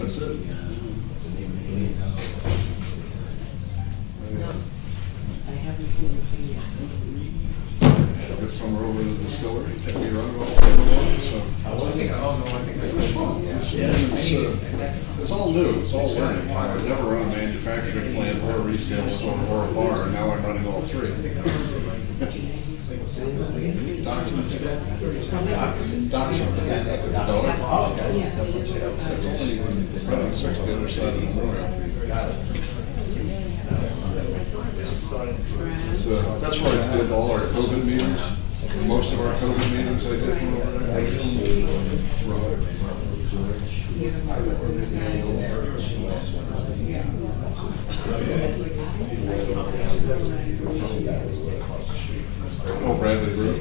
That's it. I haven't seen the thing yet. Shove it somewhere over in the distillery, take me around all over the water, so. It's all new, it's all learning. I've never run a manufacturing plant or a retail store or a bar, and now I'm running all three. Documents. Documents. It's only right on 6 the other side of the room. That's where I did all our COVID meetings. Most of our COVID meetings I did from over there. Oh, Bradley Group.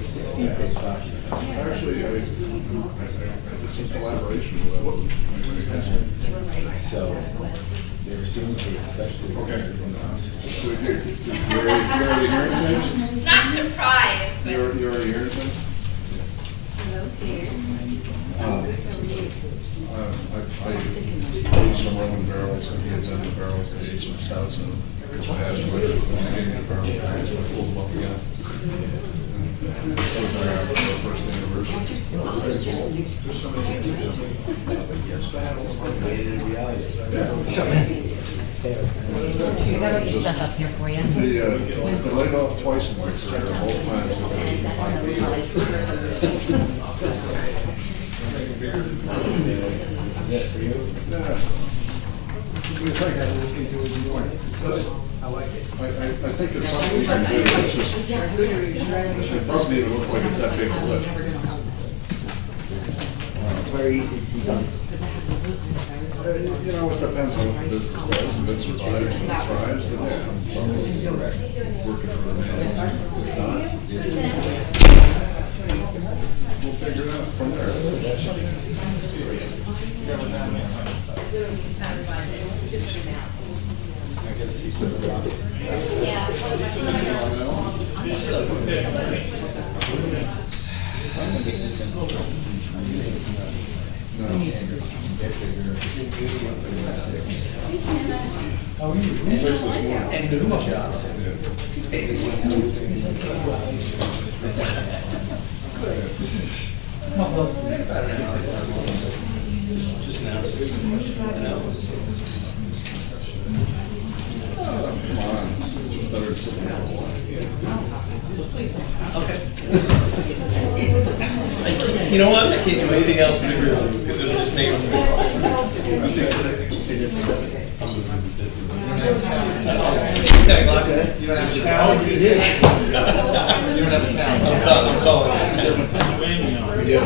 Actually, I did some collaboration with them. So, they were soon to expect it. Okay. You already hearing things? Not surprised, but... You already hearing things? Hello there. I used some Roman barrels, and he had done the barrels, they aged some stouts, and I asked him whether he gave me the barrels, and I pulled them up again. And I was there after the first anniversary. I got your stuff up here for you. They laid off twice in my career, both times. This is it for you? Yeah. I like it. I think it's something we can do. It's just, it doesn't even look like it's that big a lift. Very easy to be done. You know, it depends on what the business does. If it survives and it thrives, then yeah, I'm working for the manager. If not, we'll figure it out from there. Just now. Come on. Better sit down. Okay. You know what? I can't do anything else but agree with you because it'll just make it. You don't have a towel? You did. You don't have a towel. I'm calling it. We do.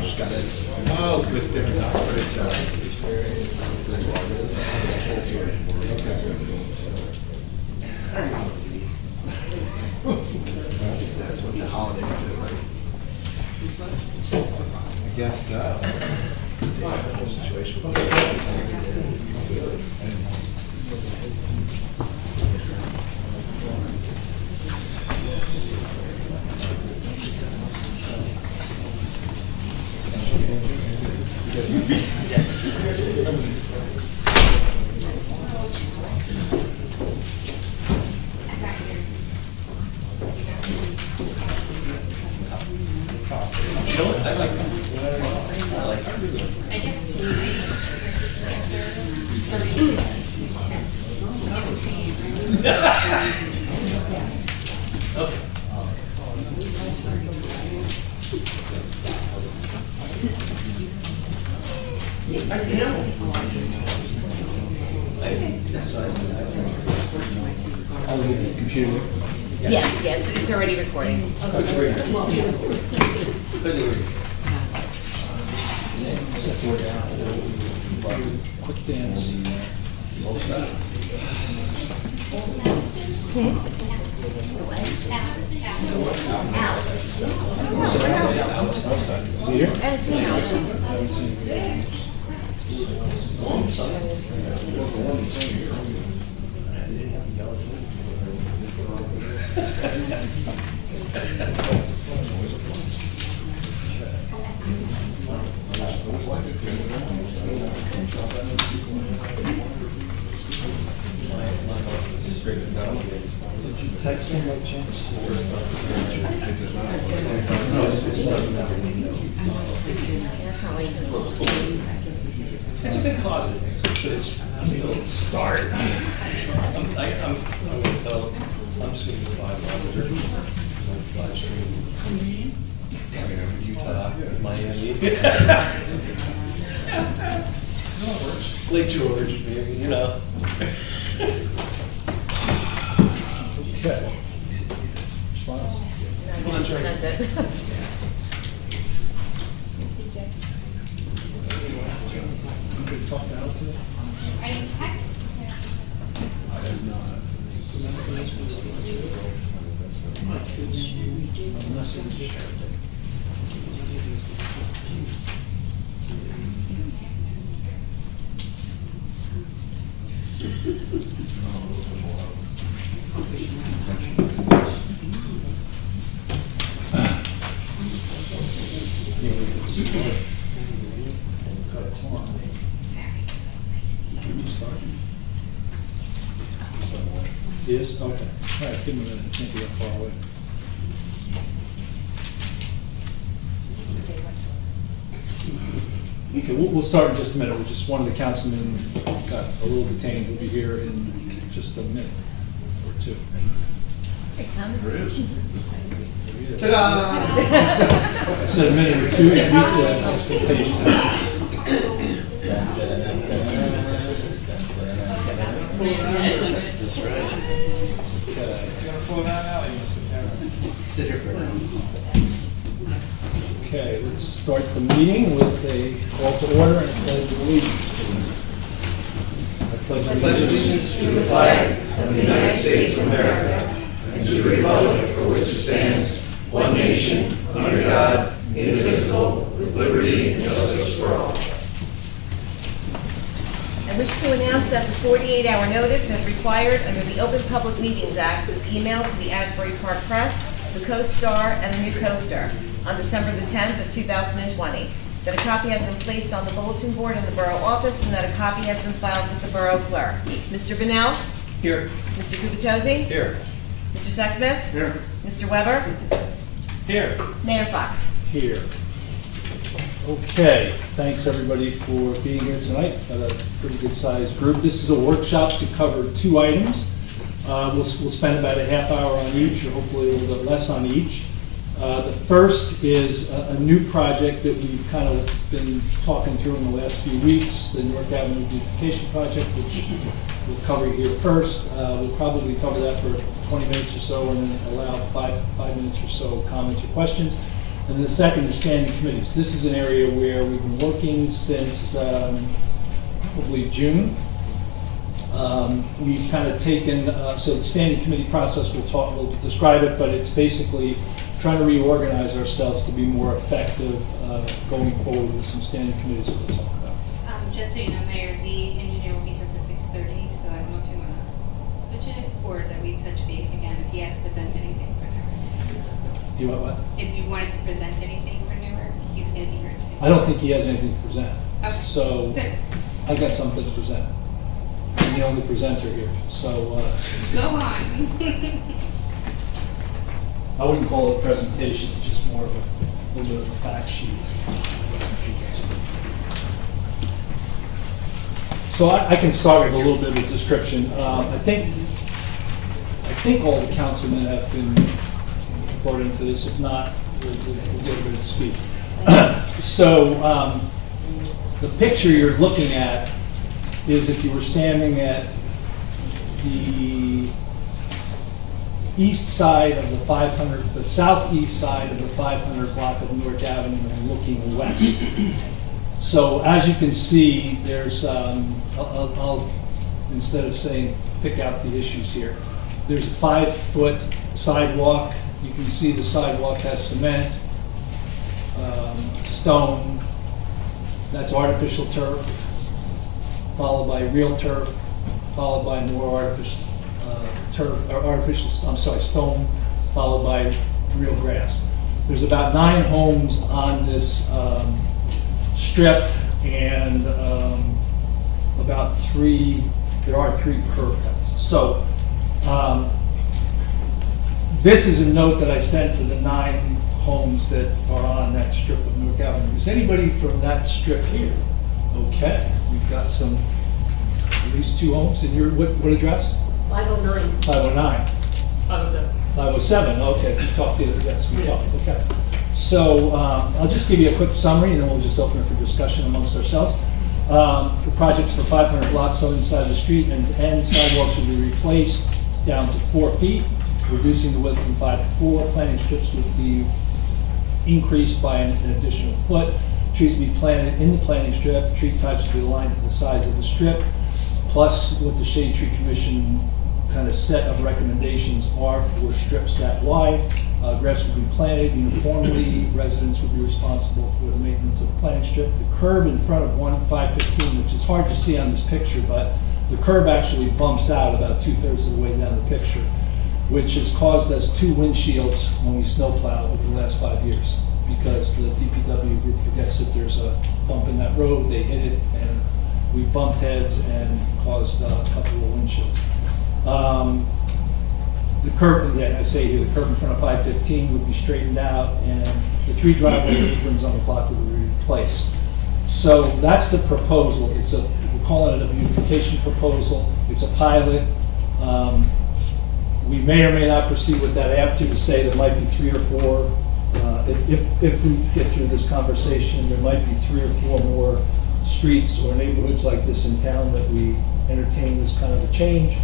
Just got it. Oh, with different documents. It's very. I guess that's what the holidays do, right? I guess so. Whole situation. Yes. I like that. I like that. I guess. Okay. I know. That's what I said. I'll leave the computer. Yeah, it's already recording. Good to read. Good to read. Quick dance. Both sides. See here? Lake George, maybe, you know. Okay. Response? You sent it. I text. Yes, okay. All right, give me a minute, it can't be that far away. Okay, we'll start in just a minute. We're just, one of the councilmen got a little detained. We'll be here in just a minute or two. There it is. Ta-da! I said a minute or two, and meet the expectations. Sit here for now. Okay, let's start the meeting with a call to order and a pledge of allegiance. I Pledge allegiance to the flag of the United States of America and to the republic for which it stands, one nation, under God, indivisible, with liberty and justice for all. I wish to announce that the 48-hour notice, as required under the Open Public Meetings Act, was emailed to the Asbury Park Press, the Co-Star, and the New Coaster on December the 10th of 2020. That a copy has been placed on the bulletin board in the borough office, and that a copy has been filed with the borough clerk. Mr. Bunnell? Here. Mr. Gubitosi? Here. Mr. Sexsmith? Here. Mr. Weber? Here. Mayor Fox? here. Okay, thanks everybody for being here tonight. Got a pretty good sized group. This is a workshop to cover two items. We'll spend about a half hour on each, or hopefully a little bit less on each. The first is a new project that we've kind of been talking through in the last few weeks, the North Avenue beautification project, which we'll cover here first. We'll probably cover that for 20 minutes or so, and then allow five minutes or so comments or questions. And the second is standing committees. This is an area where we've been working since probably June. We've kind of taken, so the standing committee process, we'll describe it, but it's basically trying to reorganize ourselves to be more effective going forward with some standing committees that we'll talk about. Just so you know, Mayor, the engineer will be here for 6:30, so I don't know if you want to switch it or that we touch base again if he had to present anything for Newark. You want what? If you wanted to present anything for Newark, he's going to be here at 6:30. I don't think he has anything to present. Okay. So Good. I got something to present. I'm the only presenter here, so Go on. I wouldn't call it a presentation, it's just more of a little bit of a fact sheet. So I can start with a little bit of a description. I think all the councilmen have been brought into this. If not, we'll get a bit to speak. So the picture you're looking at is if you were standing at the east side of the 500, the southeast side of the 500 block of Newark Avenue and looking west. So as you can see, there's, I'll instead of saying pick out the issues here, there's a 5-foot sidewalk. You can see the sidewalk has cement, stone, that's artificial turf, followed by real turf, followed by more artificial stone, followed by real grass. There's about 9 homes on this strip, and about 3 curb cuts. So this is a note that I sent to the 9 homes that are on that strip of Newark Avenue. Is anybody from that strip here? Okay, we've got some, at least 2 homes. And your, what address? 509. 509. 507. 507, okay, we talked the other, yes, we talked, okay. So I'll just give you a quick summary, and then we'll just open it for discussion amongst ourselves. The project's for 500 blocks on inside the street, and sidewalks will be replaced down to 4 feet, reducing the width from 5 to 4. Planting strips would be increased by an additional foot. Trees will be planted in the planting strip. Tree types will be aligned to the size of the strip, plus what the Shade Tree Commission kind of set of recommendations are for strips that wide. Grass will be planted uniformly. Residents will be responsible for the maintenance of the planting strip. The curb in front of 515, which is hard to see on this picture, but the curb actually bumps out about 2/3 of the way down the picture, which has caused us 2 windshields when we snowplow over the last 5 years, because the DPW group forgets that there's a bump in that road, they hit it, and we bumped heads and caused a couple of windshields. The curb, yeah, I say here, the curb in front of 515 would be straightened out, and the 3 driveway aprons on the block would be replaced. So that's the proposal. We're calling it a beautification proposal. It's a pilot. We may or may not proceed with that after, to say there might be 3 or 4. If we get through this conversation, there might be 3 or 4 more streets or neighborhoods like this in town that we entertain this kind of a change.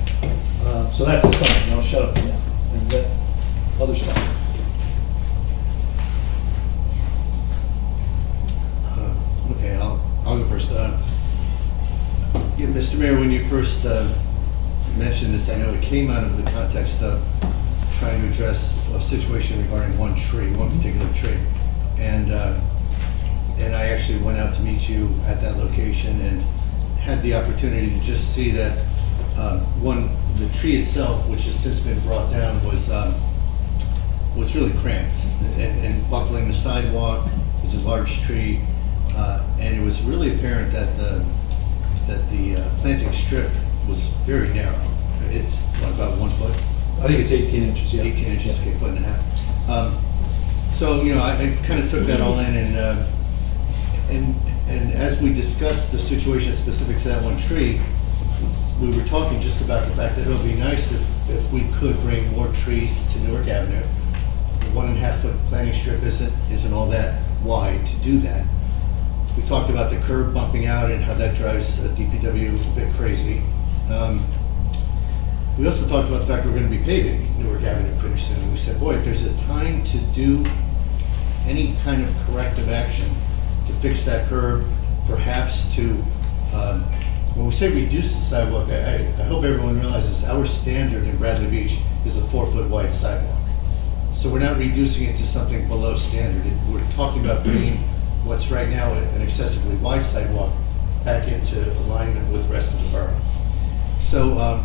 So that's the summary, and I'll shut up now and let others talk. Okay, I'll go first. Yeah, Mr. Mayor, when you first mentioned this, I know it came out of the context of trying to address a situation regarding one particular tree. And I actually went out to meet you at that location and had the opportunity to just see that the tree itself, which has since been brought down, was really cramped and buckling the sidewalk. It was a large tree, and it was really apparent that the planting strip was very narrow. It's what, about 1 foot? I think it's 18 inches, yeah. 18 inches, okay, 1.5 feet. So, I kind of took that all in, and as we discussed the situation specific to that one tree, we were talking just about the fact that it would be nice if we could bring more trees to Newark Avenue. The 1.5 foot planting strip isn't all that wide to do that. We talked about the curb bumping out and how that drives DPW a bit crazy. We also talked about the fact we're going to be paving Newark Avenue pretty soon. And we said, boy, if there's a time to do any kind of corrective action to fix that curb, perhaps to, when we say reduce the sidewalk, I hope everyone realizes our standard in Bradley Beach is a 4 foot wide sidewalk. So we're not reducing it to something below standard. We're talking about bringing what's right now an excessively wide sidewalk back into alignment with the rest of the borough. So,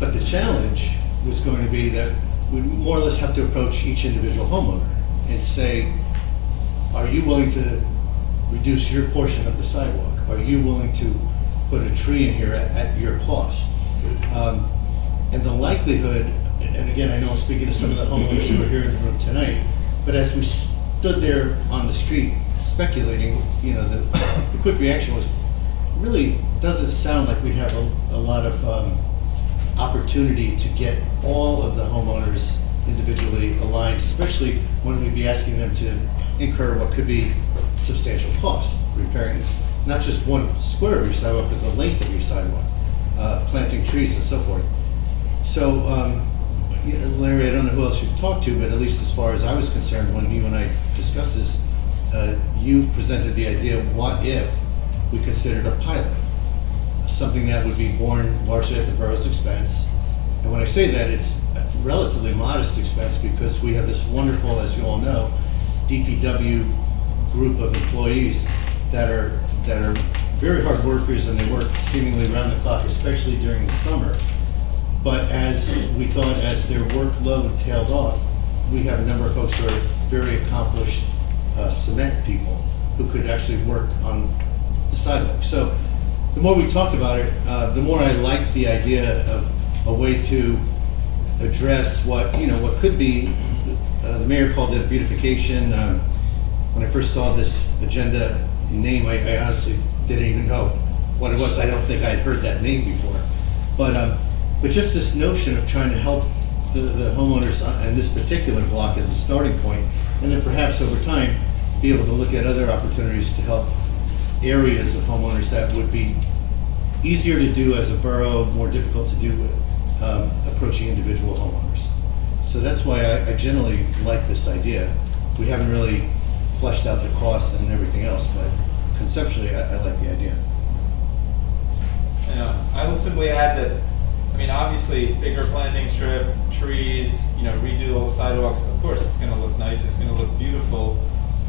but the challenge was going to be that we more or less have to approach each individual homeowner and say, are you willing to reduce your portion of the sidewalk? Are you willing to put a tree in here at your cost? And the likelihood, and again, I know I'm speaking to some of the homeowners who are here in the room tonight, but as we stood there on the street speculating, the quick reaction was, really doesn't sound like we'd have a lot of opportunity to get all of the homeowners individually aligned, especially when we'd be asking them to incur what could be substantial costs, repairing not just 1 square of your sidewalk, but the length of your sidewalk, planting trees and so forth. So, Larry, I don't know who else you've talked to, but at least as far as I was concerned, when you and I discussed this, you presented the idea, what if we considered a pilot? Something that would be borne largely at the borough's expense. And when I say that, it's a relatively modest expense because we have this wonderful, as you all know, DPW group of employees that are very hard workers, and they work seemingly around the clock, especially during the summer. But as we thought, as their workload tailed off, we have a number of folks who are very accomplished cement people who could actually work on the sidewalk. So the more we talked about it, the more I liked the idea of a way to address what could be, the mayor called it beautification. When I first saw this agenda name, I honestly didn't even know what it was. I don't think I had heard that name before. But just this notion of trying to help the homeowners in this particular block as a starting point And then perhaps over time, be able to look at other opportunities to help areas of homeowners that would be easier to do as a borough, more difficult to do with approaching individual homeowners. So that's why I generally like this idea. We haven't really fleshed out the costs and everything else, but conceptually, I like the idea. Yeah, I will simply add that, I mean, obviously, bigger planting strip, trees, you know, redo all the sidewalks, of course, it's gonna look nice, it's gonna look beautiful.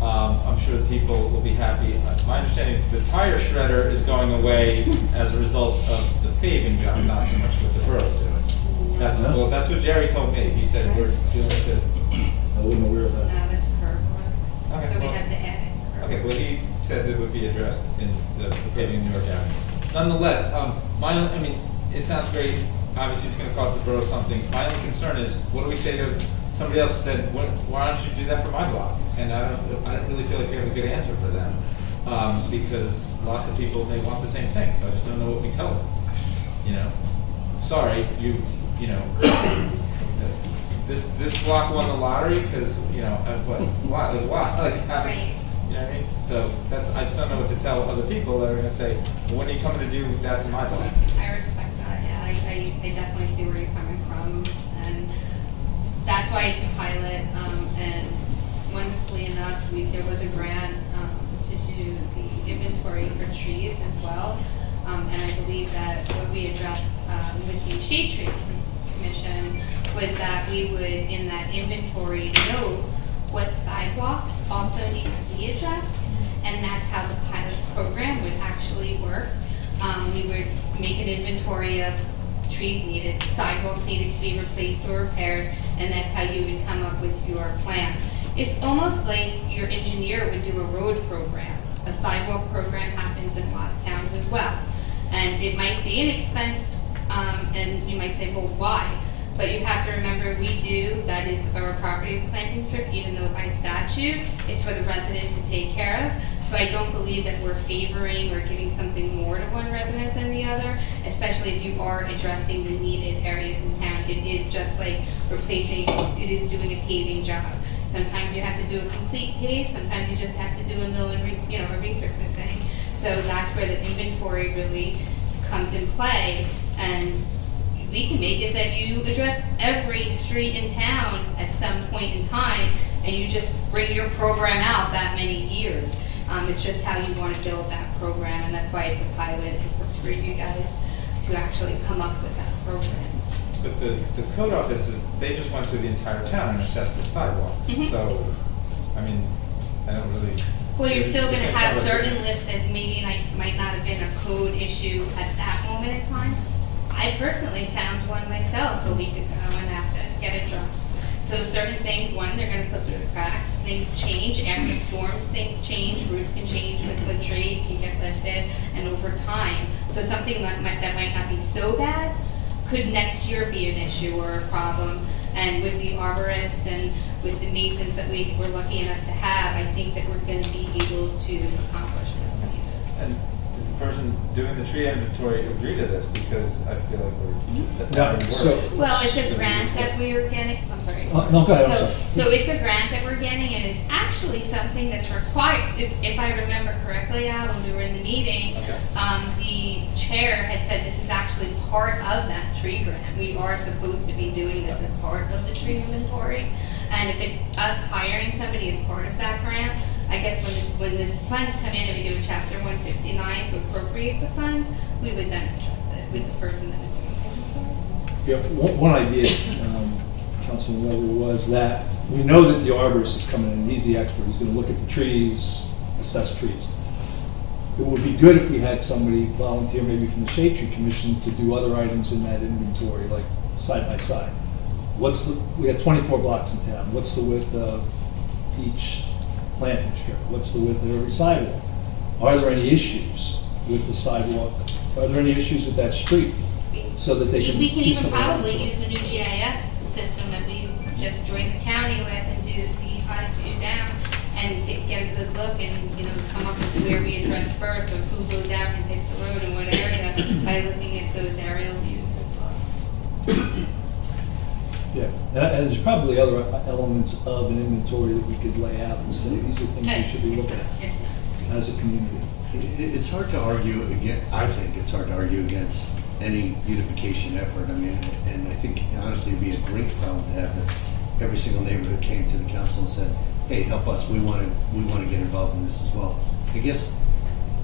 I'm sure the people will be happy. My understanding is the tire shredder is going away as a result of the paving job, not so much with the borough doing. That's, well, that's what Jerry told me, he said, we're dealing with I wasn't aware of that. No, that's curb work, Okay, so we well- have to add it. Okay, well, he said it would be addressed in the paving in New York Avenue. Nonetheless, I mean, it sounds great, obviously it's gonna cost the borough something. My only concern is, what do we say to, somebody else said, why don't you do that for my block? And I don't really feel like we have a good answer for them, because lots of people, they want the same thing, so I just don't know what we tell them, you know? Sorry, you know, this block won the lottery, because, you know, why, like, how, Right. you know what I mean? So that's, I just don't know what to tell other people that are gonna say, well, when are you coming to do that to my block? I respect that, yeah, I definitely see where you're coming from, and that's why it's a pilot, and wonderfully enough, there was a grant, to do the inventory for trees as well, and I believe that what we addressed, with the Shade Tree Commission was that we would, in that inventory, note what sidewalks also need to be addressed, and that's how the pilot program would actually work. We would make an inventory of trees needed, sidewalks needed to be replaced or repaired, and that's how you would come up with your plan. It's almost like your engineer would do a road program. A sidewalk program happens in a lot of towns as well. And it might be an expense, and you might say, well, why? But you have to remember, we do, that is the borough property of the planting strip, even though by statute, it's for the resident to take care of. So I don't believe that we're favoring or giving something more to one resident than the other, especially if you are addressing the needed areas in town. It is just like replacing, it is doing a paving job. Sometimes you have to do a complete pave, sometimes you just have to do a mill and, a resurfacing. So that's where the inventory really comes in play, and we can make it that you address every street in town at some point in time, and you just bring your program out that many years. It's just how you want to build that program, and that's why it's a pilot. It's up for you guys to actually come up with that program. But the code offices, they just went through the entire town and assessed the sidewalks. Mhm. So, I mean, I don't really. Well, you're still gonna It's have not like- certain lists that maybe might not have been a code issue at that moment in time. I personally found one myself a week ago and asked it to get addressed. So certain things, one, they're gonna slip through the cracks, things change, after storms, things change, roots can change with the tree, can get lifted, and over time. So something that might not be so bad, could next year be an issue or a problem. And with the arborist and with the masons that we were lucky enough to have, I think that we're gonna be able to accomplish what's needed. And did the person doing the tree inventory agree to this? Because I feel like No, so- Well, it's a grant that we are getting, I'm sorry. No, go ahead, I'm sorry. So it's a grant that we're getting, and it's actually something that's required, if I remember correctly, Al, when we were in the meeting, Okay. the chair had said this is actually part of that tree grant. We are supposed to be doing this as part of the tree inventory, and if it's us hiring somebody as part of that grant, I guess when the funds come in and we do a chapter 159 to appropriate the funds, we would then address it with the person that was doing the inventory. Yeah, one idea, Councilman Weber, was that we know that the arborist is coming in, and he's the expert, he's gonna look at the trees, assess trees. It would be good if we had somebody volunteer, maybe from the Shade Tree Commission, to do other items in that inventory, like side by side. We have 24 blocks in town, what's the width of each planting strip? What's the width of every sidewalk? Are there any issues with the sidewalk? Are there any issues with that street? So that they can. We can keep even some of that probably inventory. use the new GIS system that we just joined the county with and do the eyes view down and get a good look and, come up with where we address first or who goes out and hits the road in what area by looking at those aerial views as well. Yeah, And there's probably other elements of an inventory that we could lay out and say, these are things we should be looking at as a community. It's hard to argue I think it's hard to argue against any beautification effort. I mean, and I think honestly it'd be a great problem to have if every single neighborhood came to the council and said, hey, help us, we want to get involved in this as well. I guess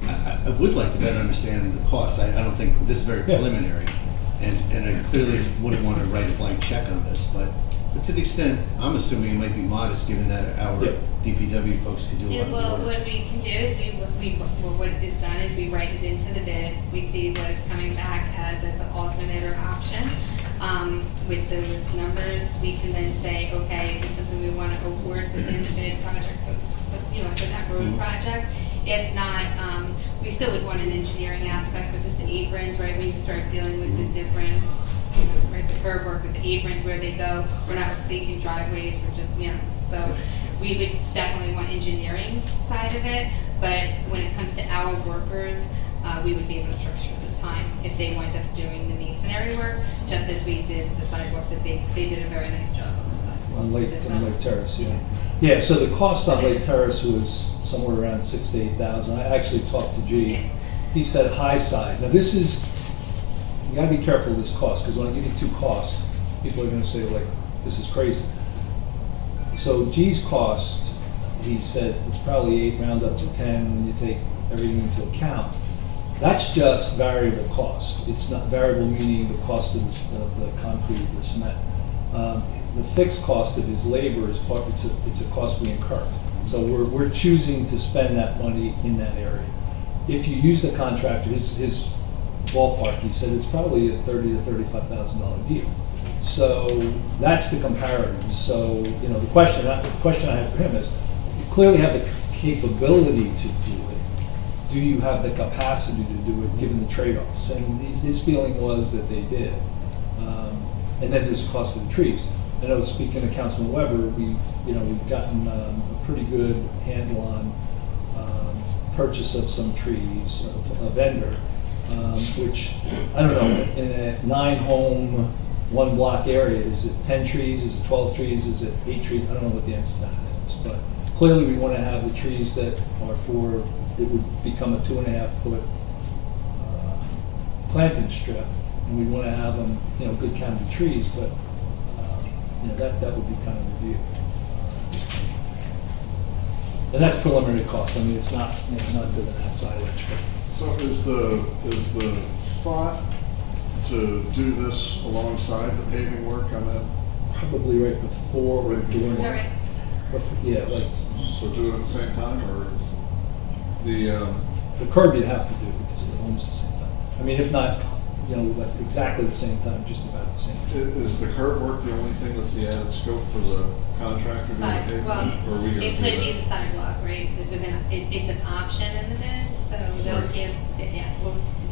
I would like to better understand the cost. I don't think, this is very preliminary, and I clearly wouldn't want to write a blank check on this, but to the extent, I'm assuming it might be modest, given that our DPW folks could do a lot of Well, the work. what we can do is what is done is we write it into the bid, we see what it's coming back as an alternate or option. With those numbers, we can then say, okay, is this something we want to award within the bid project for that road project? If not, we still would want an engineering aspect with the aprons, right? When you start dealing with the different, right, the curb work with the aprons where they go, we're not replacing driveways, we're just, so we would definitely want engineering side of it, but when it comes to our workers, we would be able to structure the time if they wind up doing the masonry work, just as we did the sidewalk, that they did a very nice job on the sidewalk. On Lake Terrace, yeah. Yeah, so the cost on Lake Terrace was somewhere around $6,000 to $8,000. I actually talked to G. Yeah. He said high side. Now this is, you gotta be careful of this cost, because when I give you two costs, people are gonna say like, this is crazy. So G's cost, he said it's probably 8, round up to 10 when you take everything into account. That's just variable cost. It's not variable meaning the cost of the concrete, the cement. The fixed cost of his labor is part, it's a cost we incur. So we're choosing to spend that money in that area. If you use the contractor, his ballpark, he said it's probably a $30,000 to $35,000 deal. So that's the comparative. So, the question I have for him is, you clearly have the capability to do it. Do you have the capacity to do it, given the trade-offs? And his feeling was that they did. And then there's the cost of the trees. I know, speaking of Councilman Weber, we've gotten a pretty good handle on purchase of some trees, a vendor, which, I don't know, in a 9-home, 1-block area, is it 10 trees, is it 12 trees, is it 8 trees? I don't know what the answer to that is, but clearly we want to have the trees that are for, it would become a 2.5-foot planting strip, and we want to have them, good county trees, but that would be kind of the view. And that's preliminary cost. I mean, it's not to the outside edge. So is the thought to do this alongside the paving work on that? Probably right before we're doing it. Alright. Yeah, like So do it at the same time, or the curb you'd have to do because it's almost the same time. I mean, if not, like exactly the same time, just about the same time. is the curb work the only thing that's the added scope for the contractor doing the paving? Well, Or are we gonna it do could be that? the sidewalk, right, because it's an option in the bid, so they'll Right. give,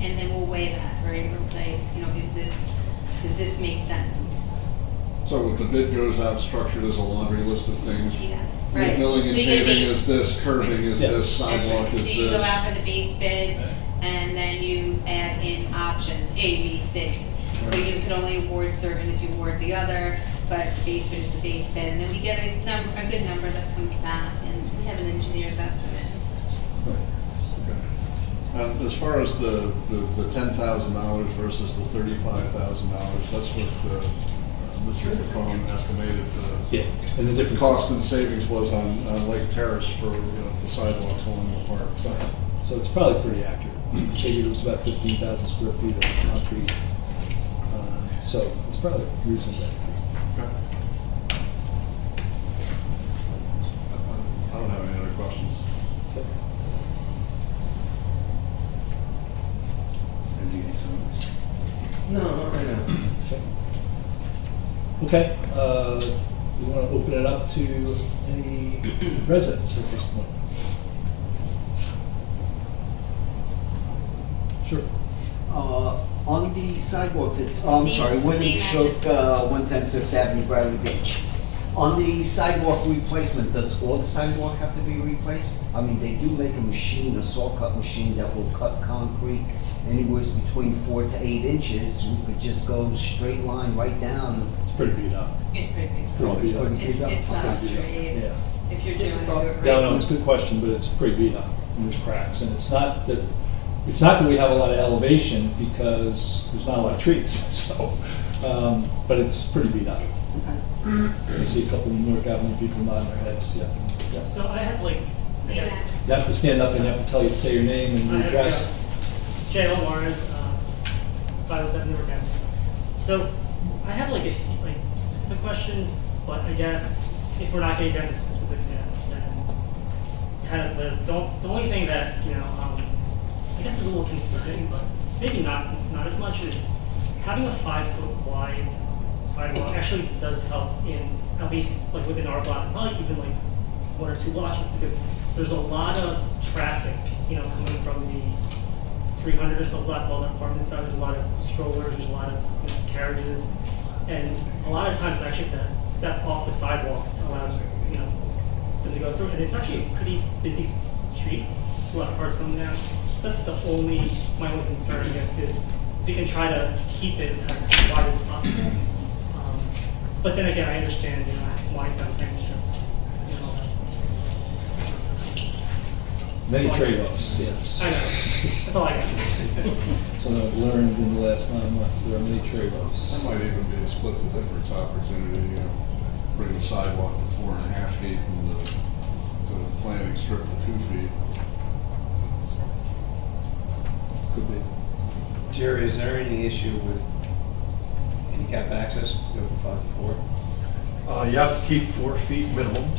and then we'll weigh that, right, we'll say, does this make sense? So if the bid goes out structured as a laundry list of things, Yeah, right. milling and So you get a paving base- is this, curbing is Yeah. this, That's sidewalk right. is So this. you go out for the base bid, and then you add in options, A, B, C. So Right. you could only award certain if you award the other, but the base bid is the base bid, and then we get a good number that comes back, and we have an engineer's estimate. As far as the $10,000 versus the $35,000, that's what Mr. Capone estimated Yeah, and the the difference. cost and savings was on Lake Terrace for the sidewalks along the park. So it's probably pretty accurate. I figured it was about 15,000 square feet of concrete. So it's probably reasonable. Okay. I don't have any other questions. Have you any comments? No, not right now. Okay, we want to open it up to any residents at this point. Sure. On the sidewalk that's, I'm sorry, Wyndham Name Shook, 110 Fifth Avenue, Bradley Beach. On the sidewalk replacement, does all the sidewalk have to be replaced? I mean, they do make a machine, a saw cut machine that will cut concrete anywhere between 4 to 8 inches, we could just go straight line right down. It's pretty beat up. It's pretty big. Pretty beat up. It's not Okay. straight, it's, if you're doing it, do it right. Yeah, no, it's a good question, but it's pretty beat up, and there's cracks, and it's not that we have a lot of elevation, because there's not a lot of trees, so, but it's pretty beat up. I see a couple of Newark Avenue people nodding their heads, yeah. Yeah. So I have like, I guess, You have to stand up and you have to say your name and your address. J.L. Lawrence, 507 Newark Avenue. So I have like specific questions, but I guess if we're not getting down to specifics yet, then kind of the only thing that, I guess is a little concerning, but maybe not as much, is having a 5-foot wide sidewalk actually does help in, at least like within our block, probably even like 1 or 2 blocks, because there's a lot of traffic, coming from the 300 or so block Walnut apartment side. There's a lot of strollers, there's a lot of carriages, and a lot of times I actually have to step off the sidewalk to allow them to go through. And it's actually a pretty busy street, a lot of cars coming down. So that's my only concern, I guess, is we can try to keep it as wide as possible. But then again, I understand, why down Main Street. Many trade-offs, yes. I know, that's all I got. So I've learned in the last 9 months, there are many trade-offs. That might even be a split the difference opportunity, bring the sidewalk to 4.5 feet and the planting strip to 2 feet. Could be. Jerry, is there any issue with handicap access, go from 5 to 4? You have to keep 4 feet minimum,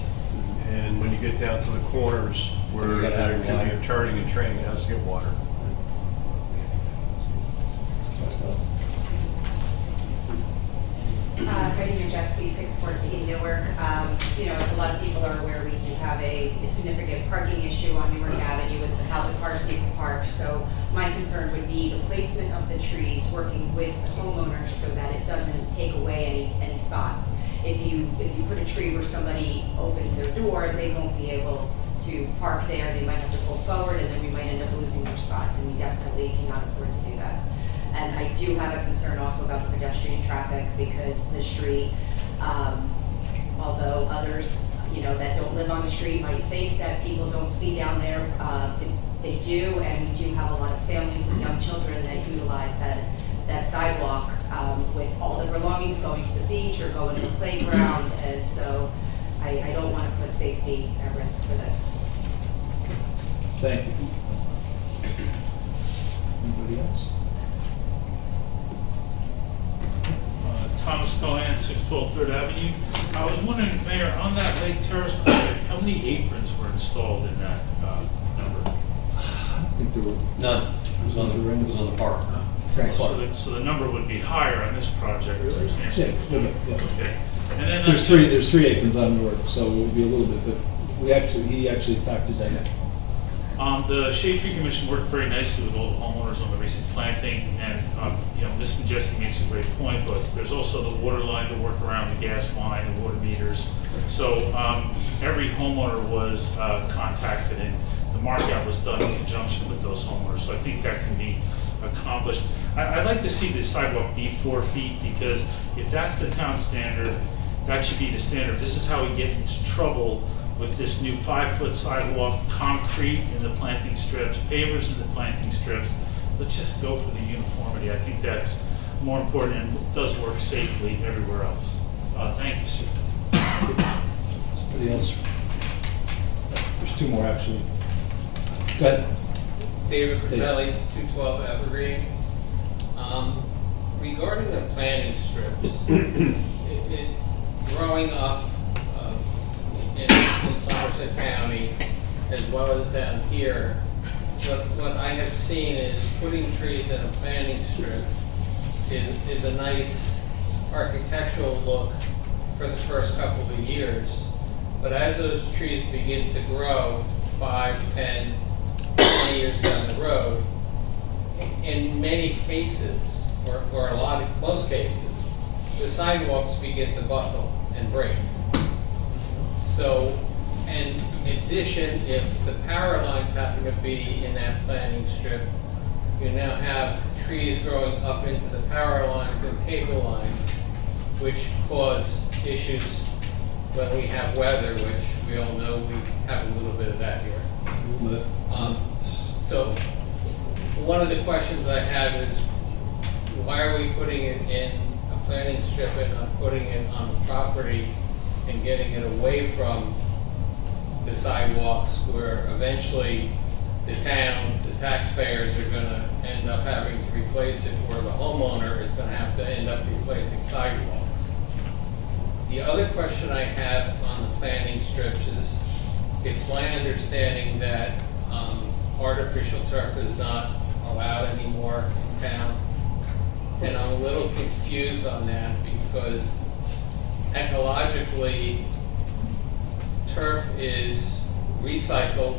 and when you get down to the corners where You gotta have there it can be wide. a turning and training, it has to get wider. Heidi Majeski, 614 Newark. As a lot of people are aware, we do have a significant parking issue on Newark Avenue with how the cars need to park. So my concern would be the placement of the trees, working with the homeowners so that it doesn't take away any spots. If you put a tree where somebody opens their door, they won't be able to park there. They might have to pull forward, and then we might end up losing their spots, and we definitely cannot afford to do that. And I do have a concern also about the pedestrian traffic, because the street, although others, that don't live on the street might think that people don't speed down there, they do, and we do have a lot of families with young children that utilize that sidewalk with all their belongings going to the beach or going to the playground, and so I don't want to put safety at risk for this. Thank you. Anybody else? Thomas Cohen, 612 3rd Avenue. I was wondering, Mayor, on that Lake Terrace project, how many aprons were installed in that number? I don't think there were. None. It was on the park. So the number would be higher on this project substantially. Yeah. Okay. And then There's three aprons on Newark, so it would be a little bit, but he actually factored that in. The Shade Tree Commission worked very nicely with all the homeowners on the recent planting, and Ms. Majeski makes a great point, but there's also the water line to work around, the gas line, the water meters. So every homeowner was contacted, and the markout was done in conjunction with those homeowners. So I think that can be accomplished. I'd like to see the sidewalk be 4 feet, because if that's the town standard, that should be the standard. This is how we get into trouble with this new 5-foot sidewalk, concrete in the planting strips, pavers in the planting strips. Let's just go for the uniformity. I think that's more important and does work safely everywhere else. Thank you, sir. Anybody else? There's 2 more actually. Go ahead. David Capelli, 212 Evergreen. Regarding the planting strips, growing up in Somerset County, as well as down here, what I have seen is putting trees in a planting strip is a nice architectural look for the first couple of years. But as those trees begin to grow 5, 10, 20 years down the road, in many cases, or most cases, the sidewalks begin to buckle and break. So, and in addition, if the power lines happen to be in that planting strip, you now have trees growing up into the power lines and cable lines, which cause issues when we have weather, which we all know we have a little bit of that here. So one of the questions I have is, why are we putting it in a planting strip and not putting it on the property and getting it away from the sidewalks, where eventually the town, the taxpayers are gonna end up having to replace it, or the homeowner is gonna have to end up replacing sidewalks? The other question I have on the planting strips is, it's my understanding that artificial turf is not allowed anymore in town. And I'm a little confused on that, because ecologically, turf is recycled,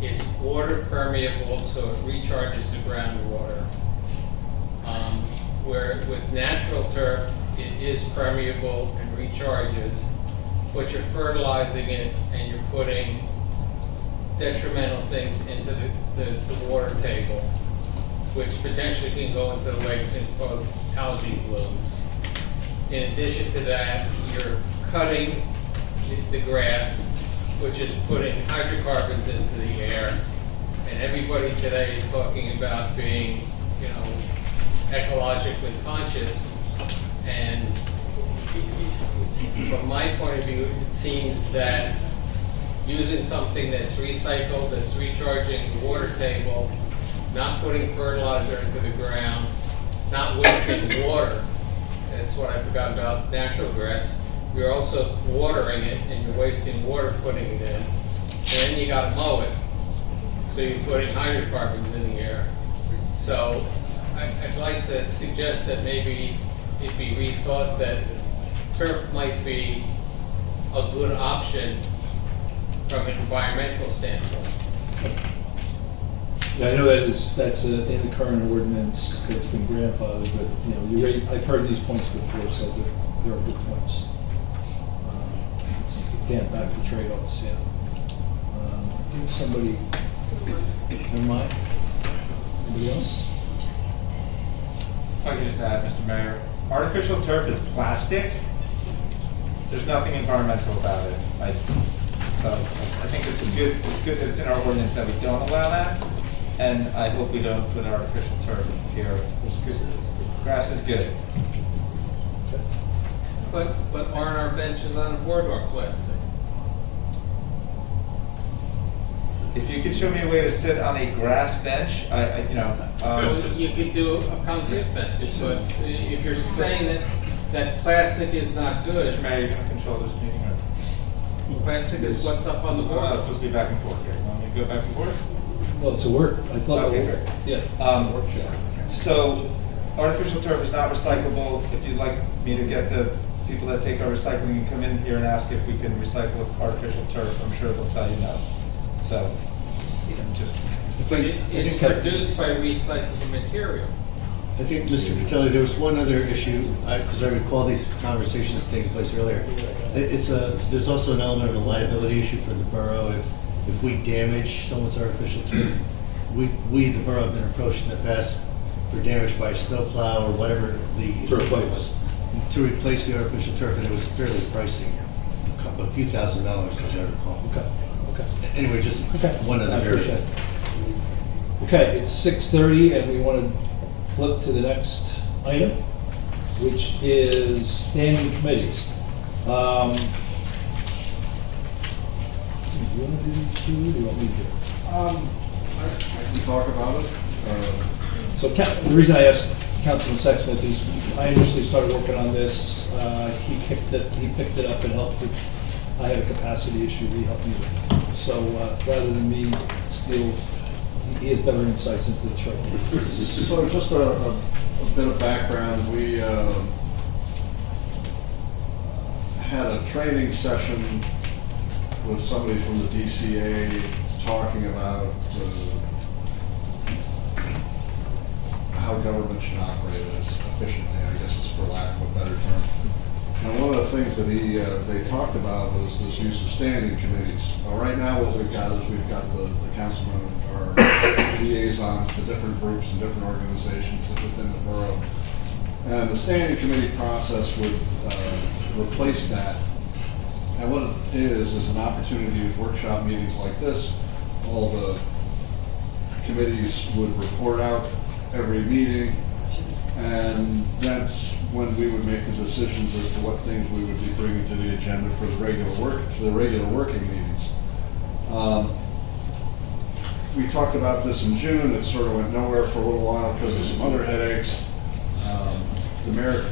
it's water permeable, so it recharges the groundwater. Where with natural turf, it is permeable and recharges, but you're fertilizing it and you're putting detrimental things into the water table, which potentially can go into the lakes and cause algae blooms. In addition to that, you're cutting the grass, which is putting hydrocarbons into the air. And everybody today is talking about being, you know, ecologically conscious. And from my point of view, it seems that using something that's recycled, that's recharging the water table, not putting fertilizer into the ground, not wasting water. That's what I forgot about natural grass. You're also watering it and you're wasting water putting it in. And then you gotta mow it. So you're putting hydrocarbons in the air. So I'd like to suggest that maybe it be rethought that turf might be a good option from an environmental standpoint. Yeah, I know that's in the current ordinance, it's been grandfathered, but, you know, you're right, I've heard these points before, so there are good points. Again, back to trade-offs, yeah. I think somebody, never mind. Anybody else? If I could just add, Mr. Mayor, artificial turf is plastic. There's nothing environmental about it. So I think it's good that it's in our ordinance that we don't allow that, and I hope we don't put artificial turf here. Grass is good. But aren't our benches on a boardwalk plastic? If you could show me a way to sit on a grass bench, Well, you could do a concrete bench, but if you're saying that plastic is not good. Mr. Mayor, you're going to control this meeting, or? Plastic is what's up on the board. It's supposed to be back and forth here. You want me to go back and forth? Well, it's a work, I thought. Okay, great. Yeah. So, artificial turf is not recyclable. If you'd like me to get the people that take our recycling and come in here and ask if we can recycle artificial turf, I'm sure they'll tell you no. So, just. But it's produced by recycled material. I think, Mr. Patelli, there was one other issue, because I recall these conversations taking place earlier. There's also an element of a liability issue for the borough. If we damage someone's artificial turf, we, the borough, have been approached in the past for damage by a snowplow or whatever To replace. was, to replace the artificial turf, and it was fairly pricey, a few $1,000s, as I recall. Okay. Anyway, just Okay. one other I appreciate variable. it. Okay, it's 6:30 and we want to flip to the next item, which is standing committees. Do you want to do these two, or do you want me to? I can talk about it. So the reason I asked Councilman Sexsmith is I initially started working on this. He picked it up and helped with, I had a capacity issue that he helped me with. So rather than me steal, he has better insights into this right now. So just a bit of background, we had a training session with somebody from the DCA talking about how government should operate as efficiently, I guess is for lack of a better term. And one of the things that they talked about was this use of standing committees. Right now what we've got is we've got the councilmen or liaisons to different groups and different organizations within the borough. And the standing committee process would replace that. And what it is an opportunity to use workshop meetings like this. All the committees would report out every meeting, and that's when we would make the decisions as to what things we would be bringing to the agenda for the regular working meetings. We talked about this in June. It sort of went nowhere for a little while because of some other headaches. The mayor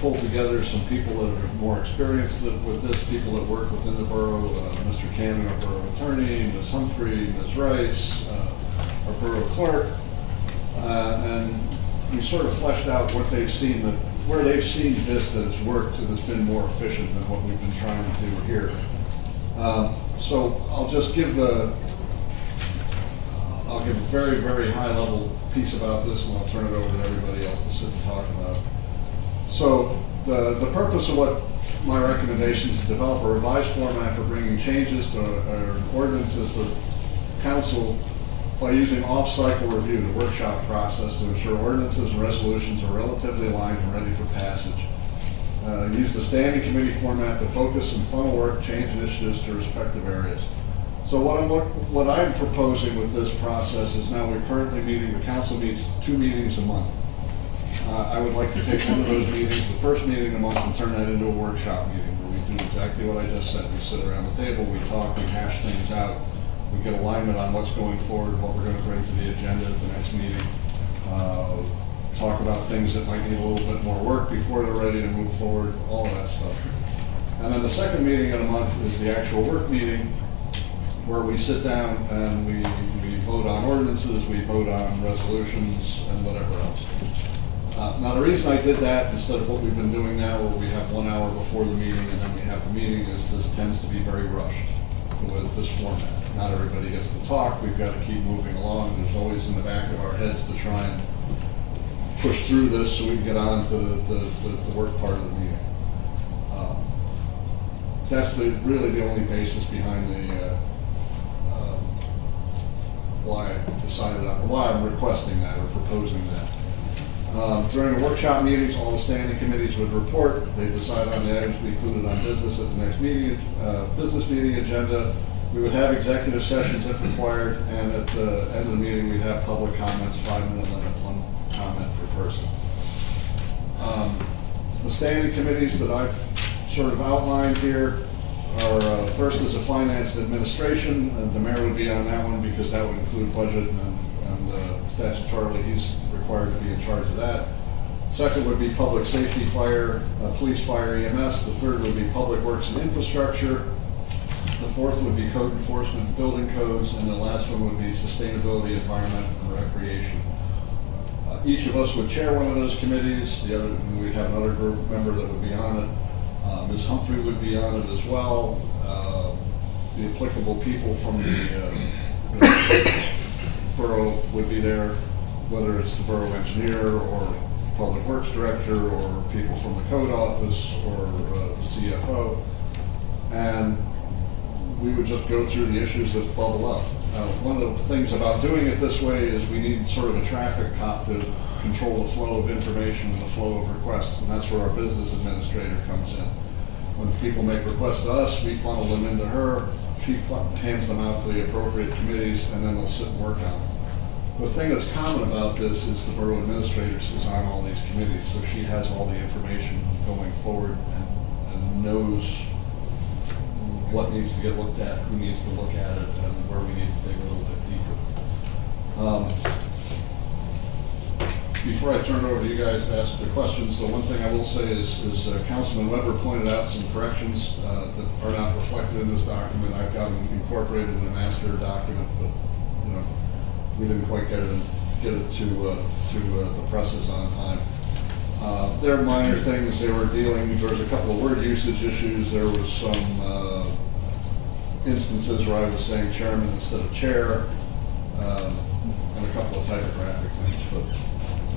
pulled together some people that are more experienced with this, people that work within the borough, Mr. Cannon, our borough attorney, Ms. Humphrey, Ms. Rice, our borough clerk, and we sort of fleshed out what they've seen, where they've seen this that has worked and has been more efficient than what we've been trying to do here. So I'll just give a very, very high level piece about this, and I'll turn it over to everybody else to sit and talk about. So the purpose of what my recommendation is to develop a revised format for bringing changes to our ordinances to council by using off-cycle review, the workshop process, to ensure ordinances and resolutions are relatively aligned and ready for passage. Use the standing committee format to focus and funnel work, change initiatives to respective areas. So what I'm proposing with this process is now we're currently meeting, the council meets 2 meetings a month. I would like to take one of those meetings, the first meeting of the month, and turn that into a workshop meeting where we do exactly what I just said. We sit around the table, we talk, we hash things out, we get alignment on what's going forward, what we're going to bring to the agenda at the next meeting. Talk about things that might need a little bit more work before they're ready to move forward, all of that stuff. And then the second meeting of the month is the actual work meeting, where we sit down and we vote on ordinances, we vote on resolutions, and whatever else. Now, the reason I did that instead of what we've been doing now, where we have 1 hour before the meeting and then we have the meeting, is this tends to be very rushed with this format. Not everybody gets to talk. We've got to keep moving along. There's always in the back of our heads to try and push through this so we can get on to the work part of the meeting. That's really the only basis behind why I decided on, why I'm requesting that or proposing that. During the workshop meetings, all the standing committees would report. They decide on the items to be included on business at the next meeting, business meeting agenda. We would have executive sessions if required, and at the end of the meeting, we'd have public comments, 5-minute limit, 1 comment per person. The standing committees that I've sort of outlined here are, first is a finance and administration, and the mayor would be on that one because that would include budget and statutorily he's required to be in charge of that. Second would be public safety, fire, police, fire, EMS. The third would be public works and infrastructure. The fourth would be code enforcement, building codes, and the last one would be sustainability, environment, and recreation. Each of us would chair one of those committees. The other, we'd have another group member that would be on it. Ms. Humphrey would be on it as well. The applicable people from the borough would be there, whether it's the borough engineer or public works director or people from the code office or the CFO. And we would just go through the issues that bubble up. One of the things about doing it this way is we need sort of a traffic cop to control the flow of information and the flow of requests, and that's where our business administrator comes in. When people make requests to us, we funnel them into her, she hands them out to the appropriate committees, and then they'll sit and work on them. The thing that's common about this is the borough administrator is on all these committees, so she has all the information going forward and knows what needs to get looked at, who needs to look at it, and where we need to dig a little bit deeper. Before I turn it over to you guys to ask the questions, the one thing I will say is Councilman Weber pointed out some corrections that are not reflected in this document. I've got them incorporated in the master document, but we didn't quite get it to the presses on time. They're minor things. They were dealing. There was a couple of word usage issues. There was some instances where I was saying chairman instead of chair, and a couple of typographic things. But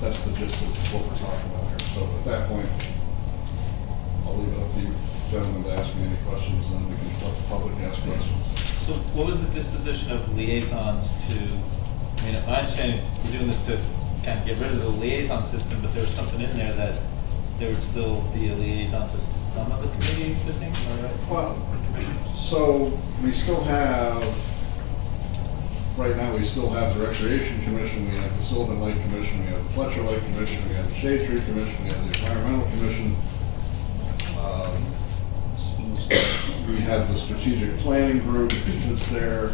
that's the gist of what we're talking about here. So at that point, I'll I'll leave it up to you gentlemen to ask me any questions, and then we can let the public ask questions. So what was the disposition of liaisons to, I mean, my understanding is we're doing this to kind of get rid of the liaison system, but there was something in there that there would still be a liaison to some of the committees, I think, am I right? Well, so we still have, right now, we still have the Recreation Commission, we have the Sylvan Lake Commission, we have the Fletcher Lake Commission, we have the Shade Tree Commission, we have the Environmental Commission. We have the Strategic Planning Group that's there.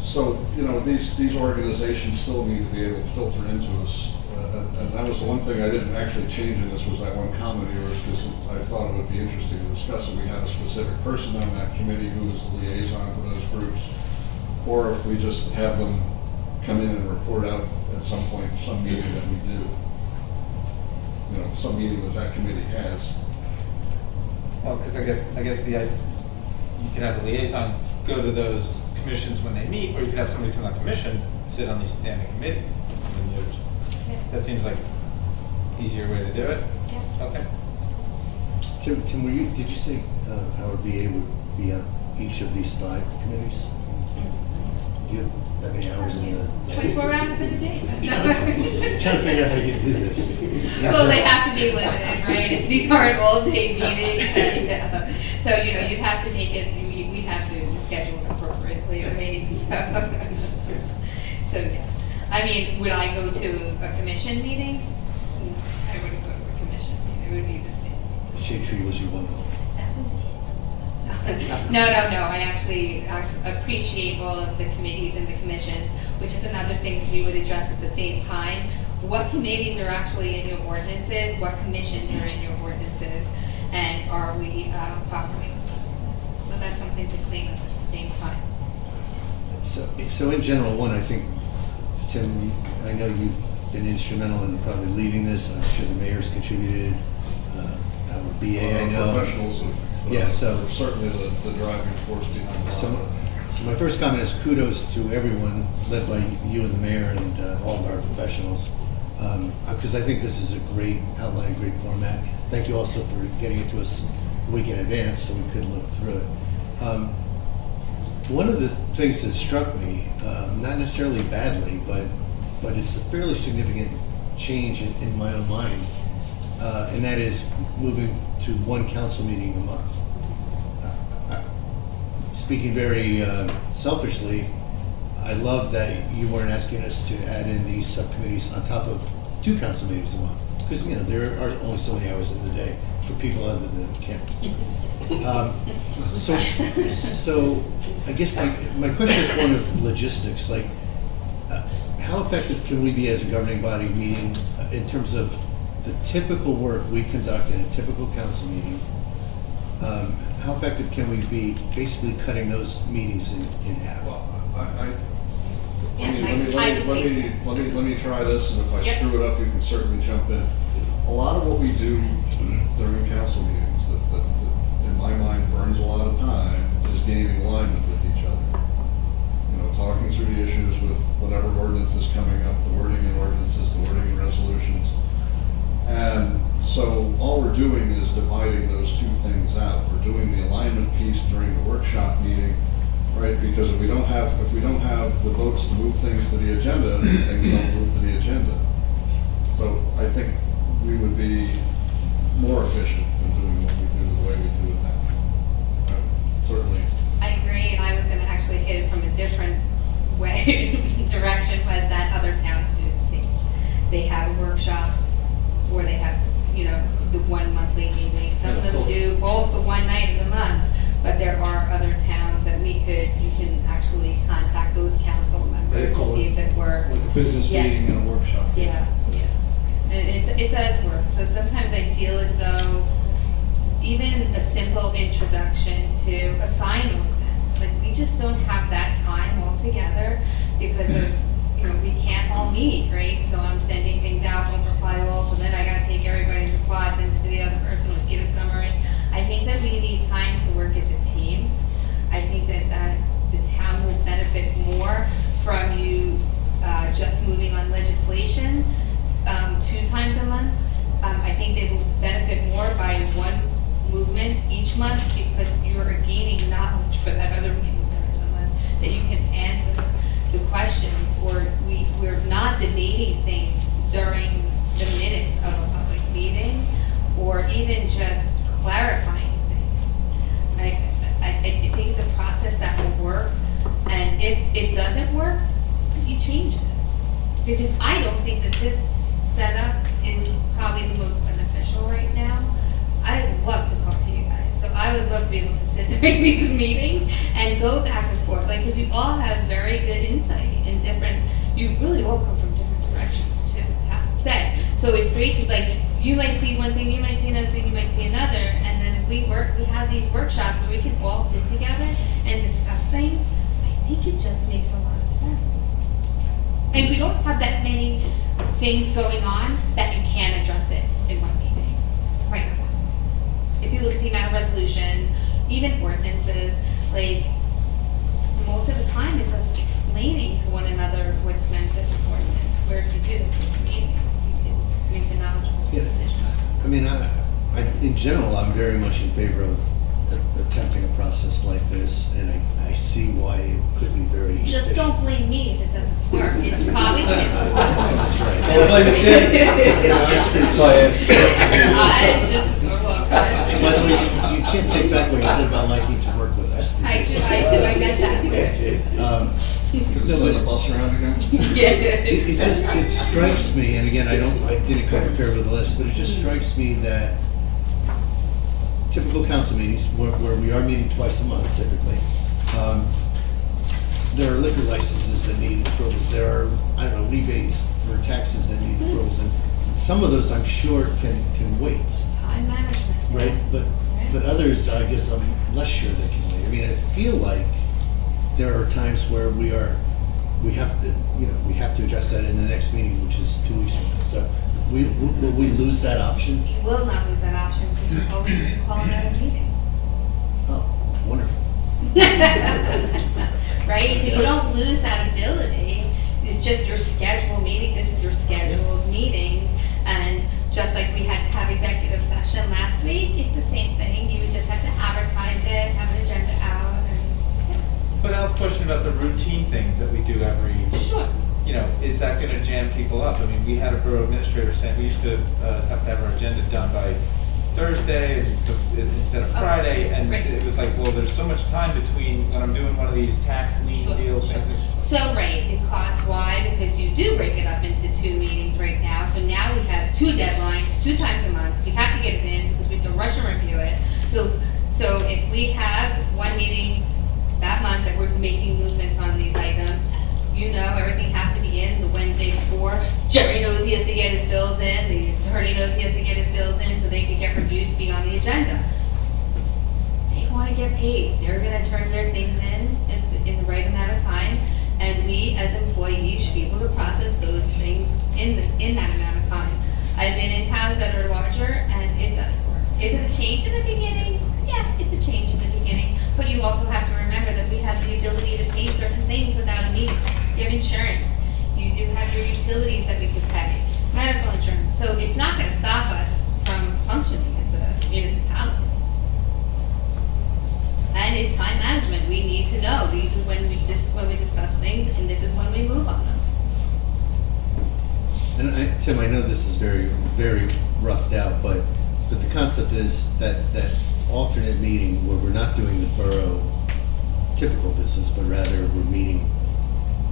So, you know, these organizations still need to be able to filter into us. And that was the one thing I didn't actually change in this, was that one comment of yours, because I thought it would be interesting to discuss if we have a specific person on that committee who is the liaison to those groups, or if we just have them come in and report out at some point, some meeting that we do. You know, some meeting that committee has. Well, because I guess you can have a liaison go to those commissions when they meet, or you could have somebody from that commission sit on these standing committees. I mean, that seems like easier way to do it. Yes. Okay. Tim, did you say our BA would be on each of these 5 committees? Do you have that many hours in the? 24 hours in a day. Trying to figure out how you do this. Well, they have to be limited, right? These aren't all-day meetings, and, so, you know, you'd have to make it, we'd have to schedule it appropriately, right? So, yeah. I mean, would I go to a commission meeting? No, I wouldn't go to a commission meeting. It would be the state. Shade Tree was your one. That was it. No. I actually appreciate all of the committees and the commissions, which is another thing that we would address at the same time. What committees are actually in your ordinances? What commissions are in your ordinances? And are we following those ordinances? So that's something to clean up at the same time. So in general, one, I think, Tim, I know you've been instrumental in probably leading this. I'm sure the mayor's contributed. Our BA, I know. Professionals have certainly the driving force behind the So my first comment is kudos to everyone, led by you and the mayor and all of our professionals, because I think this is a great outline, great format. Thank you also for getting it to us a week in advance so we could look through it. One of the things that struck me, not necessarily badly, but it's a fairly significant change in my own mind, and that is moving to one council meeting a month. Speaking very selfishly, I love that you weren't asking us to add in these subcommittees on top of 2 council meetings a month, because, you know, there are only so many hours in the day for people other than Kim. So I guess my question is one of logistics, like how effective can we be as a governing body meeting in terms of the typical work we conduct in a typical council meeting? How effective can we be basically cutting those meetings in half? Well, let me try this, and if I screw it up, you can certainly jump in. A lot of what we do during council meetings that in my mind burns a lot of time is gaining alignment with each other. You know, talking through the issues with whatever ordinance is coming up, the wording in ordinances, the wording in resolutions. And so all we're doing is dividing those 2 things out. We're doing the alignment piece during the workshop meeting, right? Because if we don't have the votes to move things to the agenda, then things don't move to the agenda. So I think we would be more efficient than doing what we do the way we do it now. Certainly. I agree, and I was going to actually hit it from a different way. Direction was that other towns do the same. They have a workshop, or they have, you know, the 1 monthly meeting. Some of them do both the one night of the month, but there are other towns that you can actually contact those council members to see if it works. Like a business meeting and a workshop. Yeah. And it does work. So sometimes I feel as though even a simple introduction to a sign ordinance, like we just don't have that time all together because of, you know, we can't all meet, right? So I'm sending things out, don't reply all, so then I gotta take everybody's replies, send it to the other person, let's give a summary. I think that we need time to work as a team. I think that the town would benefit more from you just moving on legislation 2 times a month. I think they will benefit more by one each month because you're gaining knowledge for that other meeting during the month, that you can answer the questions, or we're not debating things during the minutes of a public meeting, or even just clarifying things. I think it's a process that will work, and if it doesn't work, you change it. Because I don't think that this setup is probably the most beneficial right now. I love to talk to you guys, so I would love to be able to sit during these meetings and go back and forth, like, because you all have very good insight in different, you really all come from different directions too, I have to say. So it's great to, like, you might see one thing, you might see another thing, you might see another, and then if we have these workshops where we can all sit together and discuss things, I think it just makes a lot of sense. And we don't have that many things going on that you can address it in one meeting. Right now. If you look at the amount of resolutions, even ordinances, like, most of the time it's us explaining to one another what's meant in the ordinance. Where if you do this in a meeting, you can make a knowledgeable decision. I mean, in general, I'm very much in favor of attempting a process like this, and I see why it could be very Just efficient. don't blame me if it doesn't work. It's probably Tim's fault. That's right. Don't blame the I just go along. By the way, you can't take back what you said about liking to work with us. I get that. Could send the bus around again? It strikes me, and again, I didn't come prepared with a list, but it just strikes me that typical council meetings, where we are meeting twice a month typically, there are liquor licenses that need approvals, there are, I don't know, rebates for taxes that need approvals, and some of those I'm sure can wait. Time management. Right, but others, I guess I'm less sure they can wait. I mean, I feel like there are times where we have to address that in the next meeting, which is 2 weeks from now. So will we lose that option? You will not lose that option because you always can call another meeting. Oh, wonderful. Right, so you don't lose that ability. It's just your scheduled meeting, this is your scheduled meetings, and just like we had to have executive session last week, it's the same thing. You would just have to advertise it, have an agenda out, and that's it. But Al's question about the routine things that we do every, Sure. you know, is that gonna jam people up? I mean, we had a borough administrator saying we used to have to have our agenda done by Thursday instead of Friday, and Right. it was like, well, there's so much time between when I'm doing one of these tax lien Sure, deal sure. things. So, right, because why? Because you do break it up into 2 meetings right now, so now we have 2 deadlines, 2 times a month, we have to get it in, because we have to rush and review it. So if we have 1 meeting that month that we're making movements on these items, you know, everything has to be in the Wednesday before. Jerry knows he has to get his bills in, the attorney knows he has to get his bills in, so they can get reviewed to be on the agenda. They wanna get paid, they're gonna turn their things in the right amount of time, and we as employees should be able to process those things in that amount of time. I've been in towns that are larger, and it does work. Is it a change in the beginning? Yeah, it's a change in the beginning, but you also have to remember that we have the ability to pay certain things without a meeting. You have insurance, you do have your utilities that we could pay, medical insurance, so it's not gonna stop us from functioning as a municipality. And it's time management, we need to know, this is when we discuss things, and this is when we move on them. And Tim, I know this is very, very roughed out, but the concept is that alternate meeting where we're not doing the borough typical business, but rather we're meeting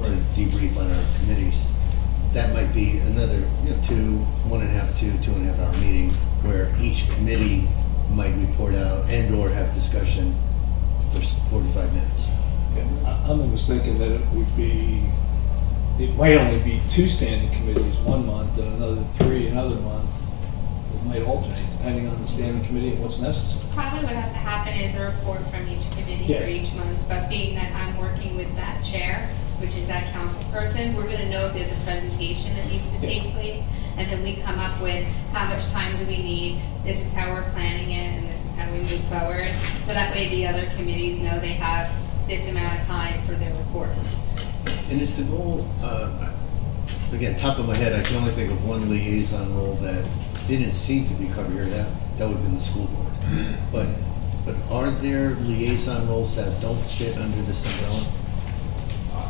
to debrief on our committees. That might be another, 2.5 hour meeting where each committee might report out and/or have discussion for 45 minutes. I'm almost thinking that it might only be 2 standing committees 1 month and another 3 another month. It might alternate depending on the standing committee and what's necessary. Probably what has to happen is a report from each committee Yeah. for each month, but being that I'm working with that chair, which is that council person, we're gonna know if there's a presentation that needs to take place, and then we come up with how much time do we need, this is how we're planning it, and this is how we move forward. So that way the other committees know they have this amount of time for their report. And is the goal, again, top of my head, I can only think of one liaison role that didn't seem to be covered here, that would have been the school board. But but are there liaison roles that don't fit under this umbrella?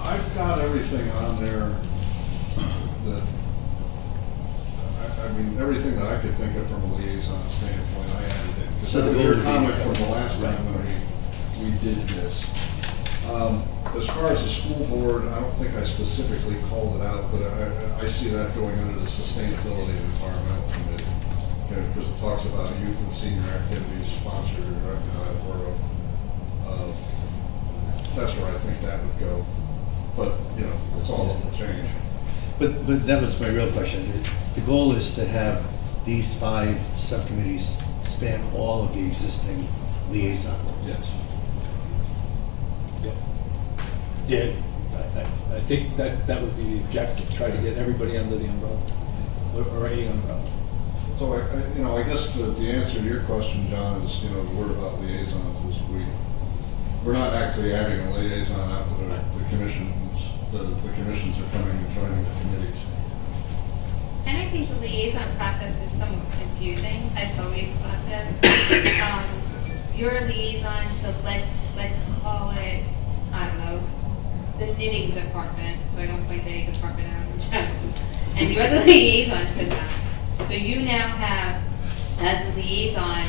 I've got everything on there that, I mean, everything that I could think of from a liaison standpoint, I added in. 'Cause So that the was goal your would be- comment from the last time Right. when we did this. As far as the school board, I don't think I specifically called it out, but I see that going under the Sustainability and Environmental Committee. Because it talks about youth and senior activities sponsored or directed by the borough. That's where I think that would go. But, you know, it's all up to change. But that was my real question. The goal is to have these 5 subcommittees span all of the existing liaison roles. Yes. Yeah, I think that would be the objective, try to get everybody under the umbrella, or a umbrella. So I guess the answer to your question, John, is, the word about liaisons is we're not actually adding a liaison out to the commissions. The commissions are coming and joining the committees. And I think the liaison process is somewhat confusing. I've always thought this. You're a liaison to let's call it, I don't know, the knitting department, so I don't point any department out in general. And you're the liaison to that. So you now have, as a liaison,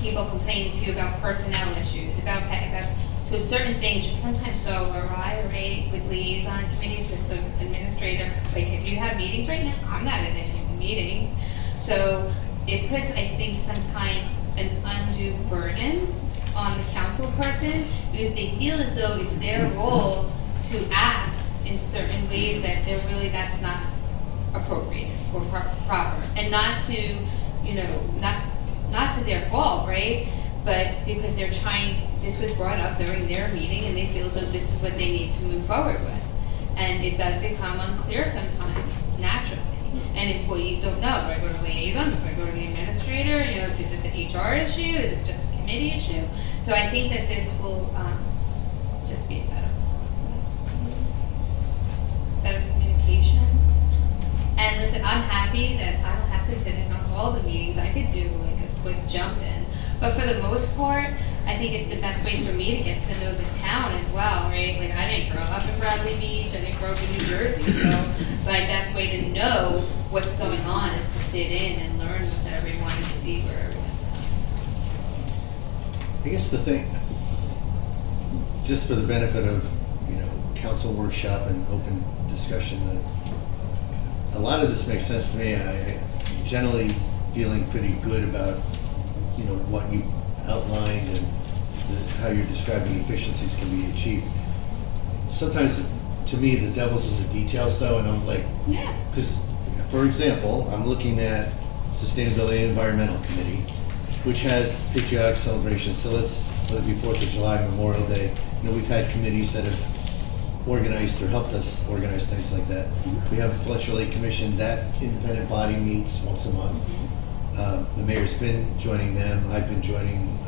people complaining to you about personnel issues, about so certain things just sometimes go awry, right, with liaison committees, with the administrator. Like, if you have meetings right now, I'm not at any of the meetings. So it puts, I think, sometimes an undue burden on the council person, because they feel as though it's their role to act in certain ways that that's not appropriate or proper, and not to, not to their fault, right? But because they're trying, this was brought up during their meeting, and they feel as though this is what they need to move forward with, and it does become unclear sometimes, naturally. And employees don't know, do I go to liaison, do I go to the administrator, is this an HR issue, is this just a committee issue? So I think that this will just be a better process, better communication. And listen, I'm happy that I don't have to sit in on all the meetings. I could do like a quick jump in. But for the most part, I think it's the best way for me to get to know the town as well, right? Like, I didn't grow up in Bradley Beach, I didn't grow up in New Jersey, so my best way to know what's going on is to sit in and learn with everyone and see where everyone's at. I guess the thing, just for the benefit of, council workshop and open discussion, a lot of this makes sense to me. I generally feeling pretty good about, what you outlined and how you're describing efficiencies can be achieved. Sometimes, to me, the devil's in the details, though, and I'm like, Yeah. because, for example, I'm looking at Sustainability and Environmental Committee, which has patriotic celebrations. So whether it be 4th of July, Memorial Day, we've had committees that have organized or helped us organize things like that. We have a Fletcher Lake Commission, that independent body meets once a month. The mayor's been joining them, I've been joining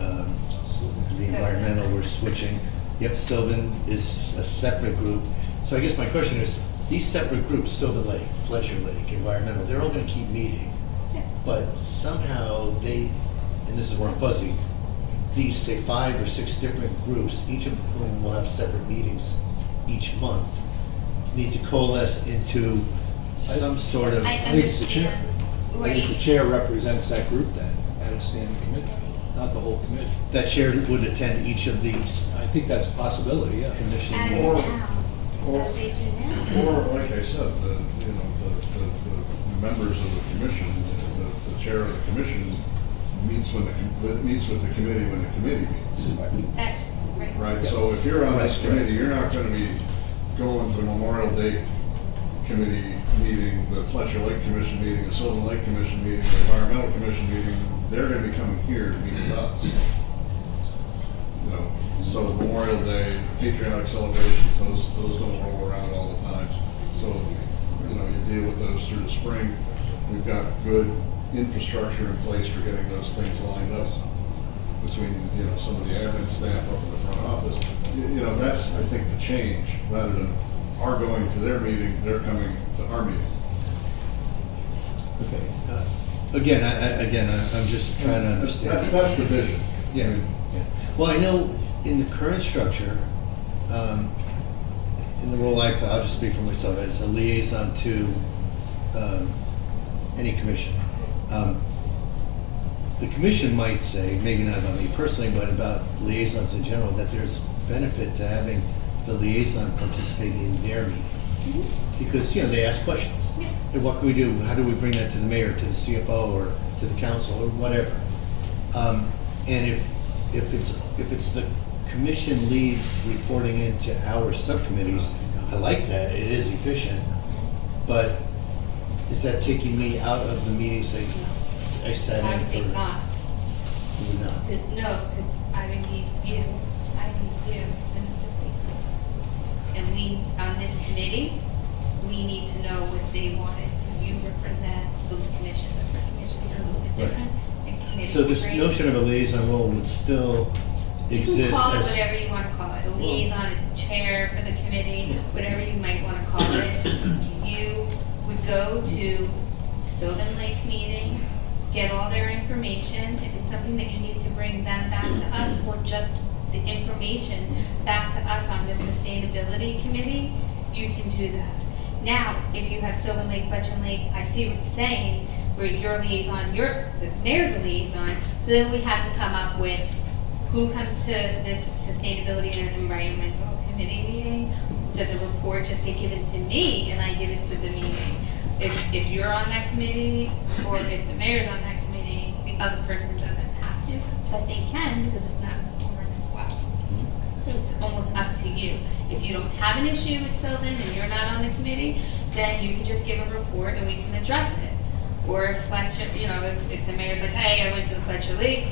the environmental, we're switching. Yep, Sylvan is a separate group. So I guess my question is, these separate groups, Sylvan Lake, Fletcher Lake, environmental, they're all gonna keep meeting. Yes. But somehow they, and this is where I'm fuzzy, these, say, 5 or 6 different groups, each of whom will have separate meetings each month, need to coalesce into some sort of. I think it's the chair. understand I where think the chair represents that group then, at a standing committee, not the whole committee. That chair would attend each of these I think that's a possibility, yeah. commission as meetings. now, as they do now. Or, like I said, the members of the commission, the chair of the commission meets with the committee when the committee meets. That's right. Right, so if you're on this committee, you're not gonna be going to the Memorial Day committee meeting, the Fletcher Lake Commission meeting, the Sylvan Lake Commission meeting, the Environmental Commission meeting. They're gonna be coming here to meet with us. So Memorial Day, patriotic celebrations, those don't roll around all the time. So, you deal with those through the spring. We've got good infrastructure in place for getting those things lined up between, some of the admin staff up in the front office. That's, I think, the change, rather than our going to their meeting, they're coming to our meeting. Okay. Again, I'm just trying to understand. That's the vision. Yeah. Well, I know in the current structure, in the role I'll just speak for myself, as a liaison to any commission. The commission might say, maybe not about me personally, but about liaisons in general, that there's benefit to having the liaison participate in their meeting. Because, they ask questions. And what can we do? How do we bring that to the mayor, to the CFO, or to the council, or whatever? And if it's the commission leads reporting into our subcommittees, I like that, it is efficient, but is that taking me out of the meetings that I sat in for? I would think not. You would not? No, because I would need you to know the place. And we, on this committee, we need to know what they wanted. You represent those commissions, that's where commissions are a little bit Right. different than committees. So this right? notion of a liaison role would still exist You can call it as. whatever you want to call it, a liaison, a chair for the committee, whatever you might want to call it. You would go to Sylvan Lake meeting, get all their information. If it's something that you need to bring them back to us, or just the information back to us on the sustainability committee, you can do that. Now, if you have Sylvan Lake, Fletcher Lake, I see what you're saying, where you're a liaison, the mayor's a liaison, so then we have to come up with who comes to this sustainability and environmental committee meeting. Does a report just get given to me and I give it to the meeting? If you're on that committee, or if the mayor's on that committee, the other person doesn't have to, but they can because it's not a quorum as well. So it's almost up to you. If you don't have an issue with Sylvan and you're not on the committee, then you can just give a report and we can address it. Or if Fletcher, if the mayor's like, hey, I went to the Fletcher Lake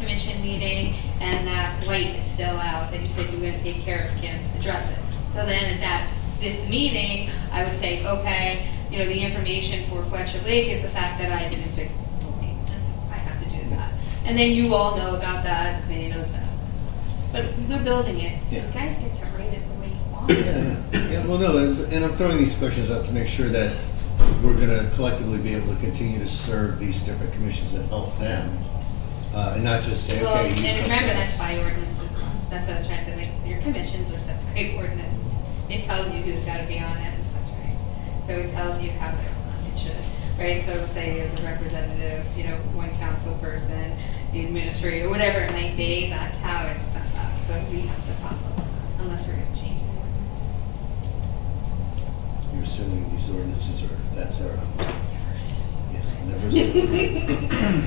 Commission meeting and that light is still out that you said you were gonna take care of, Kim, address it. So then at this meeting, I would say, okay, the information for Fletcher Lake is the fact that I didn't fix the light, and I have to do that. And then you all know about that, the committee knows about it. But we're building it, so you guys get to rate it the way you want it. Yeah, well, no, and I'm throwing these questions out to make sure that we're gonna collectively be able to continue to serve these different commissions and help them, and not just say, Well, okay. you and come remember, to that's us. by ordinances. That's what I was trying to say, like, your commissions are set by ordinance. It tells you who's gotta be on it and such, right? So it tells you how they're run, it should, right? So say there's a representative, one council person, the administrator, whatever it might be, that's how it's set up. So we have to follow that, unless we're gonna change the ordinance. You're assuming these ordinances are that thorough. Yes, never. Okay.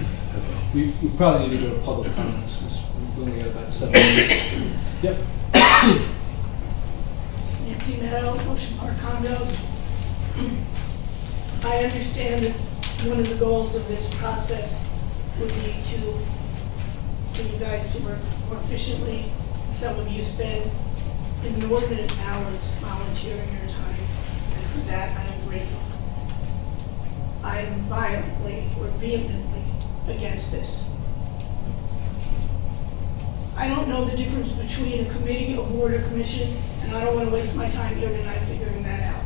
We probably need to go to public comments, because we've only got about 7 minutes. Yep. Nancy Meadow, Ocean Park Condos. I understand that one of the goals of this process would be for you guys to work more efficiently. Some of you spend inordinate hours volunteering your time, and for that I am grateful. I am violently or vehemently against this. I don't know the difference between a committee, a board, or commission, and I don't want to waste my time here tonight figuring that out.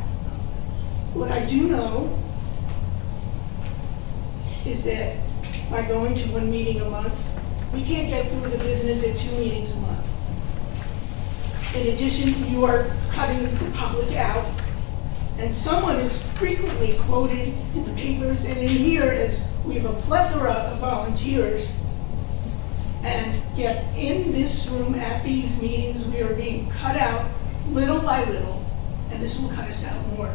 What I do know is that by going to one meeting a month, we can't get through the business at 2 meetings a month. In addition, you are cutting the public out, and someone is frequently quoted in the papers and in here as we have a plethora of volunteers, and yet in this room at these meetings, we are being cut out little by little, and this will cut us out more.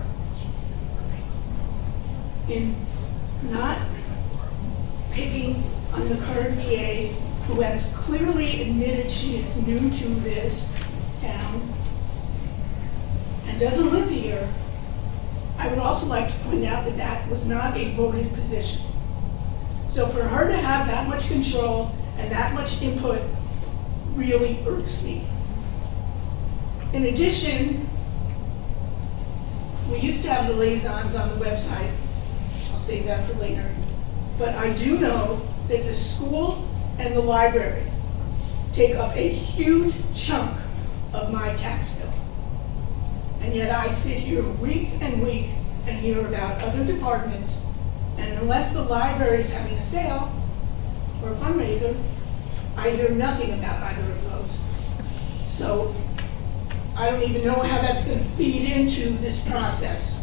In not picking on the current VA, who has clearly admitted she is new to this town and doesn't live here, I would also like to point out that that was not a voted position. So for her to have that much control and that much input really irks me. In addition, we used to have the liaisons on the website. I'll save that for later. But I do know that the school and the library take up a huge chunk of my tax bill. And yet I sit here week and week and hear about other departments, and unless the library is having a sale or a fundraiser, I hear nothing about either of those. So I don't even know how that's gonna feed into this process.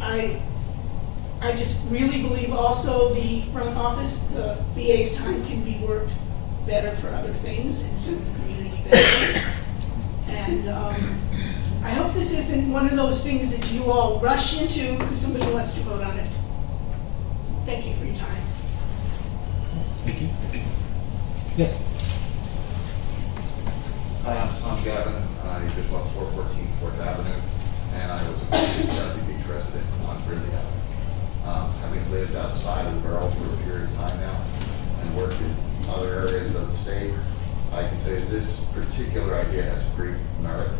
I just really believe also the front office, the BA's time can be worked better for other things and serve the community better. And I hope this isn't one of those things that you all rush into because somebody wants to vote on it. Thank you for your time. Thank you. Yeah. I'm Gavin. I live on 414 4th Avenue, and I was a previous Bradley Beach resident on Brindley Avenue. Having lived outside of the borough for a period of time now and worked in other areas of the state, I can tell you this particular idea has great merit.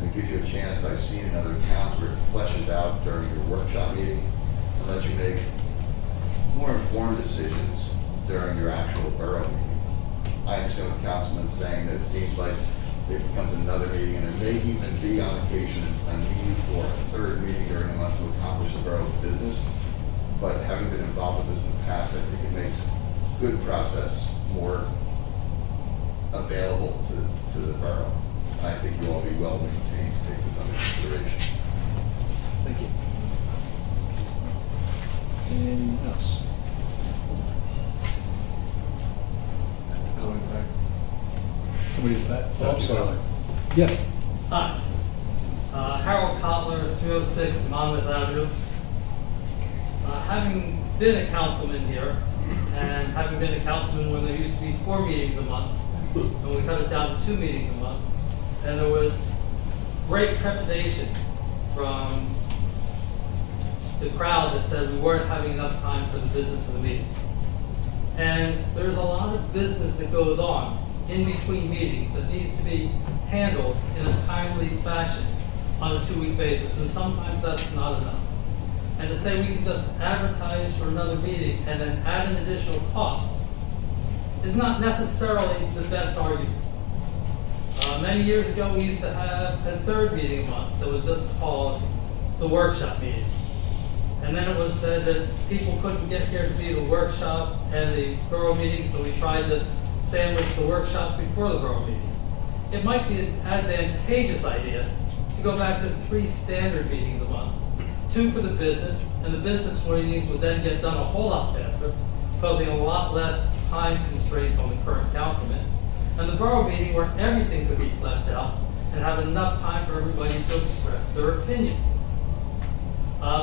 And it gives you a chance, I've seen in other towns where it fleshes out during your workshop meeting and lets you make more informed decisions during your actual borough meeting. I understand what the councilman's saying, that it seems like it becomes another meeting, and it may even be on occasion a need for a third meeting during a month to accomplish the borough's business. But having been involved with this in the past, I think it makes good process more available to the borough. And I think you all be well maintained to take this under consideration. Thank you. Anyone else? Going back. Somebody with that? Oh, I'm sorry. Yeah. Hi. Harold Kotler, 306 Monmouth Avenue. Having been a councilman here, and having been a councilman when there used to be 4 meetings a month, and we cut it down to 2 meetings a month, and there was great trepidation from the crowd that said we weren't having enough time for the business of the meeting. And there's a lot of business that goes on in between meetings that needs to be handled in a timely fashion on a 2-week basis, and sometimes that's not enough. And to say we can just advertise for another meeting and then add an additional cost is not necessarily the best argument. Many years ago, we used to have a 3rd meeting a month that was just called the workshop meeting. And then it was said that people couldn't get here to be the workshop and the borough meeting, so we tried to sandwich the workshops before the borough meeting. It might be an advantageous idea to go back to 3 standard meetings a month, 2 for the business, and the business meetings would then get done a whole lot faster, causing a lot less time constraints on the current councilman, and the borough meeting where everything could be fleshed out and have enough time for everybody to express their opinion.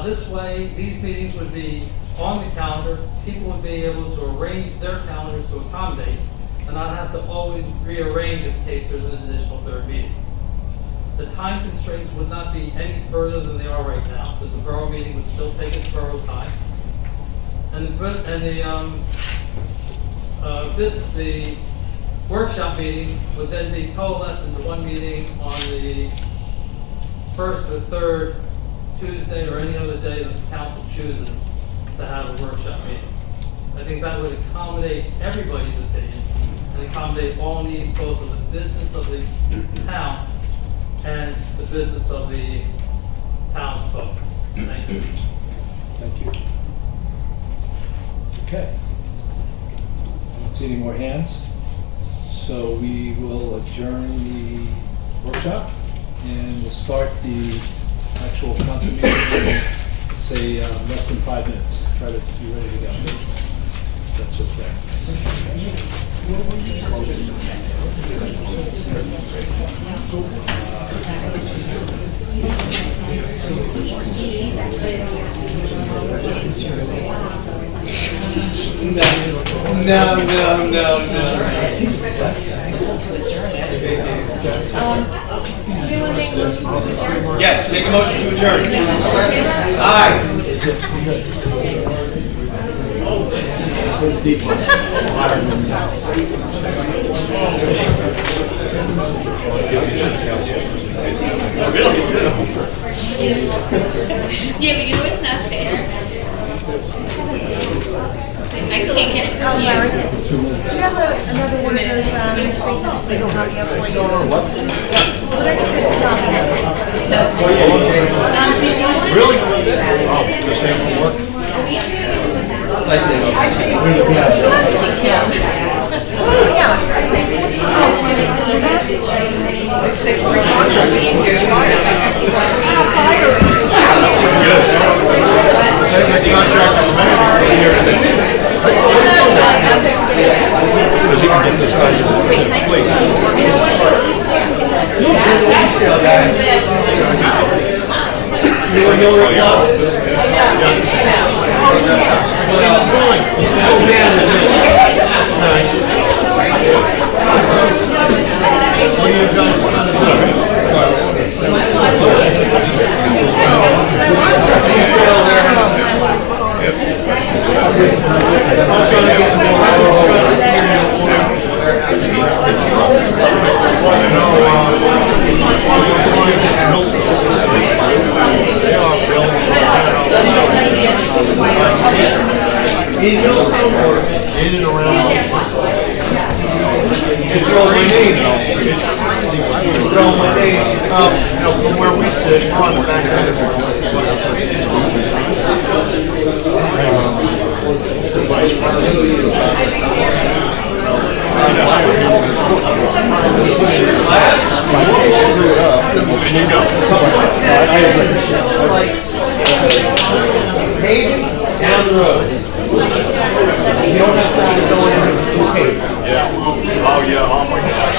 This way, these meetings would be on the calendar, people would be able to arrange their calendars to accommodate, and not have to always rearrange in case there's an additional 3rd meeting. The time constraints would not be any further than they are right now, because the borough meeting would still take its borough time. And the workshop meeting would then be coalesced into one meeting on the 1st or 3rd Tuesday or any other day that the council chooses to have a workshop meeting. I think that would accommodate everybody's opinion and accommodate all needs, both of the business of the town and the business of the townsfolk. Thank you. Thank you. Okay. I don't see any more hands. So we will adjourn the workshop and we'll start the actual council meeting in, say, less than 5 minutes. Try to be ready to go. That's okay. Yes, make a motion to adjourn. Aye. Yeah, but you know what's not fair? I can't get it from you. Do you have another one of those, things they don't have yet for you? What I just did a copy. So, do you want? Really? Oh, the sample work? Down the road. You don't have time to go in and tape. Yeah. Oh, yeah, oh my God.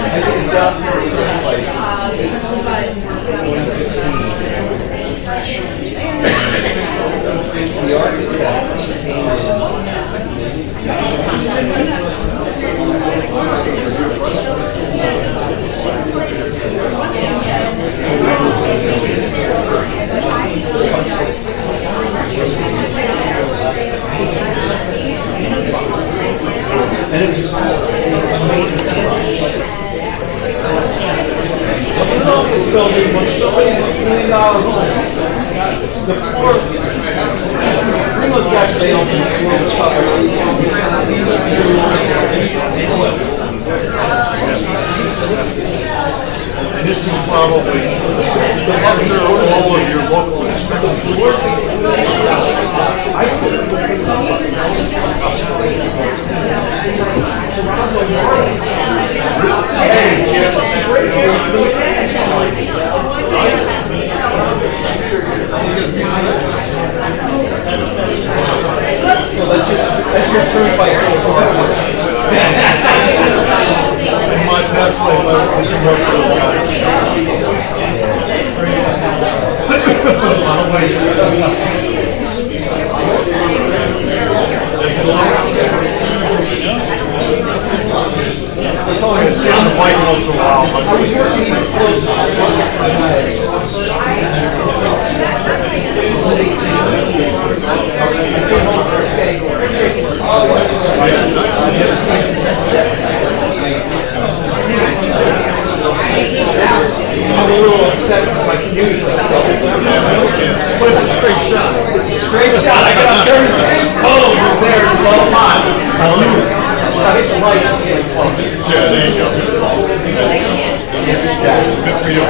I think the architect came And it just this building was somebody $1 million old. The floor, pretty much actually open the floor was And this is probably under all of your local that's your proof by in my past life, I was a worker with guys. They're probably going to stay on the bike once in a while. I was working I'm a little upset because my commute. But it's a straight shot. It's a straight shot. I got a 33. Oh, it's there. It's all mine. I hit the right. Yeah, there you go. Good for you.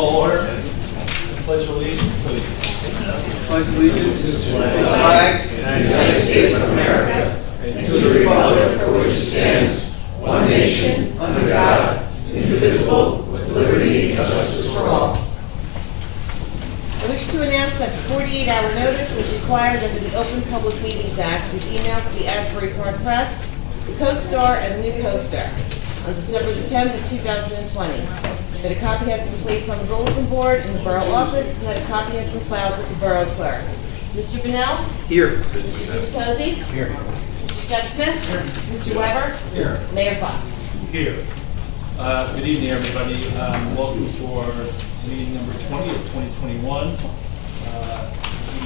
Call order. Pledge of allegiance, please. Pledge allegiance to the flag of the United States of America and to the republic for which it stands, one nation, under God, indivisible, with liberty and justice for all. I wish to announce that the 48-hour notice is required under the Open Public Meetings Act was emailed to the Asbury Park Press, the Co-Star, and the new Co-Star on December the 10th of 2020. That a copy has been placed on the bulletin board in the borough office, and that a copy has been filed with the borough clerk. Mr. Bennell? Here. Mr. Gutozzi? Here. Mr. Sexsmith? Here. Mr. Weber? Here. Mayor Fox? Here. Good evening, everybody. Welcome to our meeting number 20 of 2021. We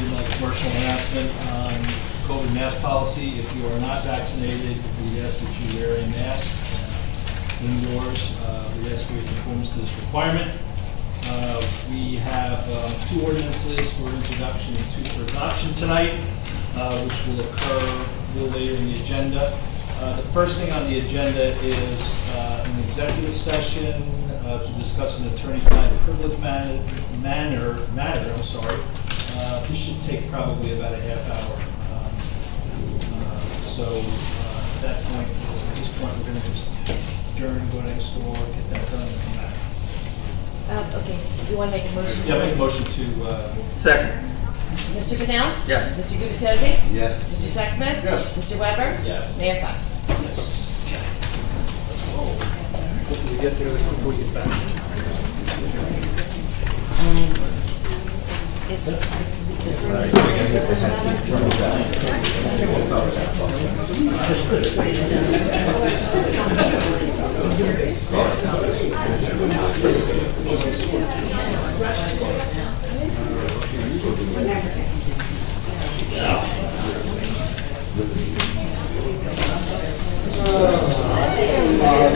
did like a commercial announcement on COVID mask policy. If you are not vaccinated, we ask that you wear a mask indoors. We ask for your conformance to this requirement. We have two ordinances for introduction and two for adoption tonight, which will occur a little later in the agenda. The first thing on the agenda is an executive session to discuss an attorney-client privilege matter. This should take probably about a half hour. At that point, at this point, we're going to just adjourn, go next door, get that done, and come back. Okay, you want to make a motion? Yeah, make a motion to. Second. Mr. Bennell? Yes. Mr. Gutozzi? Yes. Mr. Sexsmith? Yes. Mr. Weber? Yes. Mayor Fox? Yes. Okay. Let's go. Hopefully we get there before we get back.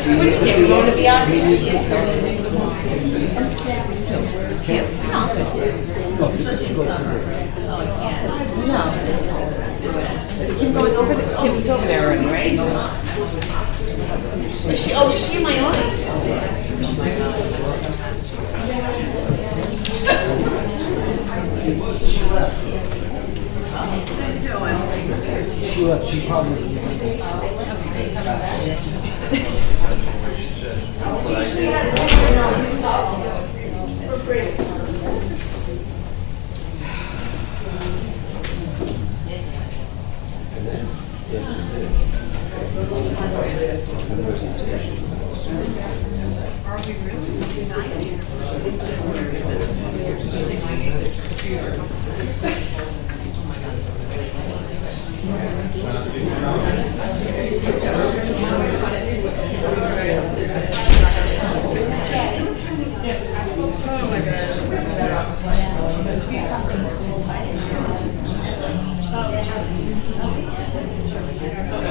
What do you say, we're going to be on? No. Is Kim going over there? Kim's over there already, right? Is she in my office? She left, she probably.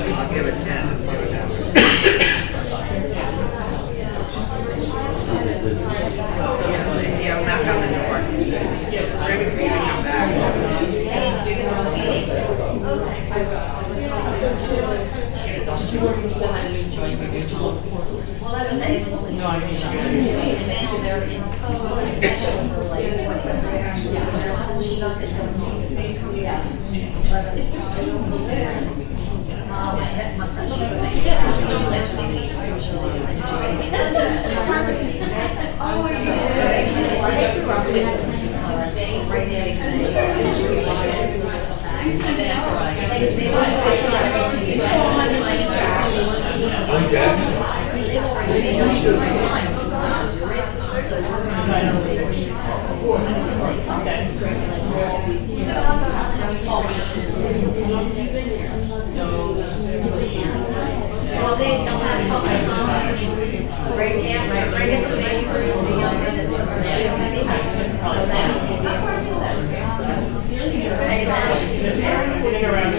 I'll give it 10. Yeah, knock on the door. Ready for you to come Around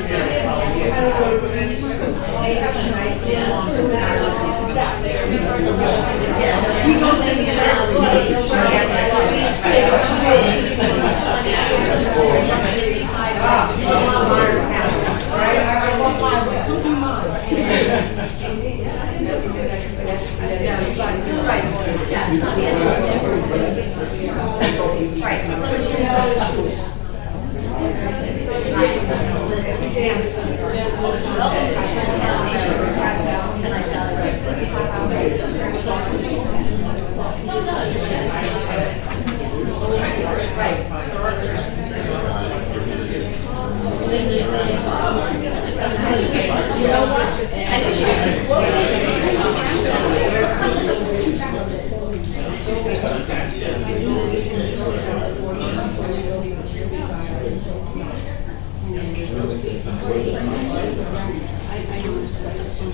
At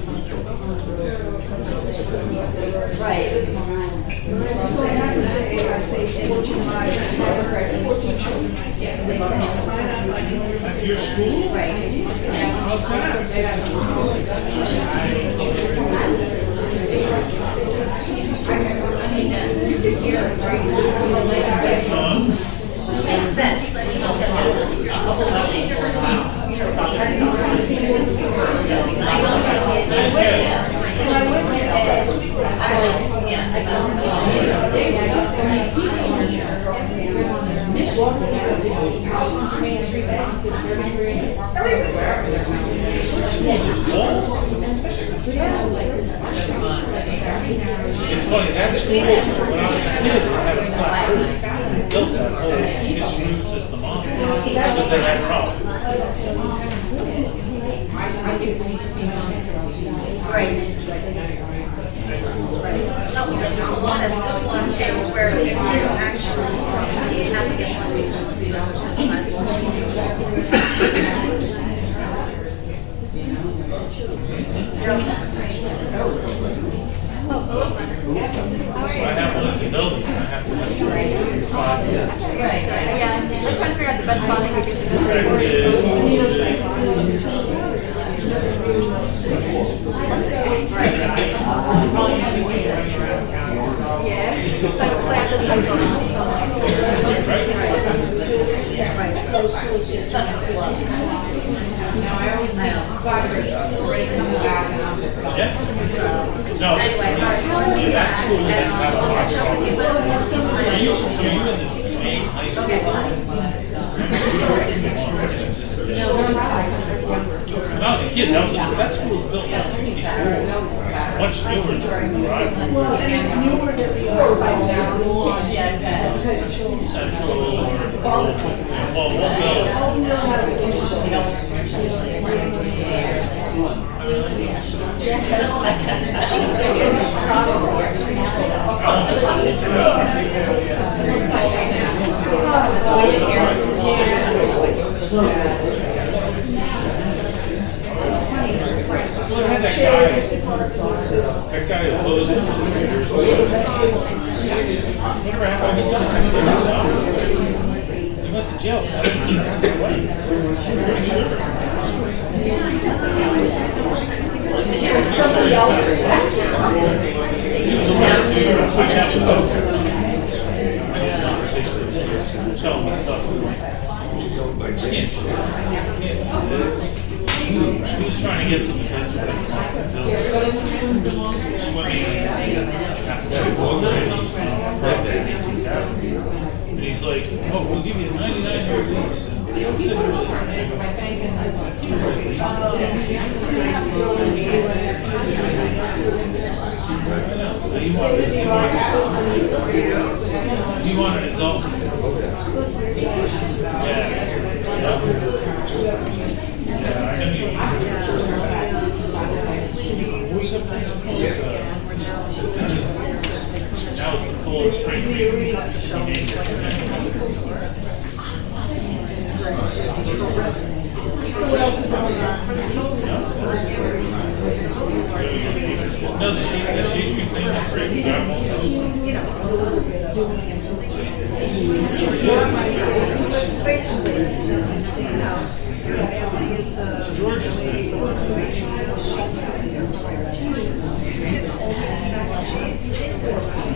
your school? How's Which makes sense, I mean, especially if you're It's funny, that school, when I was a kid, they had a plaque, built that whole kids' room system on, because they had problems. Right. No, there's a lot of towns where it is actually, you have to get I have one in the building, I have to have 5 years. Right, yeah. Let's try to figure out the best spot I can No, that school has had a lot of problems. Are you in the same high school? When I was a kid, that school was built in '64, much newer than where I was. Well, and it's newer than the other Central or, well, what goes? Well, I had that guy who closed it for years. Whatever happened, he went to jail. somebody else. Tell me stuff. He was trying to get some and he's like, oh, we'll give you a 99-year lease. He wanted his own. That was the cold spring week. No, the sheet we cleaned up pretty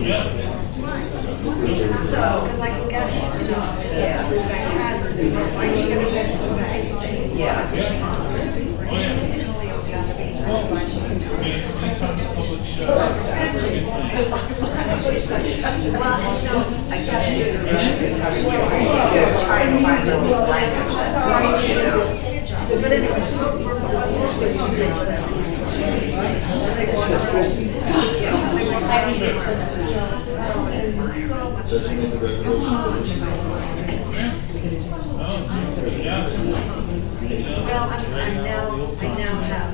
yeah. So, because I can get Well, I now have.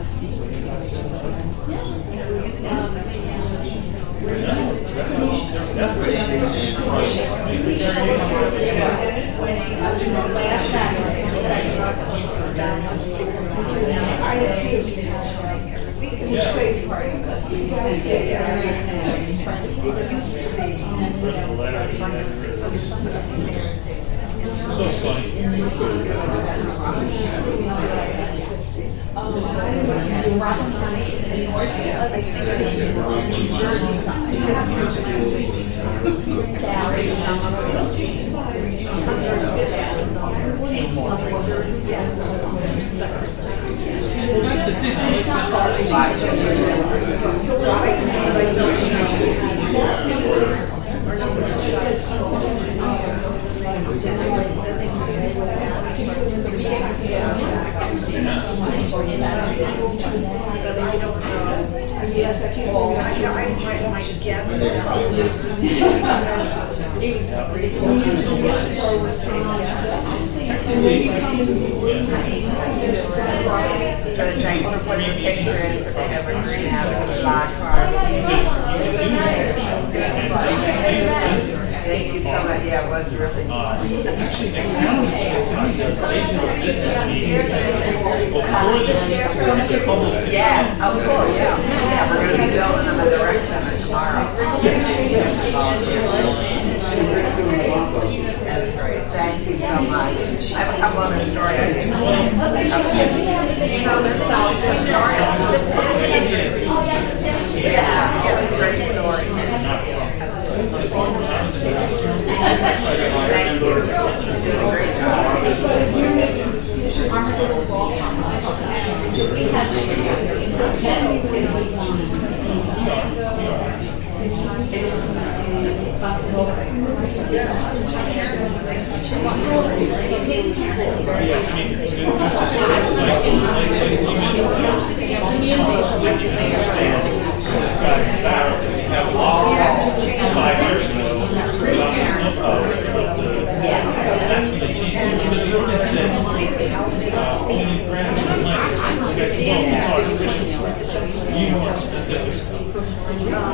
So it's like. Thanks for putting the picture in for the Evergreen Avenue block party. Thank you so much, yeah, it was really fun. Yes, of course, yeah. Yeah, we're gonna be building them at the rec center tomorrow. That's great, thank you so much. I have a couple other stories I think. You know, there's some stories. Yeah, it's a great story. Thank you. It's a great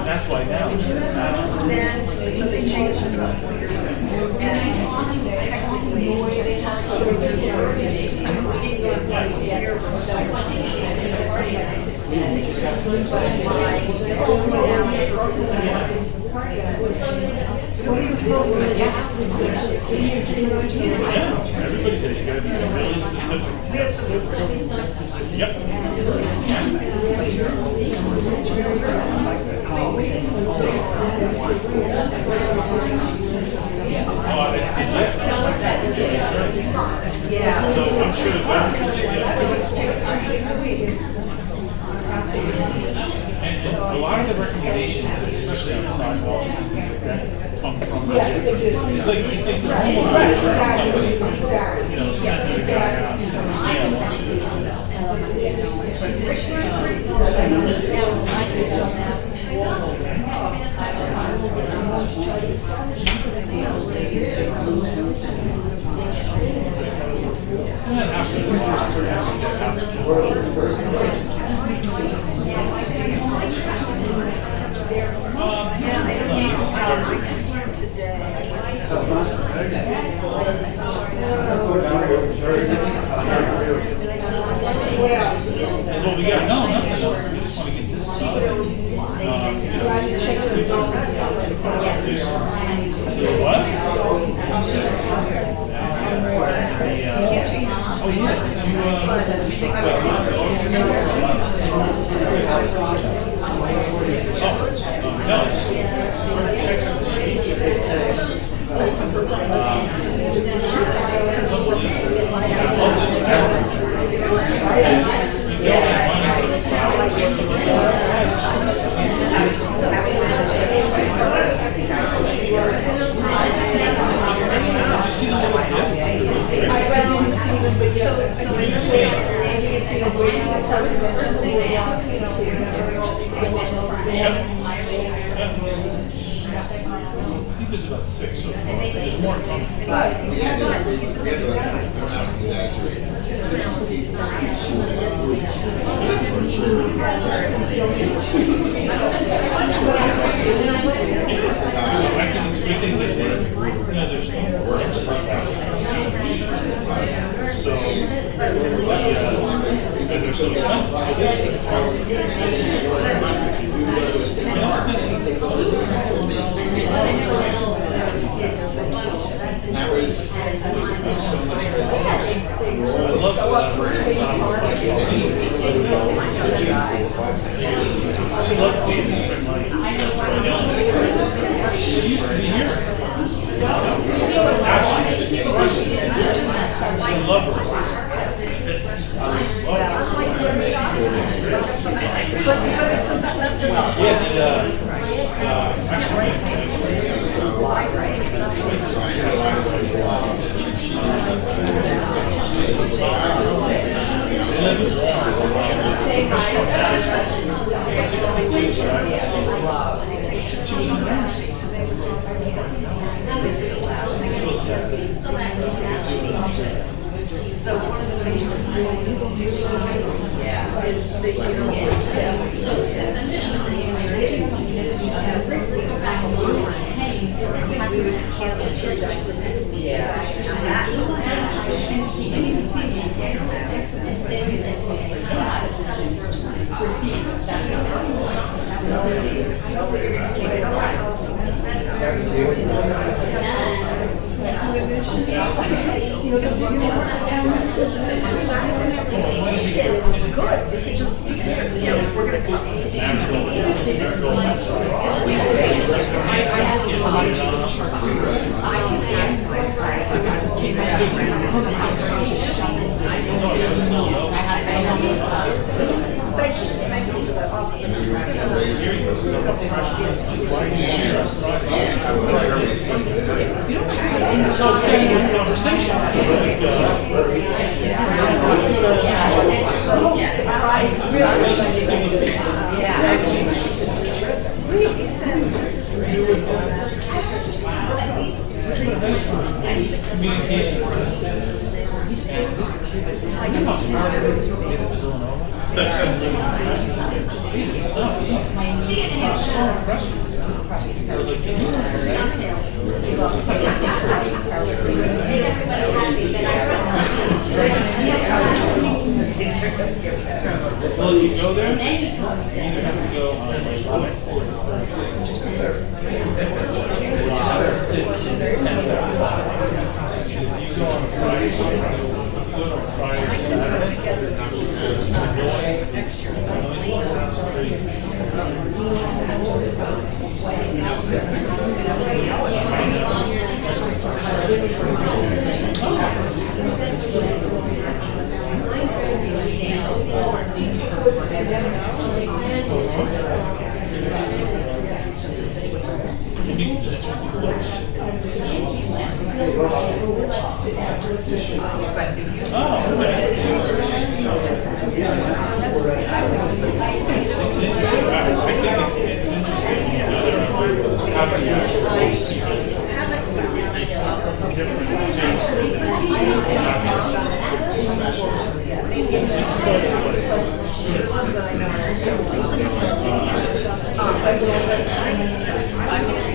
That's why now it's then, so they changed it about 4 years ago. And everybody's got to be really specific. Yep. yeah. So I'm sure and a lot of the recommendations, especially on sidewalks and things like that, come from it's like the homeowner company, you know, sending the guy out and saying, yeah, I want you to do that. Well, we got nothing. We just want to get this I think there's about 6 so far. There's more coming. Well, if you go there, you either have to go on like Wednesday or Thursday. You have to sit 10 outside. If you go on a Friday, if you go on a Friday or Saturday,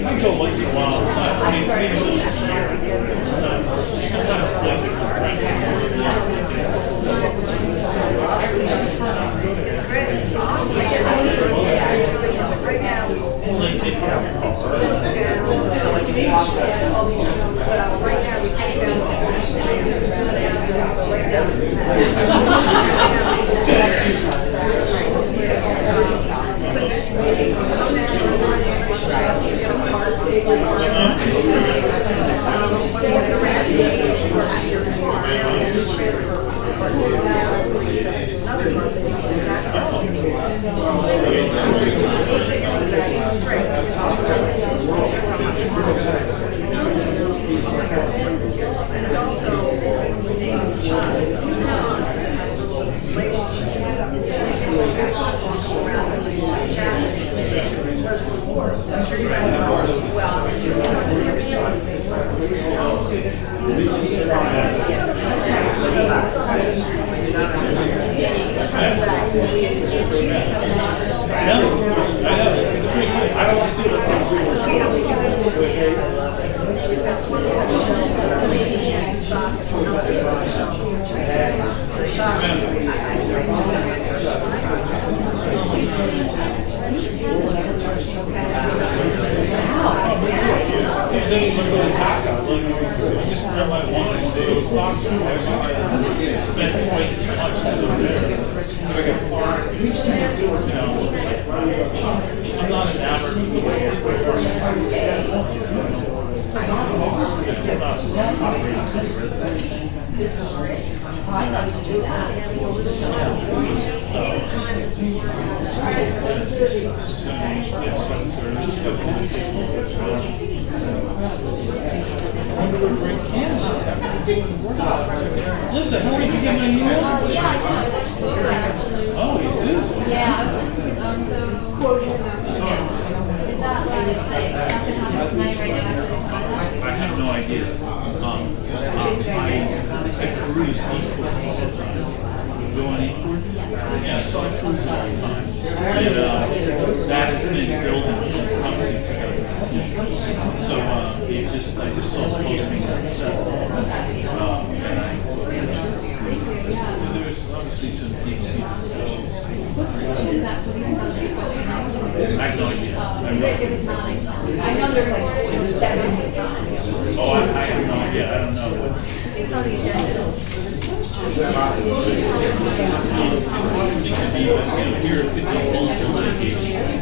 I go once in a while. It's not, I mean, maybe once a year. Sometimes Wow. just grab my one and stay with socks. I spent twice as much as over there. I got parked, you know, I'm not enamored with the way it's working. It's not operating to the Listen, how did you get my email? Oh, you do? Yeah, I have no idea. I peruse eastwards all the time. Go on eastwards? Yeah, so I peruse all the time. And that has been building since obviously 2015. So I just saw the posting that says there's obviously some deep sea. I have no idea. I know there's like 7. Oh, I have no idea. I don't know what's. It's on the agenda.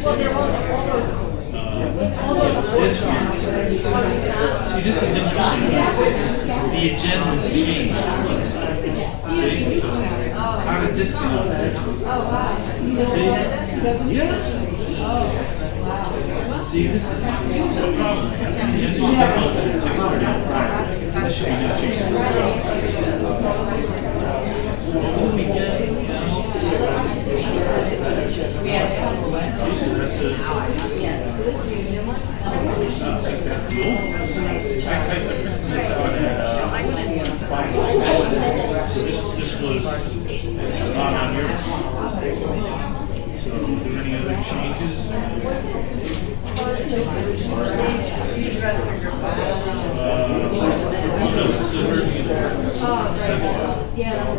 Well, they're all those. This one. See, this is interesting. The agenda has changed. See, so how did this get on this? Oh, wow. See? Yes. See, this is not the problem. The agenda should have opened at 6:30 on Friday. There should be no changes. So what do we get? So that's a. That's the old one. I printed this out at 5. So this was not on yours. So are there any other changes? It's the merging of the words. Yeah, that's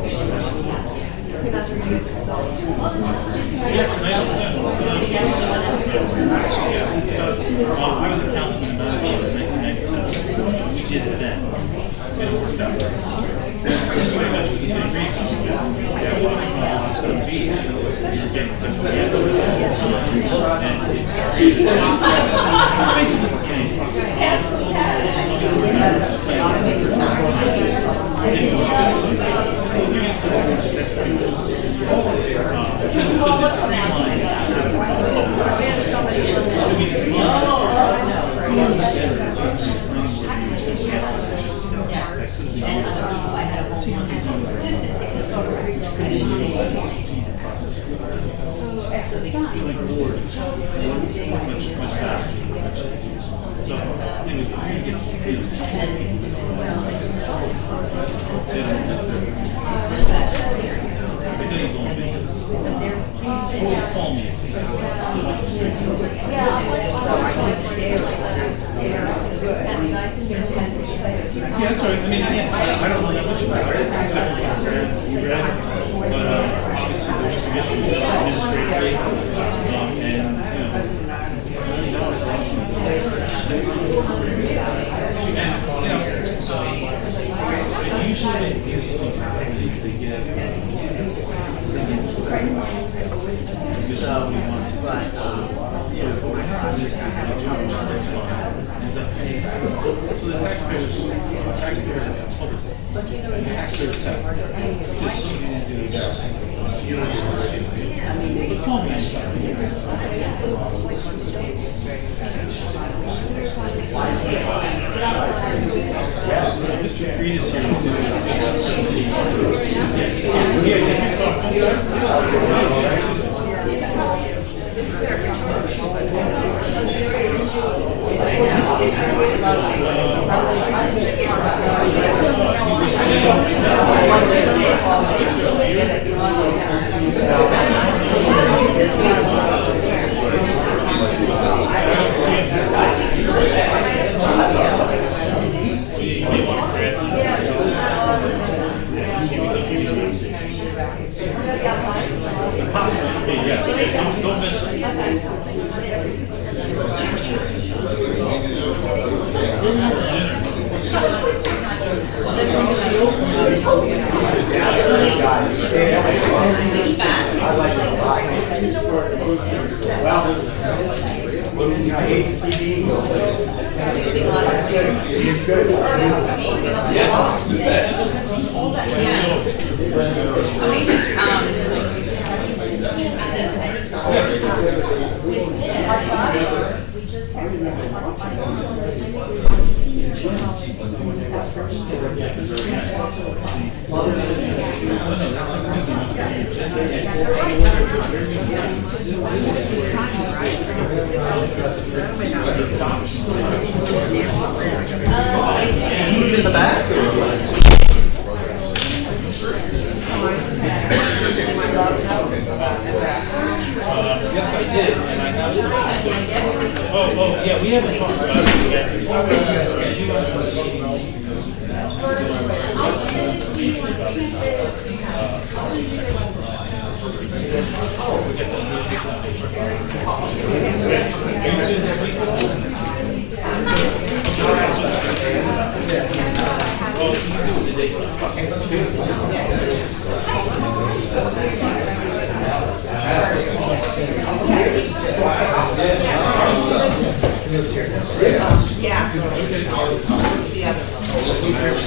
I was a councilman in Massachusetts in 1997. We did it then. And it worked out. Pretty much for the same reason. Yeah, well, it's going to be, you're getting such a answer. And it's basically the same. Always call me. Yeah, that's all right. I mean, I don't know that much about it, except for you read it. But obviously there's some issues administratively, and, usually they get so the taxpayers Mr. Creed is here In the back? Yes, I did, and I have some. Oh, yeah, we haven't talked about it yet.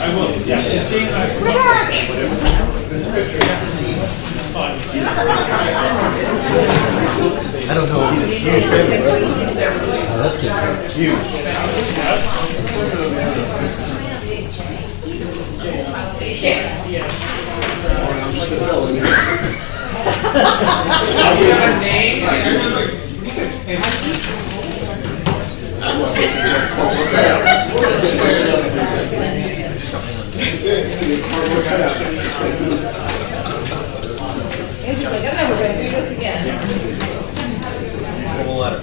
I will, yeah. We're back! I don't know. Oh, that's good. Huge. Andrew's like, I'm never gonna do this again. Letter.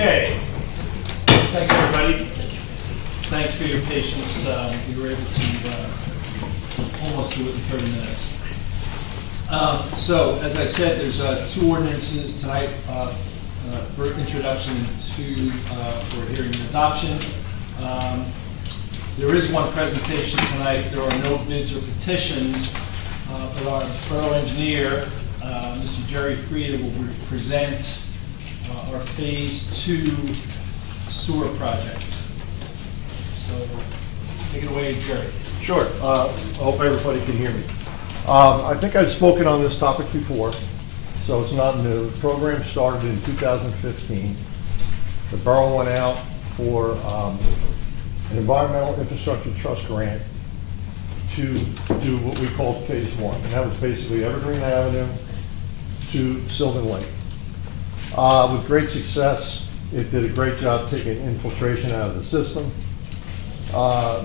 Okay. Thanks, everybody. Thanks for your patience. We were able to almost do it in 30 minutes. So, as I said, there's two ordinances tonight for introduction to for hearing and adoption. There is one presentation tonight. There are no bids or petitions, but our borough engineer, Mr. Jerry Frieda, will present our Phase 2 sewer project. So, take it away, Jerry. Sure. I hope everybody can hear me. I think I've spoken on this topic before, so it's not new. The program started in 2015. The borough went out for an environmental infrastructure trust grant to do what we called Phase 1. And that was basically Evergreen Avenue to Sylvan Lake. With great success. It did a great job taking infiltration out of the system.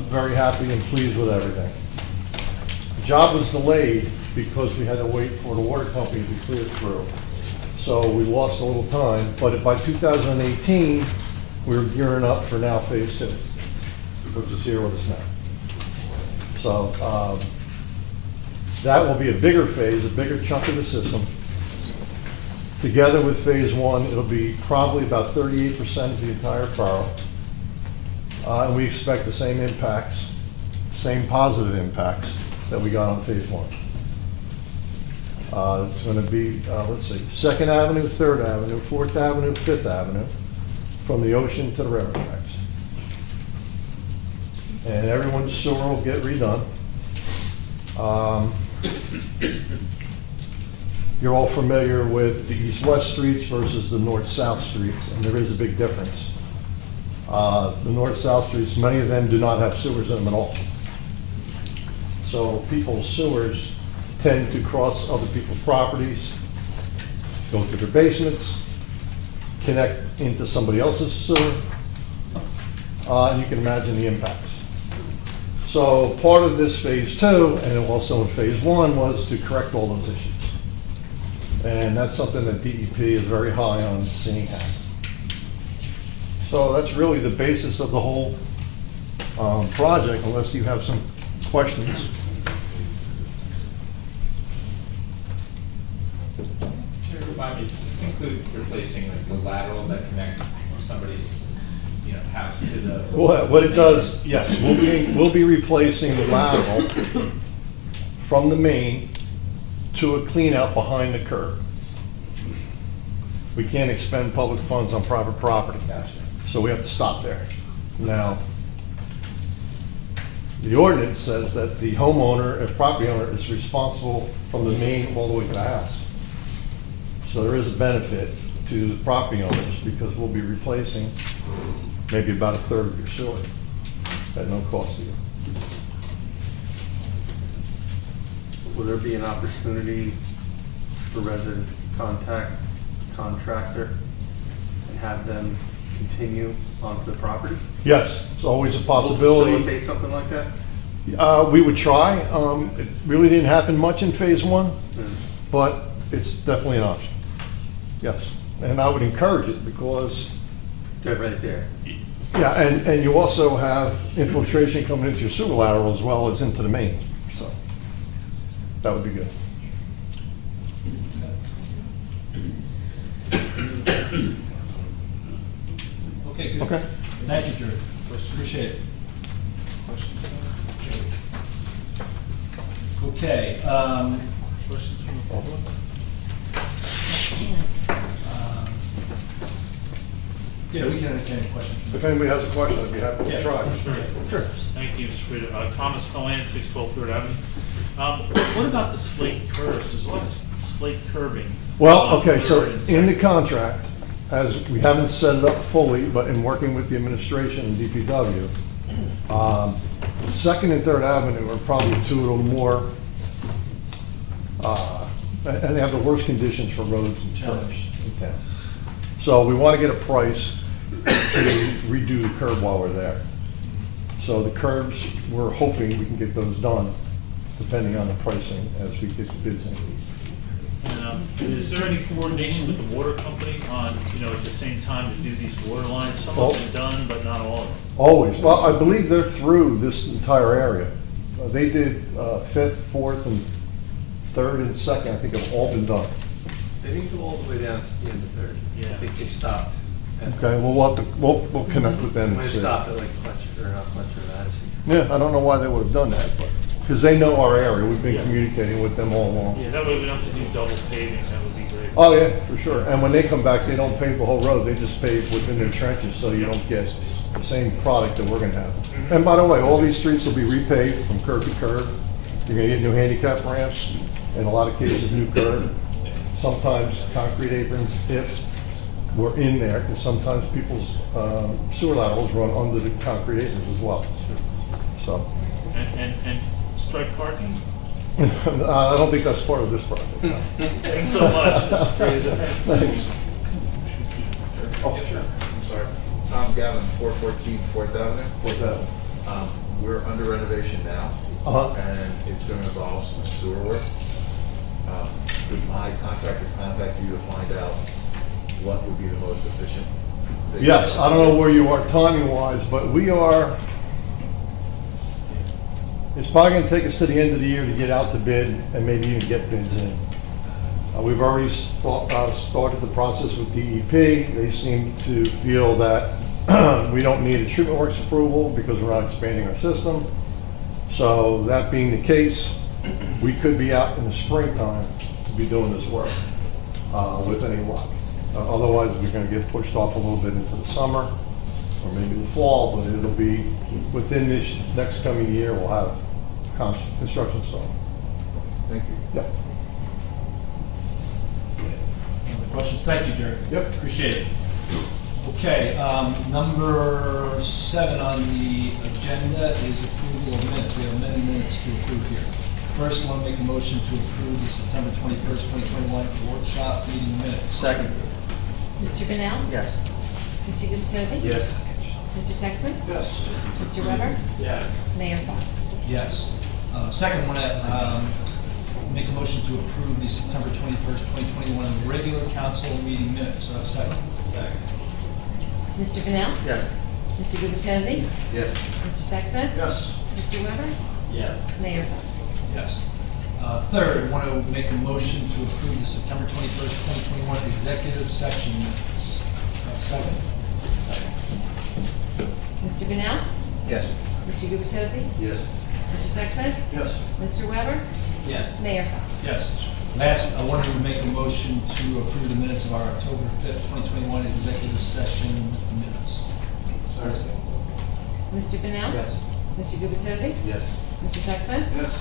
Very happy and pleased with everything. The job was delayed because we had to wait for the water company to clear through. So we lost a little time, but by 2018, we were gearing up for now Phase 2, which is here with us now. So that will be a bigger phase, a bigger chunk of the system. Together with Phase 1, it'll be probably about 38% of the entire borough. And we expect the same impacts, same positive impacts that we got on Phase 1. It's going to be, let's see, 2nd Avenue, 3rd Avenue, 4th Avenue, 5th Avenue, from the ocean to the railroad tracks. road sewer will get redone. You're all familiar with the east-west streets versus the north-south streets, and there is a big difference. The north-south streets, many of them do not have sewers in them at all. So people's sewers tend to cross other people's properties, go to their basements, connect into somebody else's sewer, and you can imagine the impacts. So part of this phase 2, and also in phase 1, was to correct all those issues. And that's something that DEP is very high on seeing happen. So that's really the basis of the whole project, unless you have some questions. Can you remind me, does this include replacing like the lateral that connects somebody's, house to the? What it does, yes, we'll be replacing the lateral from the main to a clean out behind the curb. We can't expend public funds on private property, so we have to stop there. Now, the ordinance says that the homeowner, if property owner, is responsible from the main all the way to the house. So there is a benefit to the property owners because we'll be replacing maybe about a third of your sewer at no cost to you. Will there be an opportunity for residents to contact the contractor and have them continue onto the property? Yes, it's always a possibility. Will facilitate something like that? We would try. It really didn't happen much in phase 1, but it's definitely an option. Yes, and I would encourage it because They're right there. yeah, and you also have infiltration coming into your sewer lateral as well as into the main, so that would be good. Okay, good. Okay. Thank you, Drew. Appreciate it. Okay, Questions from the public? yeah, we can entertain any questions. If anybody has a question, I'd be happy to Yeah, try. sure. Thank you, Mr. Frida. Thomas Cohen, 612 Third Avenue. What about the slate curves? There's a lot of slate curving. Well, on okay, so Third and in the Second. contract, as we haven't set it up fully, but in working with the administration and DPW, Second and Third Avenue are probably two of the more, and they have the worst conditions for roads and curves in town. So we want to get a price to redo the curb while we're there. So the curbs, we're hoping we can get those done, depending on the pricing as we get the bids in. And, is there any coordination with the water company on, at the same time to do these water lines? Some of them are done, but not all of them. Always. Well, I believe they're through this entire area. They did 5th, 4th, and 3rd and 2nd, I think have all been done. They didn't go all the way down to the end of Third. Yeah. I think they stopped. Okay, well, we'll connect with them. They and see. stopped at like Fletcher, or not Fletcher, Madison. Yeah, I don't know why they would have done that, but, because they know our area. We've been communicating with them all along. Yeah, that way we don't have to do double paving, that would be great. Oh, yeah, for sure. And when they come back, they don't pave the whole road. They just pave within their trenches, so you don't get the same product that we're gonna have. And by the way, all these streets will be repaved from curb to curb. You're gonna get new handicap ramps, in a lot of cases, new curb. Sometimes concrete aprons if we're in there, because sometimes people's sewer laterals run under the concrete aprons as well. So, And strike parking? I don't think that's part of this project. No. Thanks so much. Thanks. Oh, sure. I'm sorry. Tom Gavin, 414 4th Avenue. 4th Avenue. We're under renovation now, and it's going to involve some sewer work. Could my contractor contact you to find out what would be the most efficient thing? Yes, I don't know where you are timing wise, but we are, it's probably gonna take us to the end of the year to get out the bid and maybe even get bids in. We've already started the process with DEP. They seem to feel that we don't need a treatment works approval because we're not expanding our system. So that being the case, we could be out in the springtime to be doing this work with any luck. Otherwise, we're going to get pushed off a little bit into the summer. or maybe the fall, but it'll be within this next coming year, we'll have construction started. Thank you. Yeah. Any other questions? Thank you, Jerry. Yep. Appreciate it. Okay, number 7 on the agenda is approval of minutes. We have many minutes to approve here. First, I want to make a motion to approve the September 21st, 2021 workshop meeting minutes. Second. Mr. Bennell? Yes. Mr. Gubatose? Yes. Mr. Sexsmith? Yes. Mr. Weber? Yes. Mayor Fox? Yes. Second, I want to make a motion to approve the September 21st, 2021 regular council meeting minutes. So I have a second. Second. Mr. Bennell? Yes. Mr. Gubatose? Yes. Mr. Sexsmith? Yes. Mr. Weber? Yes. Mayor Fox? Yes. Third, I want to make a motion to approve the September 21st, 2021 executive session minutes. Second. Mr. Bennell? Yes. Mr. Gubatose? Yes. Mr. Sexsmith? Yes. Mr. Weber? Yes. Mayor Fox? Yes. Last, I wanted to make a motion to approve the minutes of our October 5th, 2021 executive session minutes. Second. Mr. Bennell? Yes. Mr. Gubatose? Yes. Mr. Sexsmith? Yes.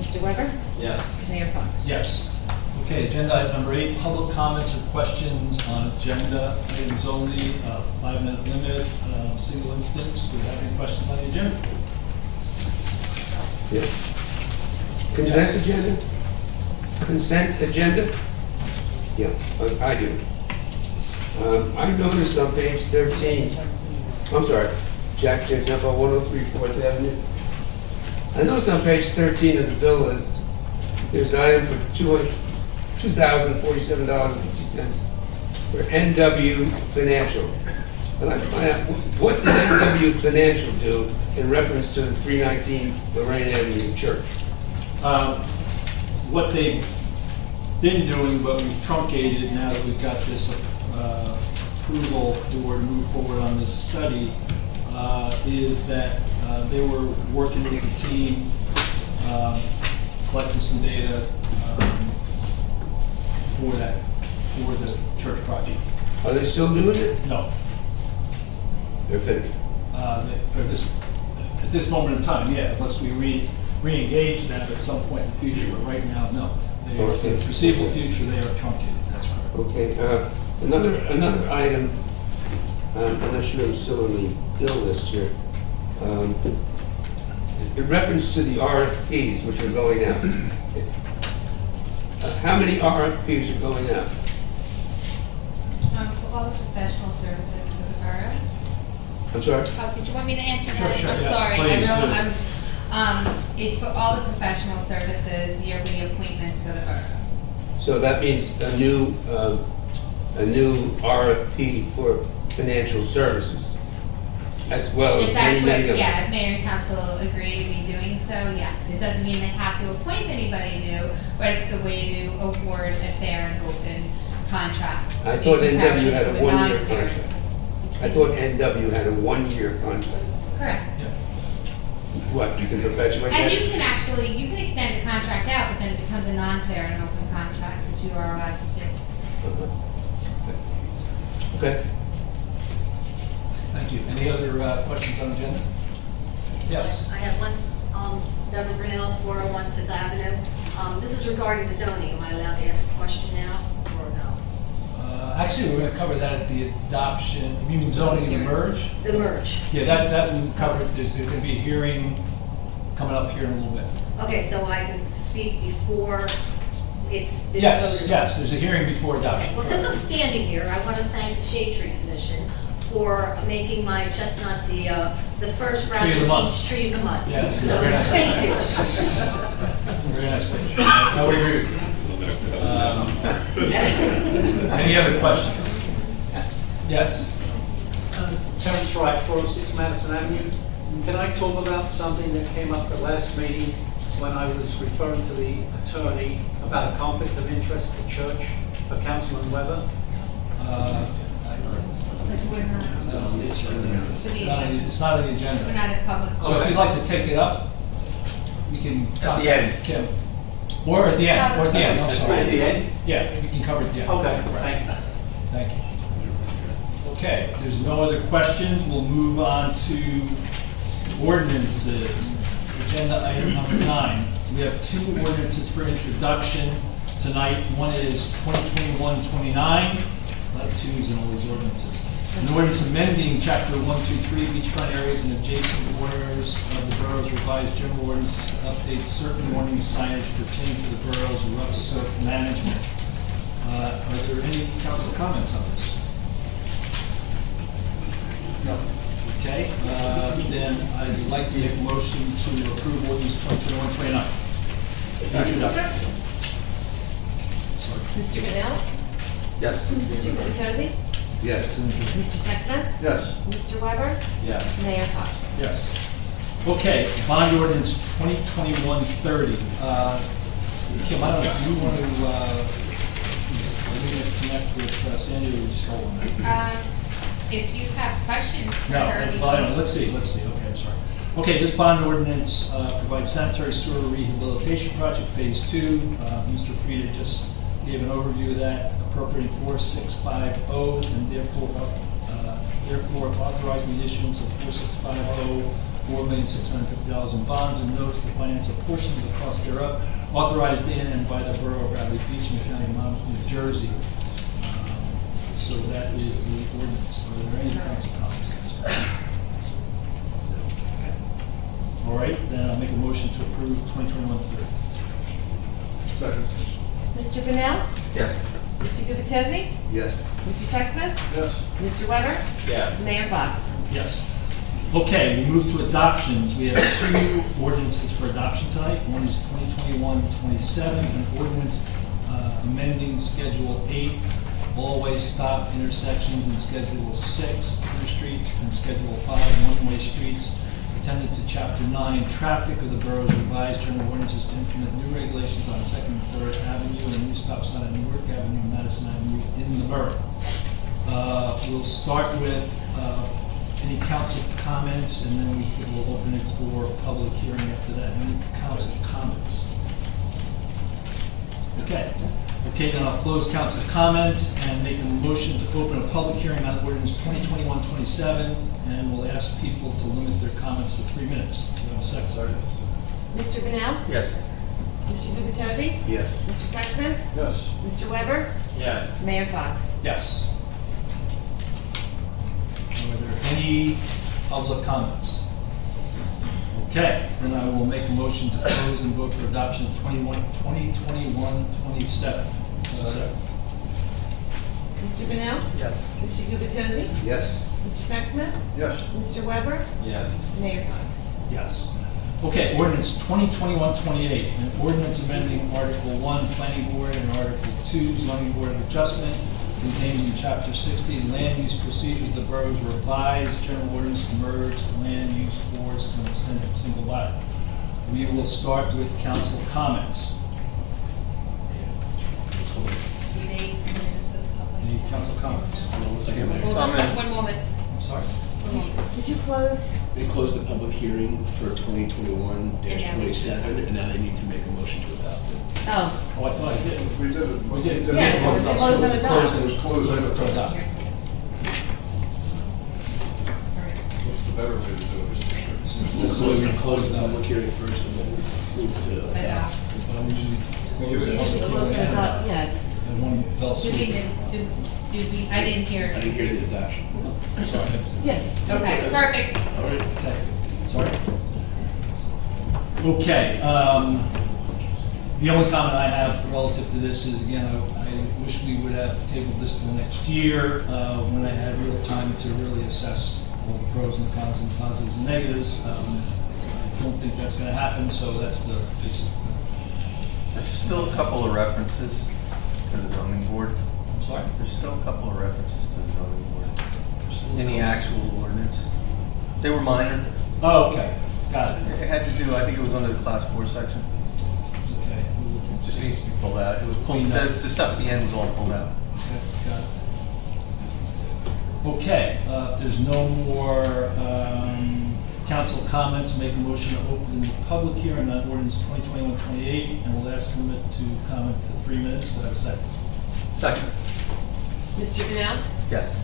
Mr. Weber? Yes. Mayor Fox? Yes. Okay, agenda item number 8, public comments or questions on agenda items only, 5-minute limit, single instance. Do we have any questions on the agenda? Consent agenda? Consent agenda? Yeah, I do. I noticed on page 13, I'm sorry, Jack Jensen, 103 4th Avenue. I noticed on page 13 of the bill list, there's an item for $2,047.50 for NW Financial. I'd like to find out, what does NW Financial do in reference to 319 Lorraine Avenue Church? What they've been doing, but we've truncated now that we've got this approval for to move forward on this study, is that they were working with the team, collecting some data for the church project. Are they still doing it? No. They're finished. At this moment in time, yeah, unless we re-engage them at some point in the future, but right now, no. They are, for the foreseeable future, they are truncated, that's correct. Okay, another item, I'm not sure I'm still on the bill list here. In reference to the RFPs which are going out, how many RFPs are going out? For all the professional services for the borough. I'm sorry? Oh, did you want me to answer that? Sure, I'm yeah, sorry, please, it's for all the professional services, yearly appointments for the borough. So that means a new RFP for financial services, as well as If many, that's many what, others. yeah, if mayor and council agree to be doing so, yes. It doesn't mean they have to appoint anybody new, but it's the way to award a fair and open contract. I thought in NW had a comparison to 1-year non-fair. contract. I thought NW had a 1-year contract. Correct. What, you can perpetuate that? And you can extend the contract out, but then it becomes a non-fair and open contract, which you are allowed to do. Okay. Thank you. Any other questions on the agenda? Yes. I have one, Deborah Brunel, 401 Fifth Avenue. This is regarding the zoning. Am I allowed to ask a question now, or no? Actually, we're going to cover that at the adoption. You mean zoning and the merge? The merge. Yeah, that we covered. There's going to be a hearing coming up here in a little bit. Okay, so I can speak before it's voted on? Yes, there's a hearing before adoption. Well, since I'm standing here, I want to thank the Shade Tree Commission for making my chestnut the first Tree of the month. Tree of the month. Yes, So, very nice. thank you. Very nice picture. I would agree with you. Any other questions? Yes. Terrence Wright, 406 Madison Avenue. Can I talk about something that came up at last meeting when I was referring to the attorney about a conflict of interest at church for Councilman Weber? It's not on the agenda. We're not at public. So if you'd like to take it up, we can contact Kim. Or at the end, I'm sorry. At the end? Yeah, we can cover it at the end. Okay, thank you. Thank you. Okay, if there's no other questions, we'll move on to ordinances. Agenda item number 9. We have 2 ordinances for introduction tonight. One is 2021-29, a lot of 2s in all these ordinances. An ordinance amending chapter 123 beachfront areas and adjacent waters of the borough's revised general ordinances to update certain warning signage pertaining to the borough's rough surf management. Are there any council comments on this? No. Okay, then I'd like to make a motion to approve ordinance 2021-29. Introduction. Mr. Goodell? Yes. Mr. Gubatose? Yes. Mr. Sexton? Yes. Mr. Weber? Yes. Mayor Fox? Yes. Okay, bond ordinance 2021-30. Kim, I don't know, do you want to, are you going to connect with Sandy or just hold on that? If you have questions for No, her, we well, can- let's see, okay, I'm sorry. Okay, this bond ordinance provides sanitary sewer rehabilitation project phase 2. Mr. Frieda just gave an overview of that, appropriating 4650 and therefore authorizing the issuance of 4650, $4,650,000 in bonds and notes to finance a portion of the cost thereof, authorized in and by the Borough of Bradley Beach in the County of Monmouth, New Jersey. So that is the ordinance. Are there any council comments on this? Okay. All right, then I'll make a motion to approve 2021-30. Second. Mr. Goodell? Yes. Mr. Gubatose? Yes. Mr. Sexton? Yes. Mr. Weber? Yes. Mayor Fox? Yes. Okay, we move to adoptions. We have 2 ordinances for adoption tonight. One is 2021-27, an ordinance amending Schedule 8, all-way stop intersections, and Schedule 6, streets, and Schedule 5, one-way streets, attended to Chapter 9, traffic of the borough's revised general ordinances to implement new regulations on 2nd and 3rd Avenue and a new stop sign on Newark Avenue and Madison Avenue in the borough. We'll start with any council comments, and then we'll open it for public hearing after that. Any council comments? Okay. Okay, then I'll close council comments and make a motion to open a public hearing on ordinance 2021-27, and we'll ask people to limit their comments to 3 minutes. Do you have a second? Mr. Goodell? Yes. Mr. Gubatose? Yes. Mr. Sexton? Yes. Mr. Weber? Yes. Mayor Fox? Yes. Are there any public comments? Okay, then I will make a motion to close and vote for adoption of 2021-27. Second. Mr. Goodell? Yes. Mr. Gubatose? Yes. Mr. Sexton? Yes. Mr. Weber? Yes. Mayor Fox? Yes. Okay, ordinance 2021-28, an ordinance amending Article 1, Planning Board, and Article 2, Zoning Board of Adjustment, contained in Chapter 60, Land Use Procedures of the Borough's revised general ordinance to merge land use boards to an extended single lot. We will start with council comments. They come into the public. Any council comments? Hold on, one moment. I'm sorry? One moment. Did you close? They closed the public hearing for 2021-27, and now they need to make a motion to adopt it. Oh. Oh, I thought I did. We did it. We did. Yeah, it was close and adopt. Close and Close and adopt. adopt. What's the better way to do it, Mr. Chairman? Close the public hearing first, and then move to adopt. I usually close the Close and public hearing, adopt, yeah, it's, and one fell Did asleep. we, I didn't hear. I didn't hear the adoption. Sorry. yeah. Okay, perfect. All right. Okay, sorry. Okay, the only comment I have relative to this is, again, I wish we would have tabled this till next year, when I had real time to really assess all the pros and cons and positives and negatives. I don't think that's gonna happen, so that's the basic. There's still a couple of references to the zoning board. I'm sorry? There's still a couple of references to the zoning board in the actual ordinance. They were minor. Oh, okay, got it. It had to do, I think it was under the class 4 section. Okay. It just needs to be pulled out. It was pulled, Cleaned up. the stuff at the end was all pulled out. Okay, got it. Okay, if there's no more council comments, make a motion to open the public hearing on ordinance 2021-28, and we'll ask them to comment to 3 minutes. Do I have a second? Second. Mr. Goodell? Yes.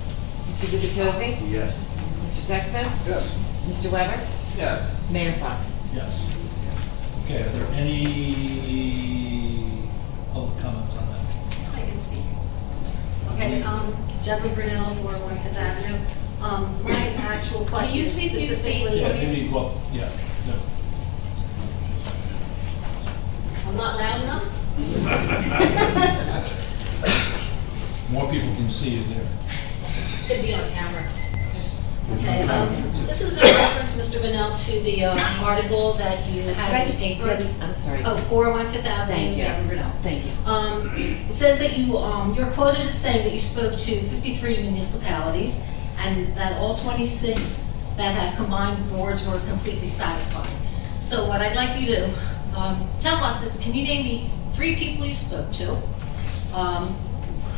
Mr. Gubatose? Yes. Mr. Sextro? Yes. Mr. Weber? Yes. Mayor Fox? Yes. Okay, are there any public comments on that? I can speak. Okay, Jacqueline Brunel, 401 Fifth Avenue. My actual question you is please use specifically. Yeah, give me, well, yeah, no. I'm not loud enough? More people can see you there. Could be on camera. Okay, this is a reference, Mr. Brunel, to the article that you had in the paper. Debbie, I'm sorry. Oh, 401 Fifth Avenue, Thank you. Jacqueline Brunel. Thank you. It says that you're quoted as saying that you spoke to 53 municipalities and that all 26 that have combined boards were completely satisfied. So what I'd like you to tell us is, can you name me 3 people you spoke to,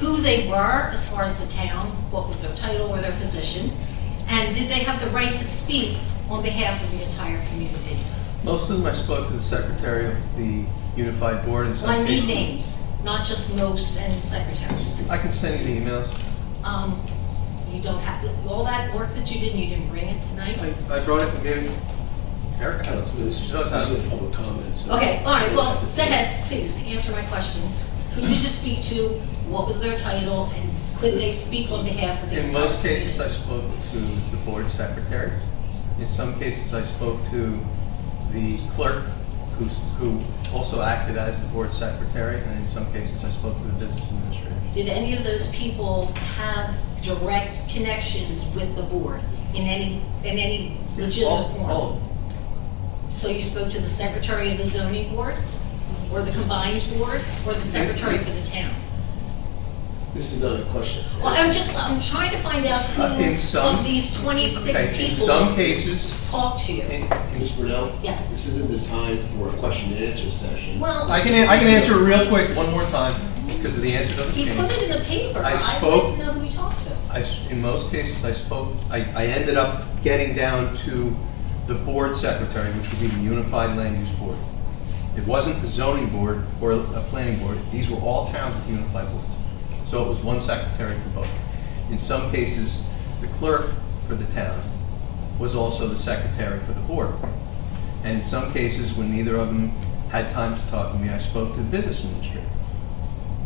who they were as far as the town, what was their title or their position, and did they have the right to speak on behalf of the entire community? Most of them I spoke to the secretary of the unified board in some I cases. need names, not just most and secretaries. I can send you the emails. You don't have, all that work that you did, and you didn't bring it tonight? I brought it and gave it. Eric, This is public comments. Okay, all right, well, go ahead, please, to answer my questions. Who did you speak to, what was their title, and could they speak on behalf of the In entire most cases, community? I spoke to the board secretary. In some cases, I spoke to the clerk, who also acted as the board secretary, and in some cases, I spoke to the business administrator. Did any of those people have direct connections with the board in any legitimate form? All of them. So you spoke to the secretary of the zoning board, or the combined board, or the secretary for the town? This is not a question. Well, I'm trying to find out In who some- of these 26 Okay, people in some cases, talked to you. Ms. Brunel? Yes. This isn't the time for a question and answer session. Well, I can answer it real quick one more time, because the answer doesn't he change. put it in the paper. I I'd spoke- like to know who he talked to. In most cases, I ended up getting down to the board secretary, which would be the unified land use board. It wasn't the zoning board or a planning board. These were all towns with unified boards. So it was one secretary for both. In some cases, the clerk for the town was also the secretary for the board. And in some cases, when neither of them had time to talk to me, I spoke to the business administrator.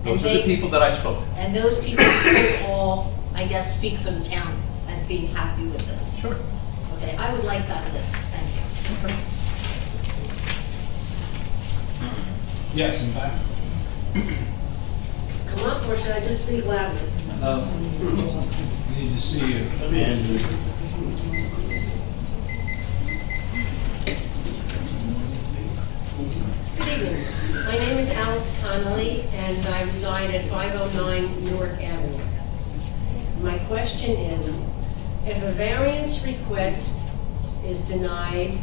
Those are the people that I spoke to. And those people could all, I guess, speak for the town as being happy with this. Sure. Okay, I would like that list, thank you. Yes, in back. Come up, or should I just speak loudly? Need to see you. Good evening. My name is Alice Connolly, and I reside at 509 Newark Avenue. My question is, if a variance request is denied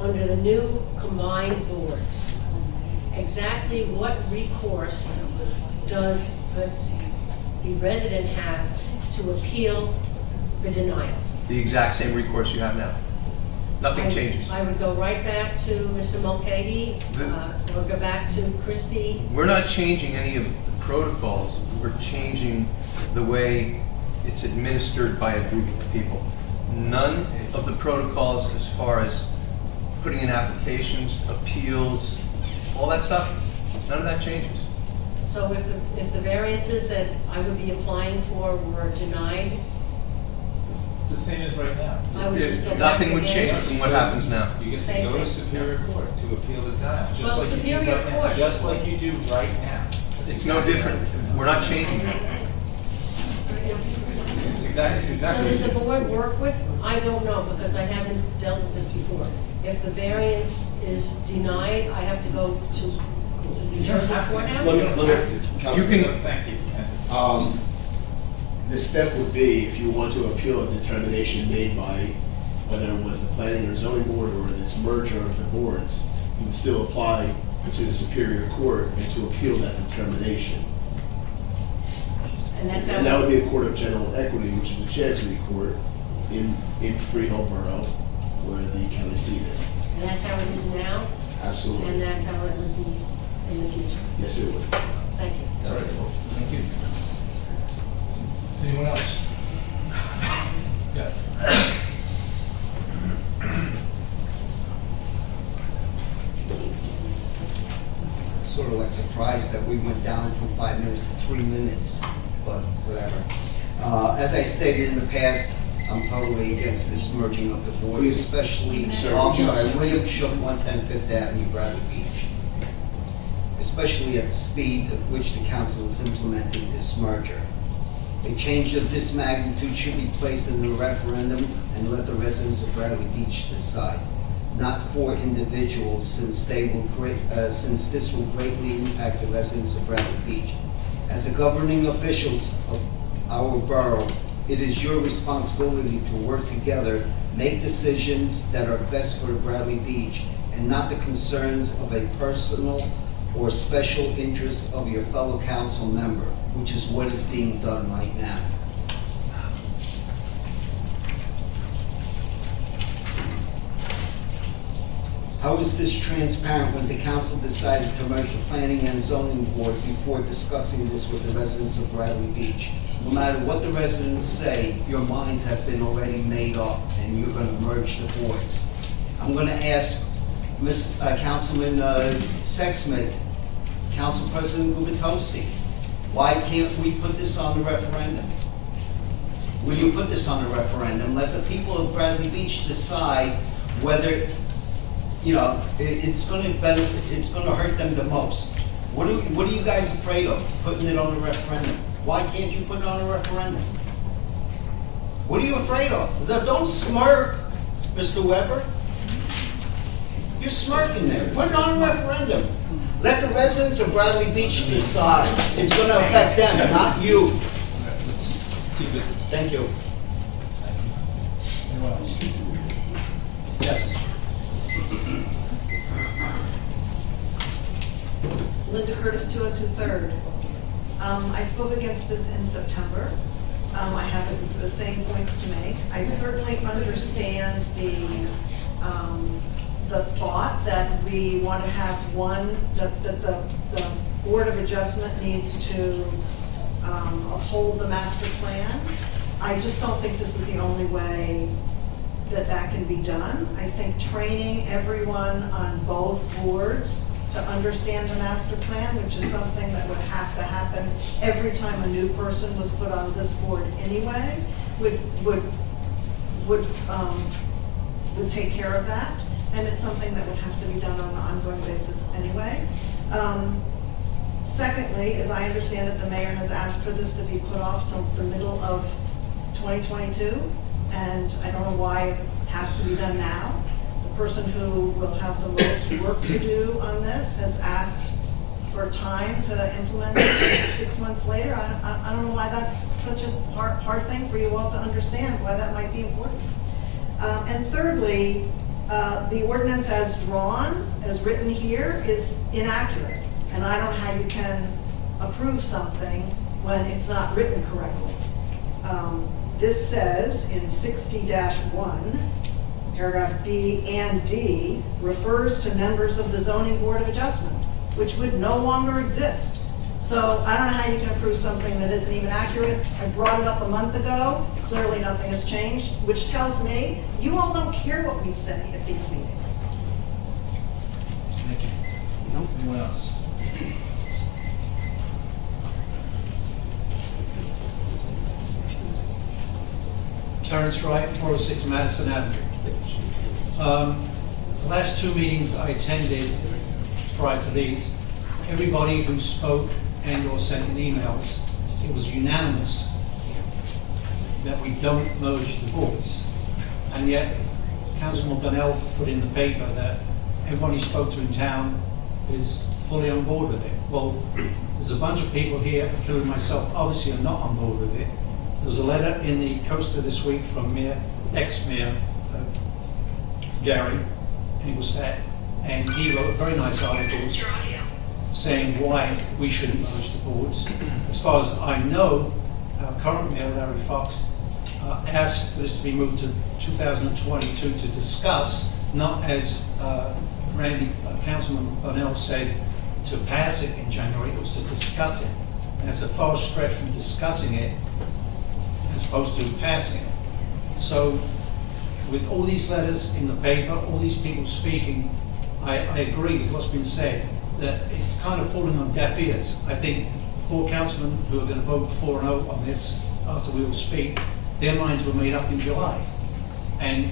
under the new combined boards, exactly what recourse does the resident have to appeal the denial? The exact same recourse you have now. Nothing changes. I would go right back to Mr. Mulcahy, or go back to Christie. We're not changing any of the protocols. We're changing the way it's administered by a group of people. None of the protocols as far as putting in applications, appeals, all that stuff, none of that changes. So if the variances that I would be applying for were denied, It's the same as right now. I would just go back Nothing would again. change from what happens now. You get to Same go to thing. Superior Court to appeal the denial, just Well, like you do Superior right now. Court. Just like you do right now. It's no different. We're not changing that. It's exactly. So does the board work with, I don't know, because I haven't dealt with this before. If the variance is denied, I have to go to New Jersey courthouse? You can. Thank you. The step would be, if you want to appeal a determination made by, whether it was the planning or zoning board or this merger of the boards, you would still apply to the Superior Court and to appeal that determination. And that's how. And that would be a court of general equity, which is the Chancery Court in Freehold Borough, where the county seat is. And that's how it is now? Absolutely. And that's how it would be in the future? Yes, it would. Thank you. All right. Thank you. Anyone else? sort of like surprised that we went down from 5 minutes to 3 minutes, but whatever. As I stated in the past, I'm totally against this merging of the boards, especially, oh, I'm sorry, William Shook, 110 Fifth Avenue, Bradley Beach. Especially at the speed at which the council is implementing this merger. A change of this magnitude should be placed in the referendum and let the residents of Bradley Beach decide, not for individuals, since this will greatly impact the residents of Bradley Beach. As the governing officials of our borough, it is your responsibility to work together, make decisions that are best for Bradley Beach, and not the concerns of a personal or special interest of your fellow council member, which is what is being done right now. How is this transparent when the council decided to merge the planning and zoning board before discussing this with the residents of Bradley Beach? No matter what the residents say, your minds have been already made up and you're gonna merge the boards. I'm gonna ask Councilman Sexsmith, Council President Gubitosi, why can't we put this on the referendum? Will you put this on the referendum? Let the people of Bradley Beach decide whether, you know, it's gonna benefit, it's gonna hurt them the most. What are you guys afraid of, putting it on the referendum? Why can't you put it on a referendum? What are you afraid of? Don't smirk, Mr. Weber. You're smirking there. Put it on a referendum. Let the residents of Bradley Beach decide. It's gonna affect them, not you. Thank you. Anyone else? Yes. Linda Curtis, 202 Third. I spoke against this in September. I have the same points to make. I certainly understand the thought that we want to have one, that the Board of Adjustment needs to uphold the master plan. I just don't think this is the only way that that can be done. I think training everyone on both boards to understand the master plan, which is something that would have to happen every time a new person was put on this board anyway, would take care of that. And it's something that would have to be done on an ongoing basis anyway. Secondly, as I understand it, the mayor has asked for this to be put off till the middle of 2022, and I don't know why it has to be done now. The person who will have the most work to do on this has asked for time to implement it 6 months later. I don't know why that's such a hard thing for you all to understand, why that might be important. And thirdly, the ordinance as drawn, as written here, is inaccurate. And I don't know how you can approve something when it's not written correctly. This says in 60-1, paragraph B and D, refers to members of the Zoning Board of Adjustment, which would no longer exist. So I don't know how you can approve something that isn't even accurate. I brought it up a month ago. Clearly nothing has changed, which tells me you all don't care what we say at these meetings. Thank you. Anyone else? Terrence Wright, 406 Madison Avenue. The last two meetings I attended prior to these, everybody who spoke and or sent in emails, it was unanimous that we don't merge the boards. And yet, Councilman Bonnell put in the paper that everyone he spoke to in town is fully on board with it. Well, there's a bunch of people here, including myself, obviously are not on board with it. There's a letter in the Coaster this week from ex-mayor Gary Engelstadt, and he wrote a very nice article saying why we shouldn't merge the boards. As far as I know, our current mayor, Larry Fox, asked for this to be moved to 2022 to discuss, not as Councilman Bonnell said, to pass it in January. It was to discuss it. And that's a far stretch from discussing it as opposed to passing it. So with all these letters in the paper, all these people speaking, I agree with what's been said. that it's kind of falling on deaf ears. I think 4 councilmen who are going to vote 4-0 on this after we all speak, their minds were made up in July. And,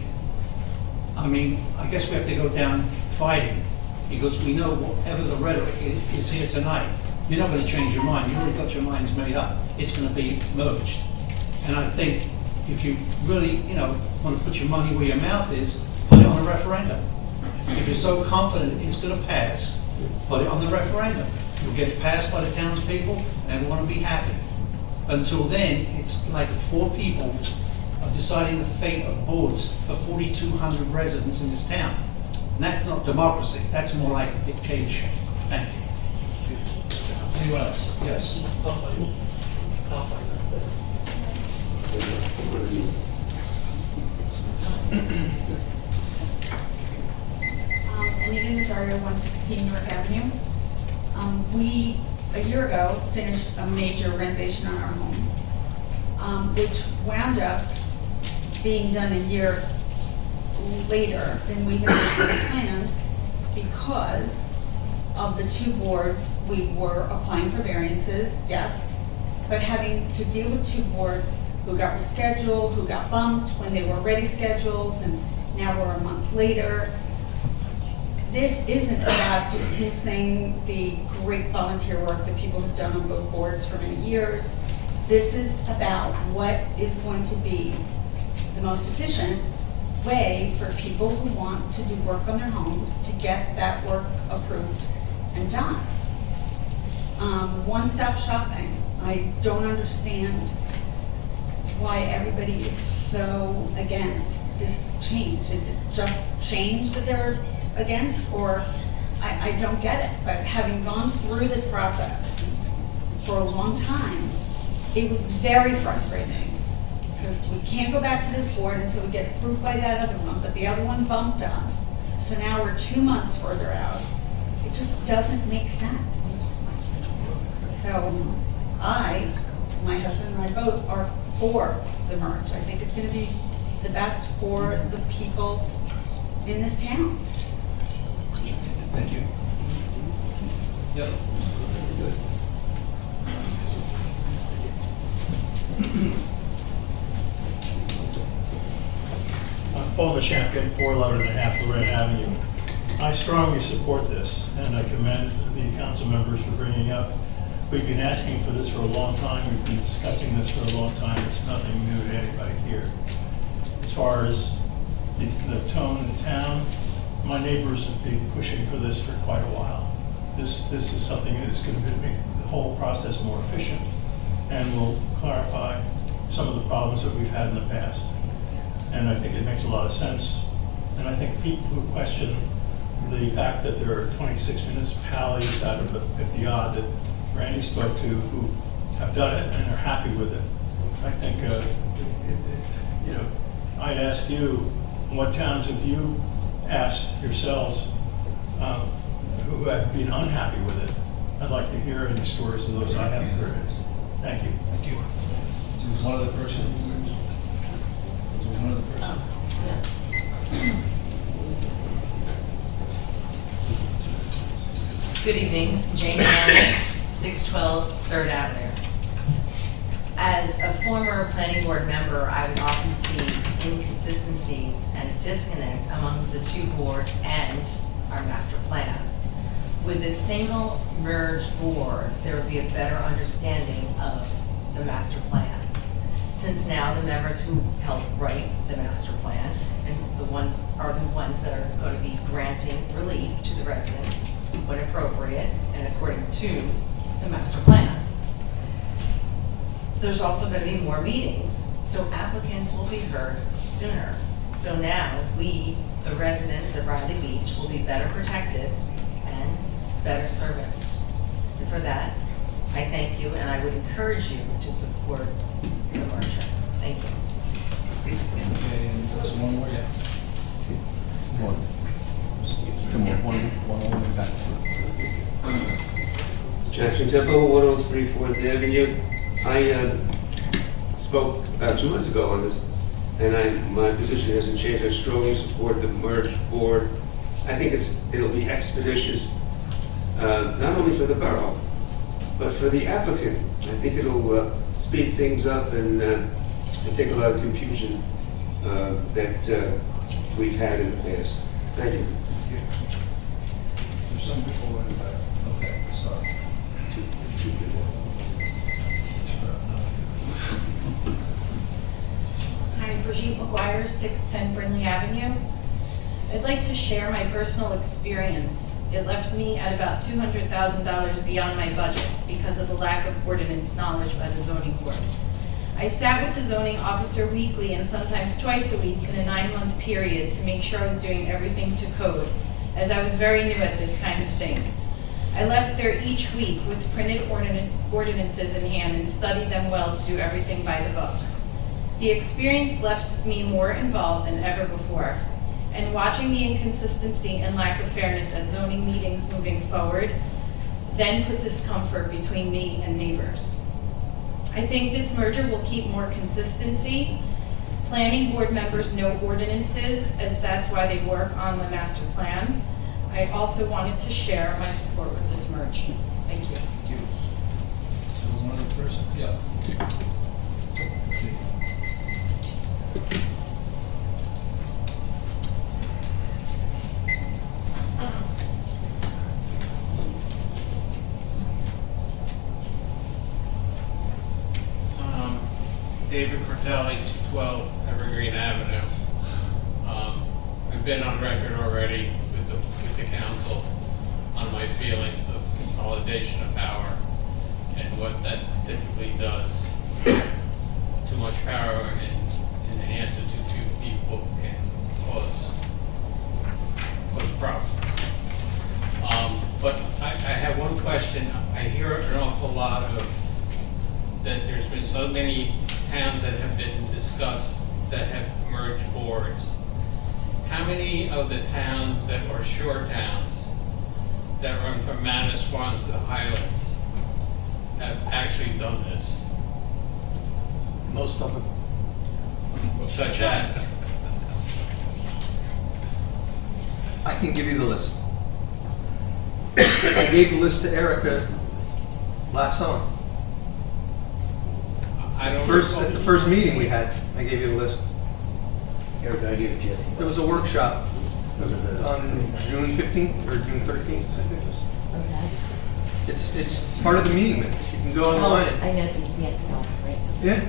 I mean, I guess we have to go down fighting, because we know whatever the rhetoric is here tonight, you're not going to change your mind. You've already got your minds made up. It's going to be merged. And I think if you really, want to put your money where your mouth is, put it on a referendum. If you're so confident it's going to pass, put it on the referendum. It'll get passed by the townspeople, and everyone will be happy. Until then, it's like 4 people are deciding the fate of boards for 4,200 residents in this town. And that's not democracy. That's more like dictatorship. Thank you. Anyone else? Yes. Anita Nazario, 116 York Avenue. We, a year ago, finished a major renovation on our home, which wound up being done a year later than we had originally planned because of the 2 boards. We were applying for variances, yes, but having to deal with 2 boards who got rescheduled, who got bumped when they were already scheduled, and now we're a month later. This isn't about dismissing the great volunteer work that people have done on both boards for many years. This is about what is going to be the most efficient way for people who want to do work on their homes to get that work approved and done. One-stop shopping. I don't understand why everybody is so against this change. Is it just change that they're against, or I don't get it. But having gone through this process for a long time, it was very frustrating. We can't go back to this board until we get approved by that other one, but the other one bumped us. So now we're 2 months further out. It just doesn't make sense. So my husband and I both are for the merge. I think it's going to be the best for the people in this town. Thank you. Yep. Good. I'm Paul the Champion, 411.5 Lorraine Avenue. I strongly support this, and I commend the council members for bringing up. We've been asking for this for a long time. We've been discussing this for a long time. It's nothing new to anybody here. As far as the tone in town, my neighbors have been pushing for this for quite a while. This is something that's going to make the whole process more efficient and will clarify some of the problems that we've had in the past. And I think it makes a lot of sense. And I think people who question the fact that there are 26 municipalities out of the 50-odd that Randy spoke to who have done it and are happy with it. I think, I'd ask you, what towns have you asked yourselves who have been unhappy with it? I'd like to hear any stories of those I haven't heard. Thank you. Thank you. So there's one other person. Good evening, Jane Allen, 612 3rd Avenue. As a former planning board member, I would often see inconsistencies and a disconnect among the 2 boards and our master plan. With a single merged board, there would be a better understanding of the master plan. Since now the members who helped write the master plan and the ones that are going to be granting relief to the residents when appropriate and according to the master plan. There's also going to be more meetings, so applicants will be heard sooner. So now we, the residents of Riley Beach, will be better protected and better serviced. And for that, I thank you, and I would encourage you to support the merger. Thank you. Okay, and there's one more, yeah. One. Two more. One back. Jackson Temple, 103 4th Avenue. I spoke about 2 months ago on this, and my position hasn't changed. I strongly support the merged board. I think it'll be expeditious. not only for the borough, but for the applicant. I think it'll speed things up and take a lot of confusion that we've had in the past. Thank you. There's some people in the back. Okay, sorry. Hi, Brigitte McGuire, 610 Brindley Avenue. I'd like to share my personal experience. It left me at about $200,000 beyond my budget because of the lack of ordinance knowledge by the zoning board. I sat with the zoning officer weekly and sometimes twice a week in a 9-month period to make sure I was doing everything to code, as I was very new at this kind of thing. I left there each week with printed ordinances in hand and studied them well to do everything by the book. The experience left me more involved than ever before, and watching the inconsistency and lack of fairness at zoning meetings moving forward then put discomfort between me and neighbors. I think this merger will keep more consistency. Planning board members know ordinances, as that's why they work on the master plan. I also wanted to share my support with this merge. Thank you. Thank you. So one other person? Yeah. David Cortelli, 212 Evergreen Avenue. I've been on record already with the council on my feelings of consolidation of power and what that typically does. Too much power in the hands of too few people can cause problems. But I have one question. I hear an awful lot of that there's been so many towns that have been discussed that have merged boards. How many of the towns that are shore towns that run from Manasquan to the Highlands have actually done this? Most of them. Such as? I can give you the list. I gave the list to Erica last summer. At the first meeting we had, I gave you the list. Erica, I gave it to you. It was a workshop on June 15th or June 13th, I think. It's part of the meeting minutes. You can go online. I know the Excel, right? Yeah.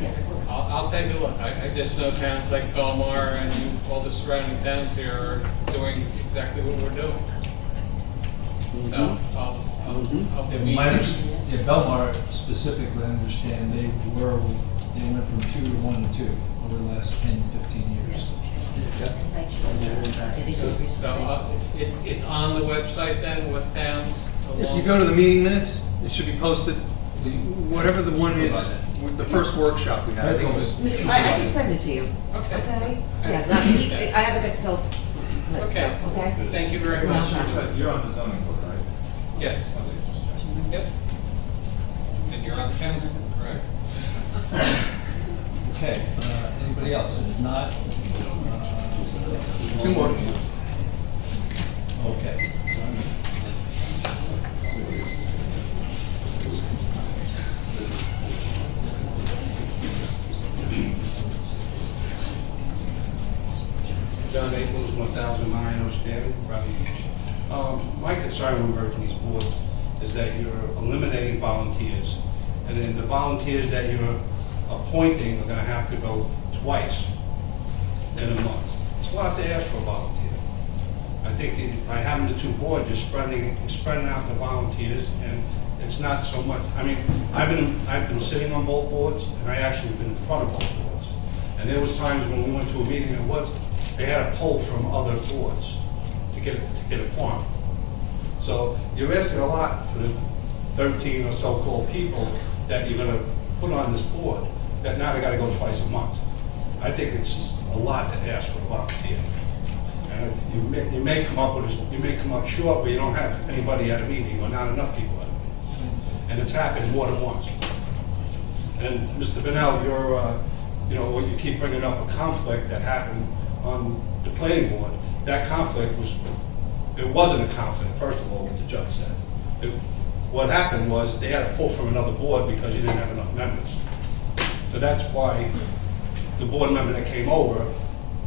I'll take a look. I just know towns like Belmar and all the surrounding towns here are doing exactly what we're doing. So I'll be. Yeah, Belmar specifically, I understand, they went from 2 to 1 to 2 over the last 10, 15 years. So it's on the website then, what towns? If you go to the meeting minutes, it should be posted, whatever the one is, the first workshop we had, I think it was. I can send it to you. Okay. Yeah, I have an Excel list, Okay. okay? Thank you very much. You're on the zoning board, right? Yes. Yep. And you're on the council, correct? Okay, anybody else? If not, Two more. Okay. John Aples, 1009 Ocean Avenue, Robbie Beach. My concern when merging these boards is that you're eliminating volunteers, and then the volunteers that you're appointing are gonna have to go twice in a month. It's a lot to ask for a volunteer. I think by having the two boards, you're spreading out the volunteers, and it's not so much, I mean, I've been sitting on both boards, and I actually been in front of both boards. And there was times when we went to a meeting, they had a poll from other boards to get a quorum. So you're asking a lot for the 13 or so called people that you're gonna put on this board, that now they gotta go twice a month. I think it's a lot to ask for a volunteer. And you may come up short, but you don't have anybody at a meeting, or not enough people at a meeting. And it's happened more than once. And Mr. Bennell, what you keep bringing up, a conflict that happened on the planning board. That conflict wasn't a conflict, first of all, what the judge said. What happened was they had to pull from another board because you didn't have enough members. So that's why the board member that came over,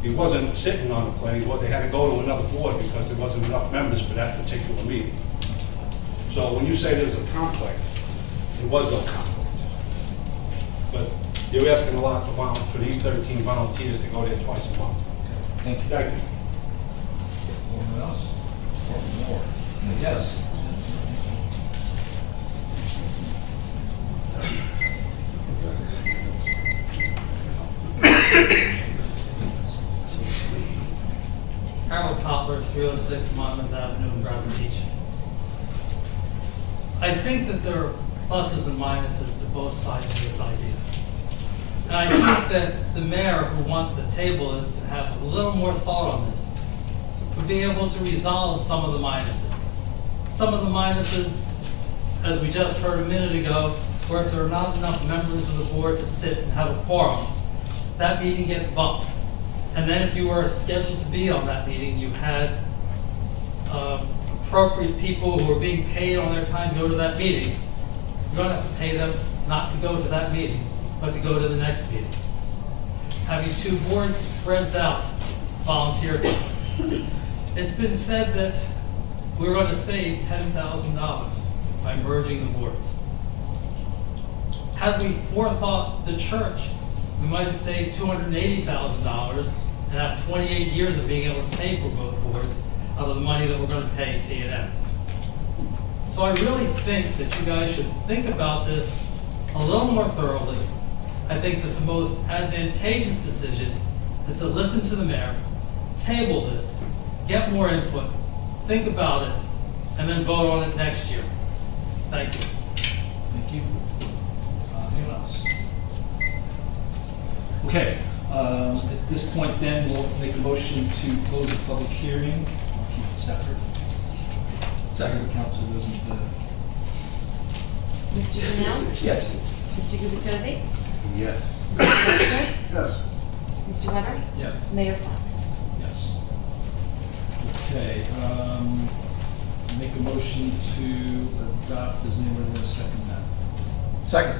he wasn't sitting on the planning board, they had to go to another board because there wasn't enough members for that particular meeting. So when you say there's a conflict, there was no conflict. But you're asking a lot for these 13 volunteers to go there twice a month. Thank you. Thank you. Anyone else? Or more. Yes. Harold Kotler, 306 Monmouth Avenue in Bradley Beach. I think that there are pluses and minuses to both sides of this idea. And I think that the mayor who wants to table this and have a little more thought on this would be able to resolve some of the minuses. Some of the minuses, as we just heard a minute ago, where if there are not enough members of the board to sit and have a quorum, that meeting gets bumped. And then if you were scheduled to be on that meeting, you had appropriate people who are being paid on their time to go to that meeting. You're gonna have to pay them not to go to that meeting, but to go to the next meeting. Having two boards spreads out volunteer time. It's been said that we're gonna save $10,000 by merging the boards. Had we forethought the church, we might have saved $280,000 and have 28 years of being able to pay for both boards out of the money that we're going to pay T&M. So I really think that you guys should think about this a little more thoroughly. I think that the most advantageous decision is to listen to the mayor, table this, get more input, think about it, and then vote on it next year. Thank you. Thank you. Anyone else? Okay, at this point then, we'll make a motion to close the public hearing. I'll keep it separate. Second. The council doesn't, Mr. Brunel? Yes. Mr. Gubatose? Yes. Mr. Wexler? Yes. Mr. Weber? yes. Mayor Fox? Yes. Okay, make a motion to adopt, does anyone want to second that? Second.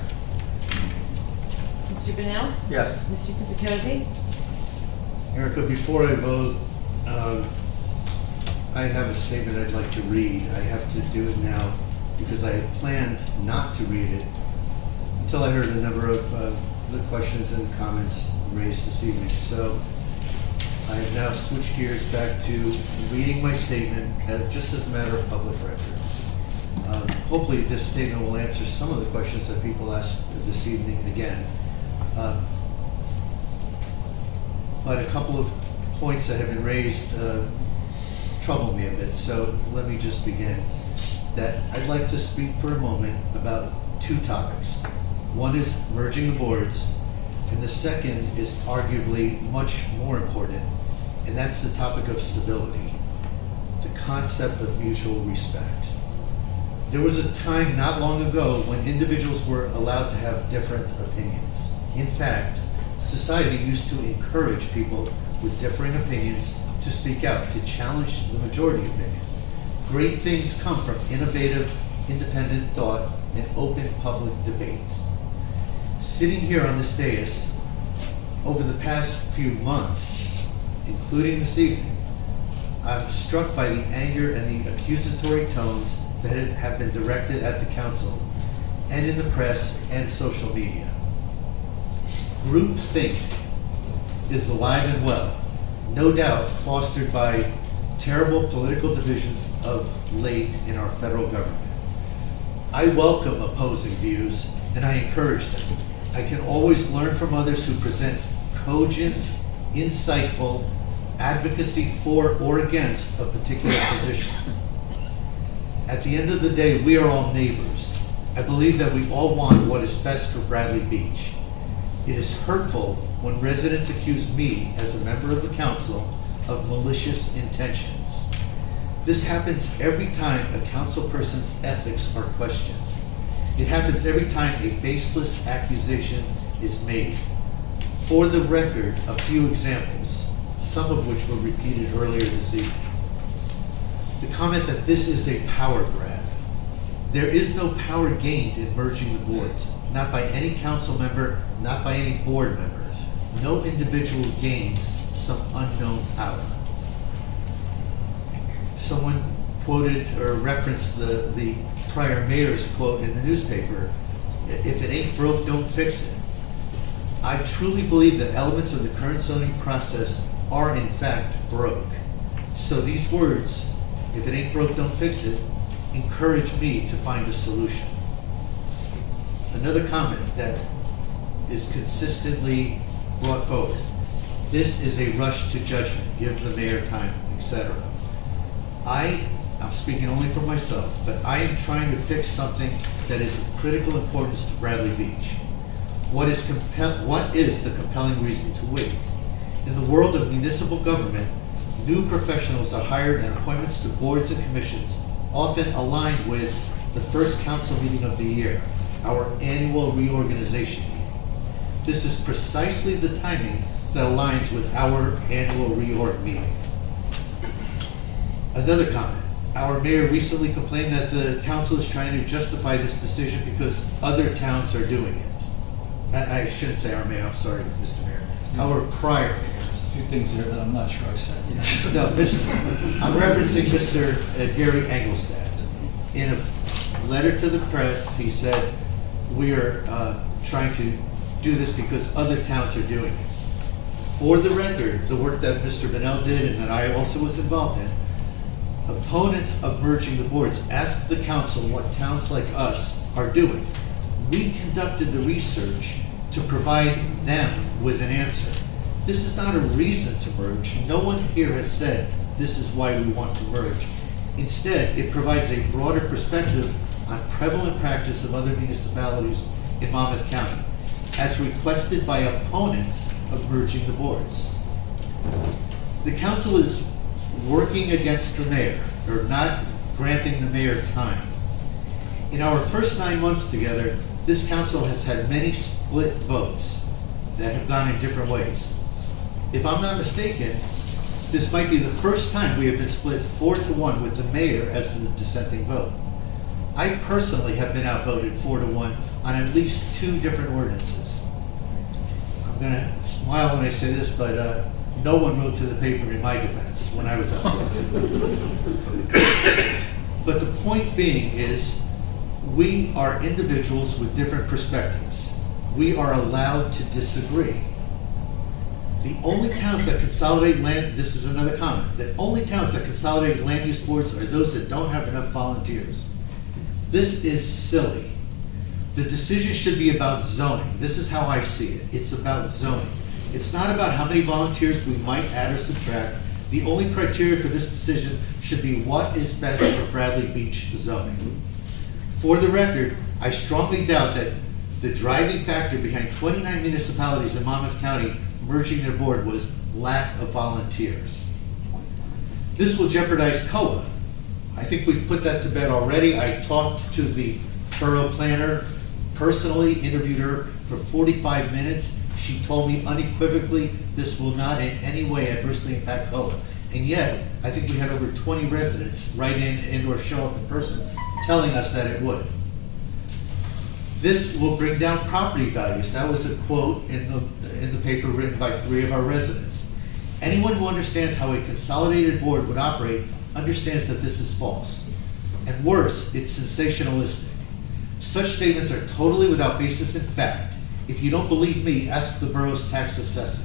Mr. Brunel? Yes. Mr. Gubatose? Erica, before I vote, I have a statement I'd like to read. I have to do it now because I had planned not to read it until I heard a number of the questions and comments raised this evening. So I have now switched gears back to reading my statement just as a matter of public record. Hopefully this statement will answer some of the questions that people asked this evening again. But a couple of points that have been raised trouble me a bit, so let me just begin. That I'd like to speak for a moment about two topics. One is merging the boards, and the second is arguably much more important, and that's the topic of civility, the concept of mutual respect. There was a time not long ago when individuals were allowed to have different opinions. In fact, society used to encourage people with differing opinions to speak out, to challenge the majority opinion. Great things come from innovative, independent thought and open public debate. Sitting here on this dais, over the past few months, including this evening, I'm struck by the anger and the accusatory tones that have been directed at the council and in the press and social media. Groupthink is alive and well, no doubt fostered by terrible political divisions of late in our federal government. I welcome opposing views and I encourage them. I can always learn from others who present cogent, insightful advocacy for or against a particular position. At the end of the day, we are all neighbors. I believe that we all want what is best for Bradley Beach. It is hurtful when residents accuse me, as a member of the council, of malicious intentions. This happens every time a council person's ethics are questioned. It happens every time a baseless accusation is made. For the record, a few examples, some of which were repeated earlier this evening. The comment that this is a power grab. There is no power gained in merging the boards, not by any council member, not by any board member. No individual gains some unknown power. Someone quoted or referenced the prior mayor's quote in the newspaper, "If it ain't broke, don't fix it." I truly believe that elements of the current zoning process are in fact broke. So these words, "if it ain't broke, don't fix it," encourage me to find a solution. Another comment that is consistently brought forward: this is a rush to judgment, give the mayor time, etc. I'm speaking only for myself, but I am trying to fix something that is of critical importance to Bradley Beach. What is the compelling reason to wait? In the world of municipal government, new professionals are hired and appointments to boards and commissions often align with the first council meeting of the year, our annual reorganization meeting. This is precisely the timing that aligns with our annual reorg meeting. Another comment: our mayor recently complained that the council is trying to justify this decision because other towns are doing it. I shouldn't say our mayor, I'm sorry, Mr. Mayor. Our prior mayor. A few things there that I'm not sure I said. No, I'm referencing Mr. Gary Engelstad. In a letter to the press, he said, we are trying to do this because other towns are doing it. For the record, the work that Mr. Bennell did and that I also was involved in, opponents of merging the boards asked the council what towns like us are doing. We conducted the research to provide them with an answer. This is not a reason to merge. No one here has said this is why we want to merge. Instead, it provides a broader perspective on prevalent practice of other municipalities in Monmouth County, as requested by opponents of merging the boards. The council is working against the mayor, or not granting the mayor time. In our first 9 months together, this council has had many split votes that have gone in different ways. If I'm not mistaken, this might be the first time we have been split 4-1 with the mayor as the dissenting vote. I personally have been outvoted 4-1 on at least 2 different ordinances. I'm gonna smile when I say this, but no one wrote to the paper in my defense when I was outvoted. But the point being is, we are individuals with different perspectives. We are allowed to disagree. The only towns that consolidate land, this is another comment, the only towns that consolidate land use boards are those that don't have enough volunteers. This is silly. The decision should be about zoning. This is how I see it. It's about zoning. It's not about how many volunteers we might add or subtract. The only criteria for this decision should be what is best for Bradley Beach zoning. For the record, I strongly doubt that the driving factor behind 29 municipalities in Monmouth County merging their board was lack of volunteers. This will jeopardize COA. I think we've put that to bed already. I talked to the borough planner, personally interviewed her for 45 minutes. She told me unequivocally this will not in any way adversely impact COA. And yet, I think we had over 20 residents write in and/or show up in person telling us that it would. This will bring down property values. That was a quote in the paper written by 3 of our residents. Anyone who understands how a consolidated board would operate understands that this is false. And worse, it's sensationalistic. Such statements are totally without basis in fact. If you don't believe me, ask the borough's tax assessor.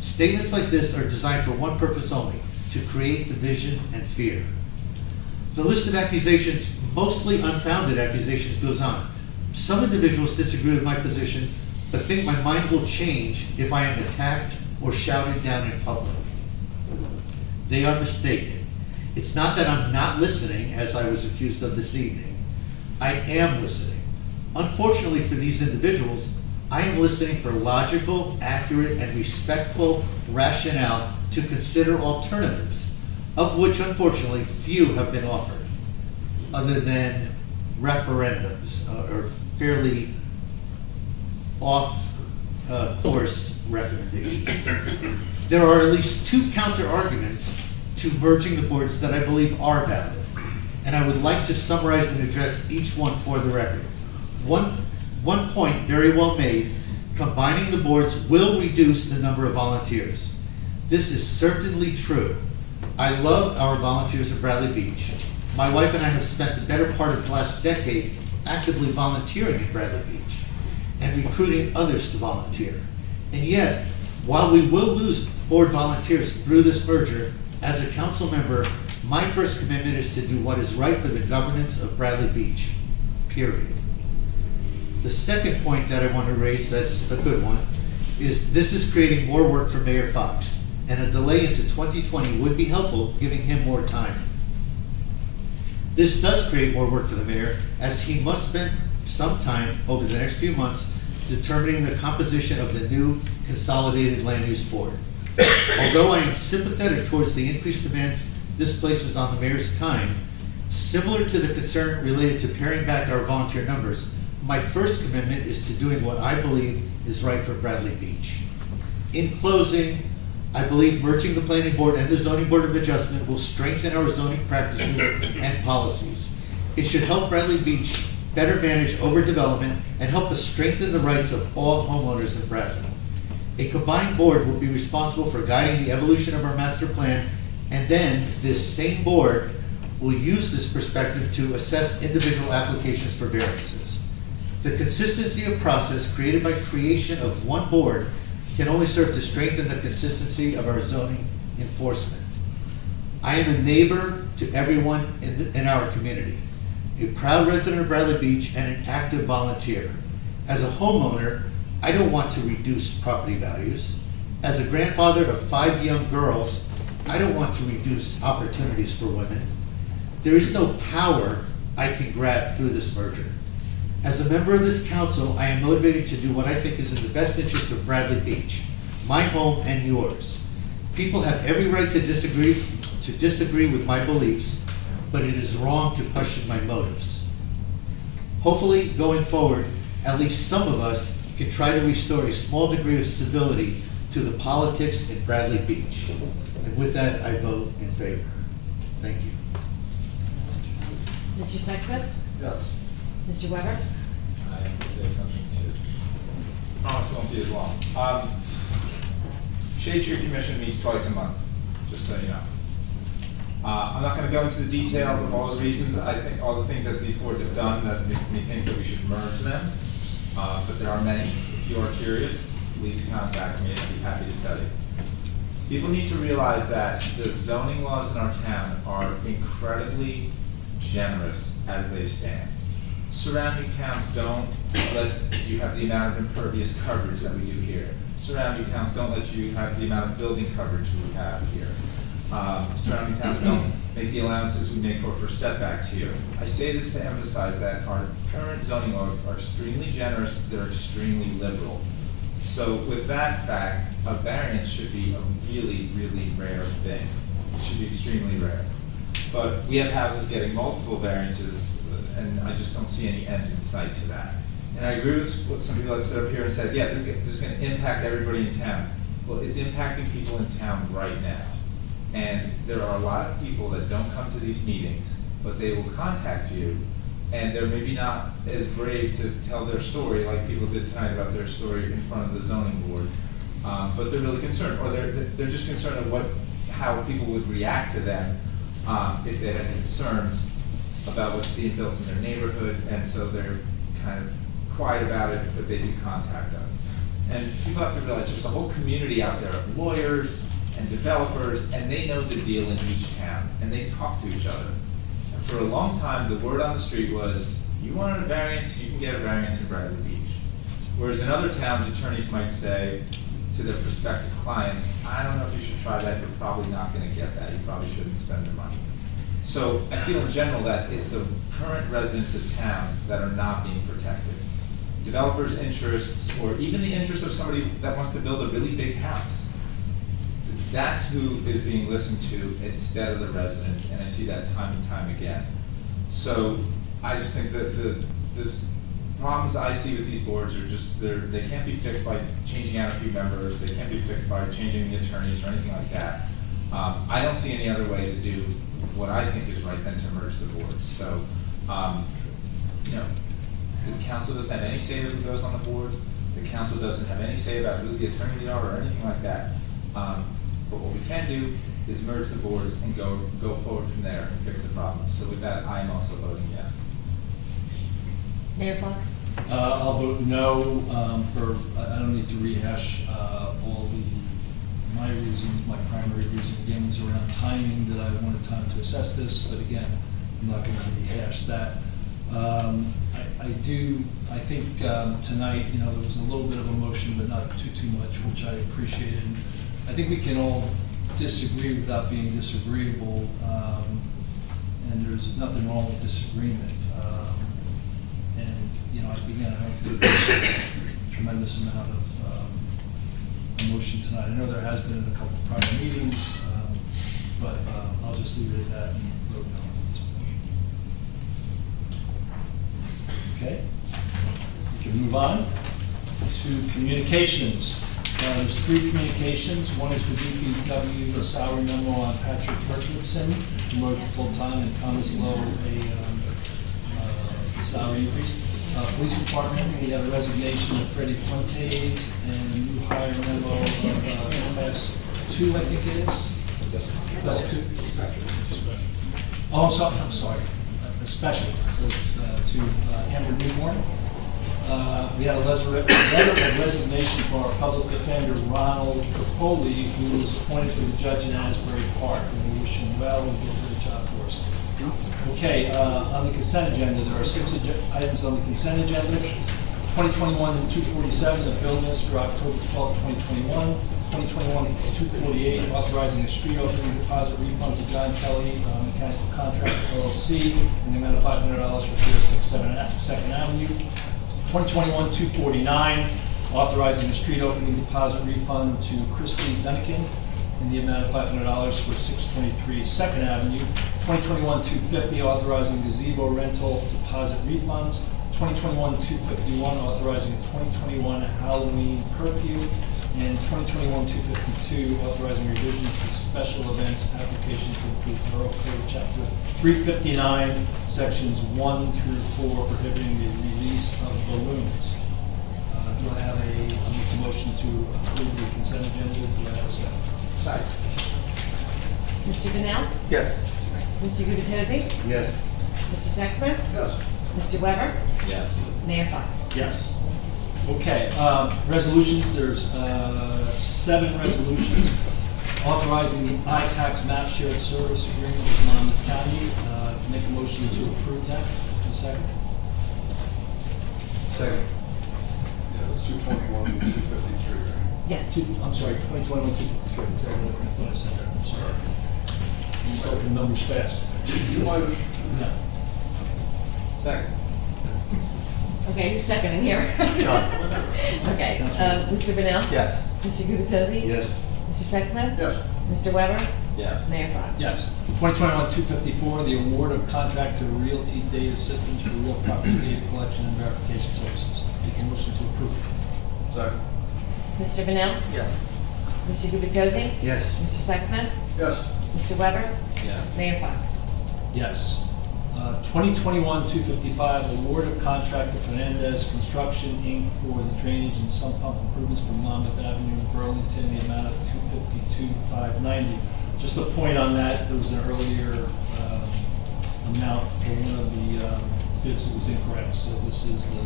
Statements like this are designed for one purpose only, to create division and fear. The list of accusations, mostly unfounded accusations, goes on. Some individuals disagree with my position, but think my mind will change if I am attacked or shouted down in public. They are mistaken. It's not that I'm not listening, as I was accused of this evening. I am listening. Unfortunately for these individuals, I am listening for logical, accurate, and respectful rationale to consider alternatives, of which unfortunately few have been offered, other than referendums or fairly off-course recommendations. There are at least 2 counter arguments to merging the boards that I believe are valid. and I would like to summarize and address each one for the record. One point very well made, combining the boards will reduce the number of volunteers. This is certainly true. I love our volunteers at Bradley Beach. My wife and I have spent the better part of the last decade actively volunteering at Bradley Beach and recruiting others to volunteer. And yet, while we will lose board volunteers through this merger, as a council member, my first commitment is to do what is right for the governance of Bradley Beach, period. The second point that I want to raise, that's a good one, is this is creating more work for Mayor Fox, and a delay into 2020 would be helpful, giving him more time. This does create more work for the mayor, as he must spend some time over the next few months determining the composition of the new consolidated land use board. Although I am sympathetic towards the increased demands this places on the mayor's time, similar to the concern related to paring back our volunteer numbers, my first commitment is to doing what I believe is right for Bradley Beach. In closing, I believe merging the planning board and the zoning board of adjustment will strengthen our zoning practices and policies. It should help Bradley Beach better manage overdevelopment and help us strengthen the rights of all homeowners in Bradley. A combined board will be responsible for guiding the evolution of our master plan, and then this same board will use this perspective to assess individual applications for variances. The consistency of process created by creation of one board can only serve to strengthen the consistency of our zoning enforcement. I am a neighbor to everyone in our community, a proud resident of Bradley Beach and an active volunteer. As a homeowner, I don't want to reduce property values. As a grandfather of 5 young girls, I don't want to reduce opportunities for women. There is no power I can grab through this merger. As a member of this council, I am motivated to do what I think is in the best interest of Bradley Beach, my home and yours. People have every right to disagree with my beliefs, but it is wrong to question my motives. Hopefully, going forward, at least some of us can try to restore a small degree of civility to the politics in Bradley Beach. And with that, I vote in favor. Thank you. Mr. Sexsmith? Yes. Mr. Weber? I have to say something too. Promise it won't be as long. Shade Tree Commission meets twice a month, just so you know. I'm not going to go into the details of all the reasons, I think all the things that these boards have done that make me think that we should merge them, but there are many. If you are curious, please contact me, I'd be happy to tell you. People need to realize that the zoning laws in our town are incredibly generous as they stand. Surrounding towns don't let you have the amount of impervious coverage that we do here. Surrounding towns don't let you have the amount of building coverage we have here. Surrounding towns don't make the allowances we make for setbacks here. I say this to emphasize that our current zoning laws are extremely generous, they're extremely liberal. So with that fact, a variance should be a really, really rare thing. It should be extremely rare. But we have houses getting multiple variances, and I just don't see any end in sight to that. And I agree with what some people have stood up here and said, yeah, this is going to impact everybody in town. Well, it's impacting people in town right now. And there are a lot of people that don't come to these meetings, but they will contact you, and they're maybe not as brave to tell their story like people did tonight about their story in front of the zoning board. But they're really concerned, or they're just concerned of how people would react to them if they had concerns about what's being built in their neighborhood, and so they're kind of quiet about it, but they do contact us. And people have to realize there's a whole community out there of lawyers and developers, and they know the deal in each town, and they talk to each other. And for a long time, the word on the street was, you wanted a variance, you can get a variance in Bradley Beach. Whereas in other towns, attorneys might say to their prospective clients, I don't know if you should try that, you're probably not gonna get that, you probably shouldn't spend the money. So I feel in general that it's the current residents of town that are not being protected. Developers' interests, or even the interest of somebody that wants to build a really big house. That's who is being listened to instead of the residents, and I see that time and time again. So I just think that the problems I see with these boards are just, they can't be fixed by changing out a few members, they can't be fixed by changing the attorneys or anything like that. I don't see any other way to do what I think is right then to merge the boards. So, you know, the council doesn't have any say who goes on the board. The council doesn't have any say about who the attorneys are or anything like that. But what we can do is merge the boards and go forward from there and fix the problem. So with that, I am also voting yes. Mayor Fox? I'll vote no, I don't need to rehash, all my reasons. My primary reason again was around timing, that I wanted time to assess this, but again, I'm not gonna rehash that. I think tonight, you know, there was a little bit of emotion, but not too much, which I appreciated. And I think we can all disagree without being disagreeable, and there's nothing wrong with disagreement. And, you know, again, I don't think there's a tremendous amount of emotion tonight. I know there has been in a couple of prior meetings, but I'll just leave it at that and vote no. Okay, we can move on to communications. There's 3 communications. One is for DPW, a salary memo on Patrick Ferguson, promoted to full-time, and Thomas Lowe, a salary increase. Police department, we have a resignation of Freddie Fuentes, and a new hire memo of class 2, I think it is. Class 2? Oh, I'm sorry, a special, to Amber Newborn. We had a letter of resignation for our public defender, Ronald Tripoli, who was appointed to the judge in Asbury Park, and we wish him well and do a good job for us. Okay, on the consent agenda, there are 6 items on the consent agenda. 2021-247, a bill list for October 12, 2021. 2021-248, authorizing a street opening deposit refund to John Kelly, Mechanical Contractor LLC, in the amount of $500 for 367 Second Avenue. 2021-249, authorizing a street opening deposit refund to Christy Dunnigan in the amount of $500 for 623 Second Avenue. 2021-250, authorizing gazebo rental deposit refunds. 2021-251, authorizing a 2021 Halloween curfew. And 2021-252, authorizing revisions to special events application to include Borough Code Chapter 359, sections 1 through 4, prohibiting the release of balloons. Do I have I'll make a motion to approve the consent agenda? Do I have a second? Second. Mr. Vanel? Yes. Mr. Gubatose? Yes. Mr. Sexsmith? Yes. Mr. Weber? Yes. Mayor Fox? Yes. Okay, resolutions, there's 7 resolutions authorizing the iTax map shared service agreement with Monmouth County. Make a motion to approve that. A second? Second. Yeah, that's 221, 253, right? Yes. I'm sorry, 2021-253. Is that what I thought I said there? I'm sorry. I'm talking numbers fast. You mind if- No. Second. Okay, who's second in here? Okay, Mr. Vanel? Yes. Mr. Gubatose? Yes. Mr. Sexsmith? Yes. Mr. Weber? Yes. Mayor Fox? Yes. 2021-254, the award of contract to Realty Data Systems for real property data collection and verification services. Make a motion to approve. Second. Mr. Vanel? Yes. Mr. Gubatose? Yes. Mr. Sexsmith? Yes. Mr. Weber? Yes. Mayor Fox? Yes. 2021-255, award of contract to Fernandez Construction, Inc. for the drainage and sump pump improvements for Monmouth Avenue in Burlington, the amount of $252,590. Just a point on that, there was an earlier amount for one of the bids that was incorrect, so this is the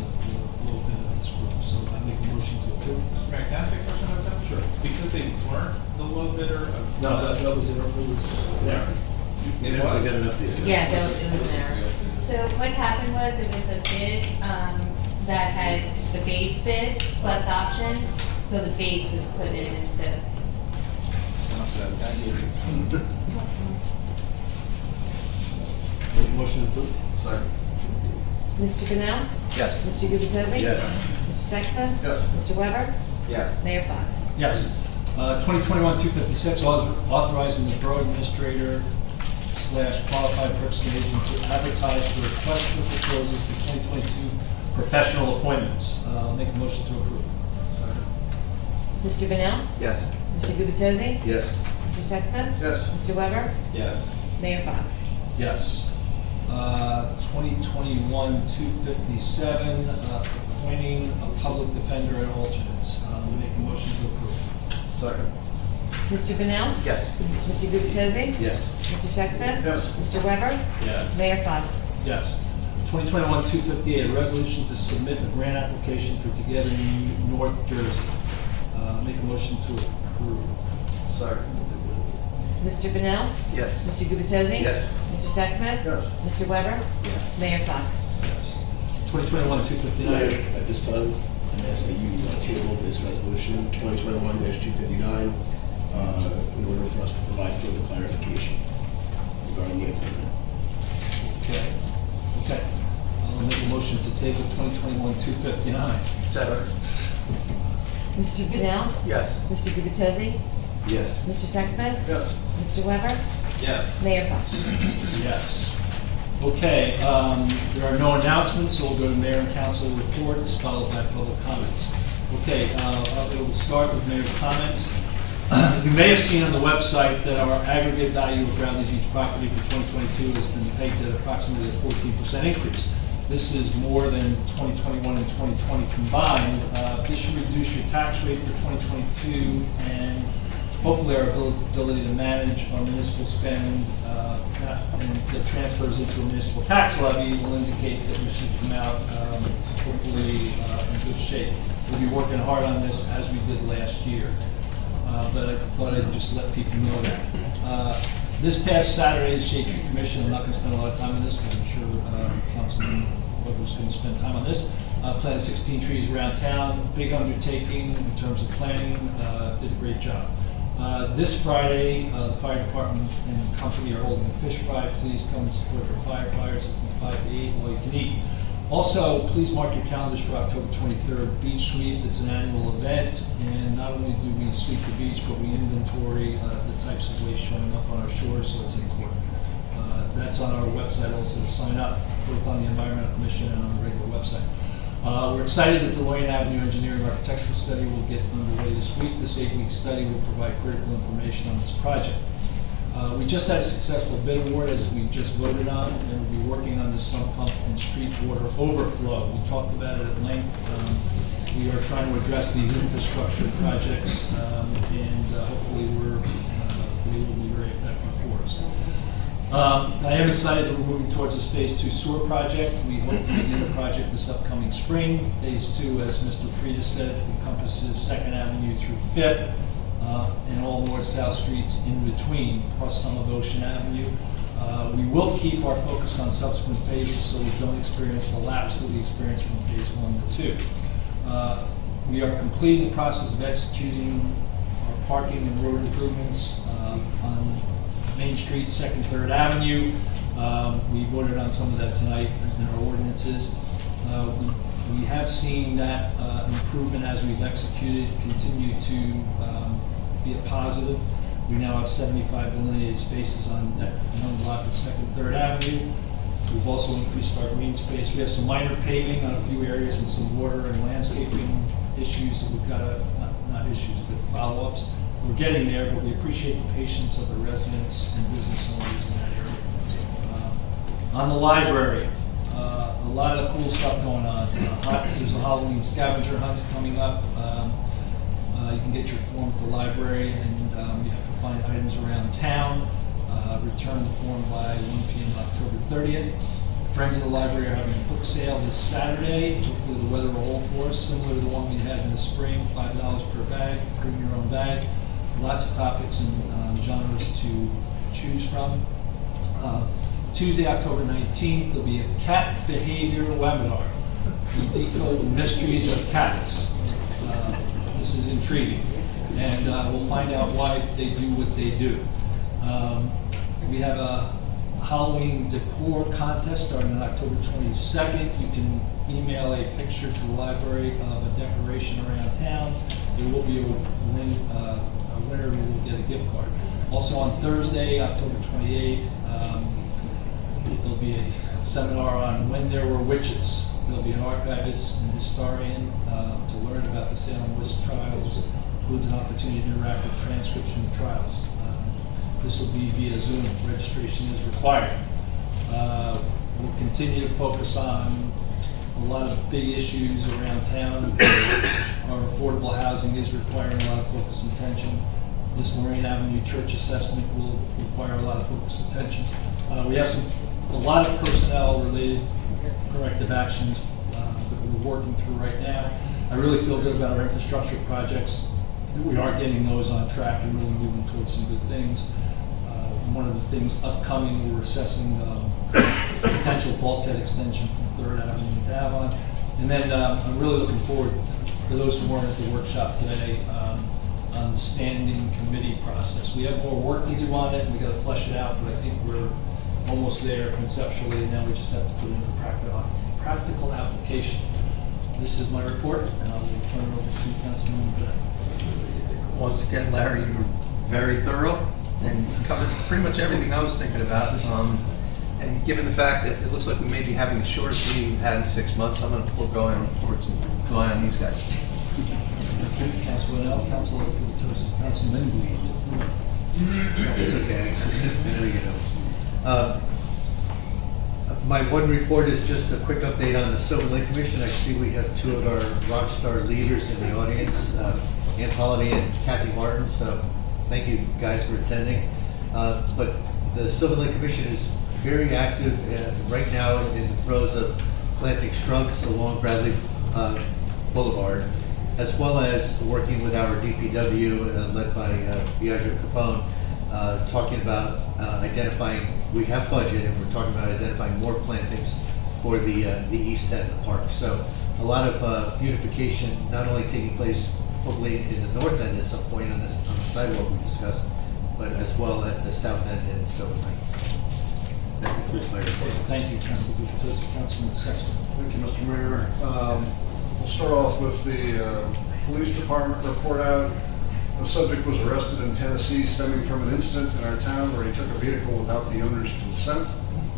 low bid of this group. So I make a motion to approve. Mr. Mayor, can I ask a question about that? Sure. Because they weren't the low bidder of. No, that was there. There. We got an update. Yeah, it was there. So what happened was, it was a bid, that had the base bid plus options, so the base was put in instead of. Make a motion to approve. Second. Mr. Vanel? Yes. Mr. Gubatose? Yes. Mr. Sexsmith? Yes. Mr. Weber? Yes. Mayor Fox? Yes. 2021-256, authorizing the borough administrator / qualified purchasing agent to advertise for requests for proposals for 2022 professional appointments. Make a motion to approve. Mr. Vanel? Yes. Mr. Gubatose? Yes. Mr. Sexsmith? Yes. Mr. Weber? Yes. Mayor Fox? Yes. 2021-257, appointing a public defender and alternates. Make a motion to approve. Second. Mr. Bennell? Yes. Mr. Gubatese? Yes. Mr. Sexsmith? Yes. Mr. Weber? Yes. Mayor Fox? Yes. 2021-258, a resolution to submit a grant application for Together North Jersey. Make a motion to approve. Second. Mr. Bennell? Yes. Mr. Gubatese? Yes. Mr. Sexsmith? Yes. Mr. Weber? Yes. Mayor Fox? Yes. 2021-259. At this time, I ask that you table this resolution 2021-259 in order for us to provide further clarification regarding the appointment. Okay. Okay. I'll make a motion to table 2021-259. Second. Mr. Bennell? Yes. Mr. Gubatese? Yes. Mr. Sexsmith? Yes. Mr. Weber? Yes. Mayor Fox? Yes. Okay, there are no announcements, so we'll go to mayor and council reports, followed by public comments. Okay, we'll start with mayor comments. You may have seen on the website that our aggregate value of Bradley Beach property for 2022 has been pegged at approximately a 14% increase. This is more than 2021 and 2020 combined. This should reduce your tax rate for 2022 and hopefully our ability to manage our municipal spend and that transfers into a municipal tax levy will indicate that we should come out hopefully in good shape. We'll be working hard on this as we did last year. But I thought I'd just let people know that. This past Saturday, the Shade Tree Commission, I'm not going to spend a lot of time on this because I'm sure Councilman Weber's going to spend time on this. Planted 16 trees around town, big undertaking in terms of planning, did a great job. This Friday, the fire department and company are holding a fish fry. Please come and support their firefighters from 5 to 8, all you can eat. Also, please mark your calendars for October 23rd, Beach Sweep. It's an annual event, and not only do we sweep the beach, but we inventory the types of waste showing up on our shores, so it's important. That's on our website also to sign up, both on the Environmental Commission and on the regular website. We're excited that the Loyan Avenue Engineering Architectural Study will get underway this week. This 8-week study will provide critical information on this project. We just had a successful bid award as we just voted on, and we'll be working on the sump pump and street water overflow. We talked about it at length. We are trying to address these infrastructure projects, and hopefully they will be very effective for us. I am excited that we're moving towards this Phase 2 sewer project. We hope to begin the project this upcoming spring. Phase 2, as Mr. Frieda said, encompasses 2nd Avenue through 5th, and all north-south streets in between, plus some of Ocean Avenue. We will keep our focus on subsequent phases so we don't experience the lapse that we experienced from Phase 1 to 2. We are completing the process of executing our parking and road improvements on Main Street, 2nd, 3rd Avenue. We voted on some of that tonight in our ordinances. We have seen that improvement as we've executed continue to be a positive. We now have 75 delineated spaces on that one block of 2nd, 3rd Avenue. We've also increased our green space. We have some minor paving on a few areas and some water and landscaping issues that we've got to, not issues, but follow-ups. We're getting there, but we appreciate the patience of the residents and business owners in that area. On the library, a lot of cool stuff going on. There's a Halloween scavenger hunt coming up. You can get your form at the library, and you have to find items around town. Return the form by 1 p.m. October 30th. Friends of the library are having a book sale this Saturday. Hopefully the weather will hold for us, similar to the one we had in the spring, $5 per bag, bring your own bag. Lots of topics and genres to choose from. Tuesday, October 19th, there'll be a cat behavior webinar. We decode the mysteries of cats. This is intriguing, and we'll find out why they do what they do. We have a Halloween decor contest starting on October 22nd. You can email a picture to the library of a decoration around town. There will be a winner who will get a gift card. Also on Thursday, October 28th, there'll be a seminar on when there were witches. There'll be an archivist and historian to learn about the Salem witch trials. Includes an opportunity to interact with transcripts from the trials. This will be via Zoom. Registration is required. We'll continue to focus on a lot of big issues around town. Our affordable housing is requiring a lot of focus and attention. This Lorraine Avenue church assessment will require a lot of focus and attention. We have a lot of personnel-related corrective actions that we're working through right now. I really feel good about our infrastructure projects. We are getting those on track and really moving towards some good things. One of the things upcoming, we're assessing potential bulkhead extension from 3rd Avenue to Avon. And then I'm really looking forward, for those who weren't at the workshop today, on the standing committee process. We have more work to do on it, and we got to flesh it out, but I think we're almost there conceptually, and now we just have to put it into practical application. This is my report, and I'll turn it over to Councilman Bennett. Once again, Larry, you were very thorough and covered pretty much everything I was thinking about. And given the fact that it looks like we may be having the shortest meeting we've had in 6 months, I'm going to forego our reports and rely on these guys. Councilman L, Councilman It's okay, I know you know. My one report is just a quick update on the Sylvan Lake Commission. I see we have two of our rock star leaders in the audience, Ann Holiday and Kathy Martin, so thank you guys for attending. But the Sylvan Lake Commission is very active right now in the throes of planting shrubs along Bradley Boulevard, as well as working with our DPW led by Biagio Cafone, talking about identifying, we have budget and we're talking about identifying more plantings for the east end of the park. So a lot of beautification not only taking place hopefully in the north end at some point on the sidewalk we discussed, but as well at the south end in Sylvan Lake. That concludes my report. Thank you, Councilman Sexton. Thank you, Mr. Mayor. We'll start off with the police department report out. The subject was arrested in Tennessee stemming from an incident in our town where he took a vehicle without the owner's consent.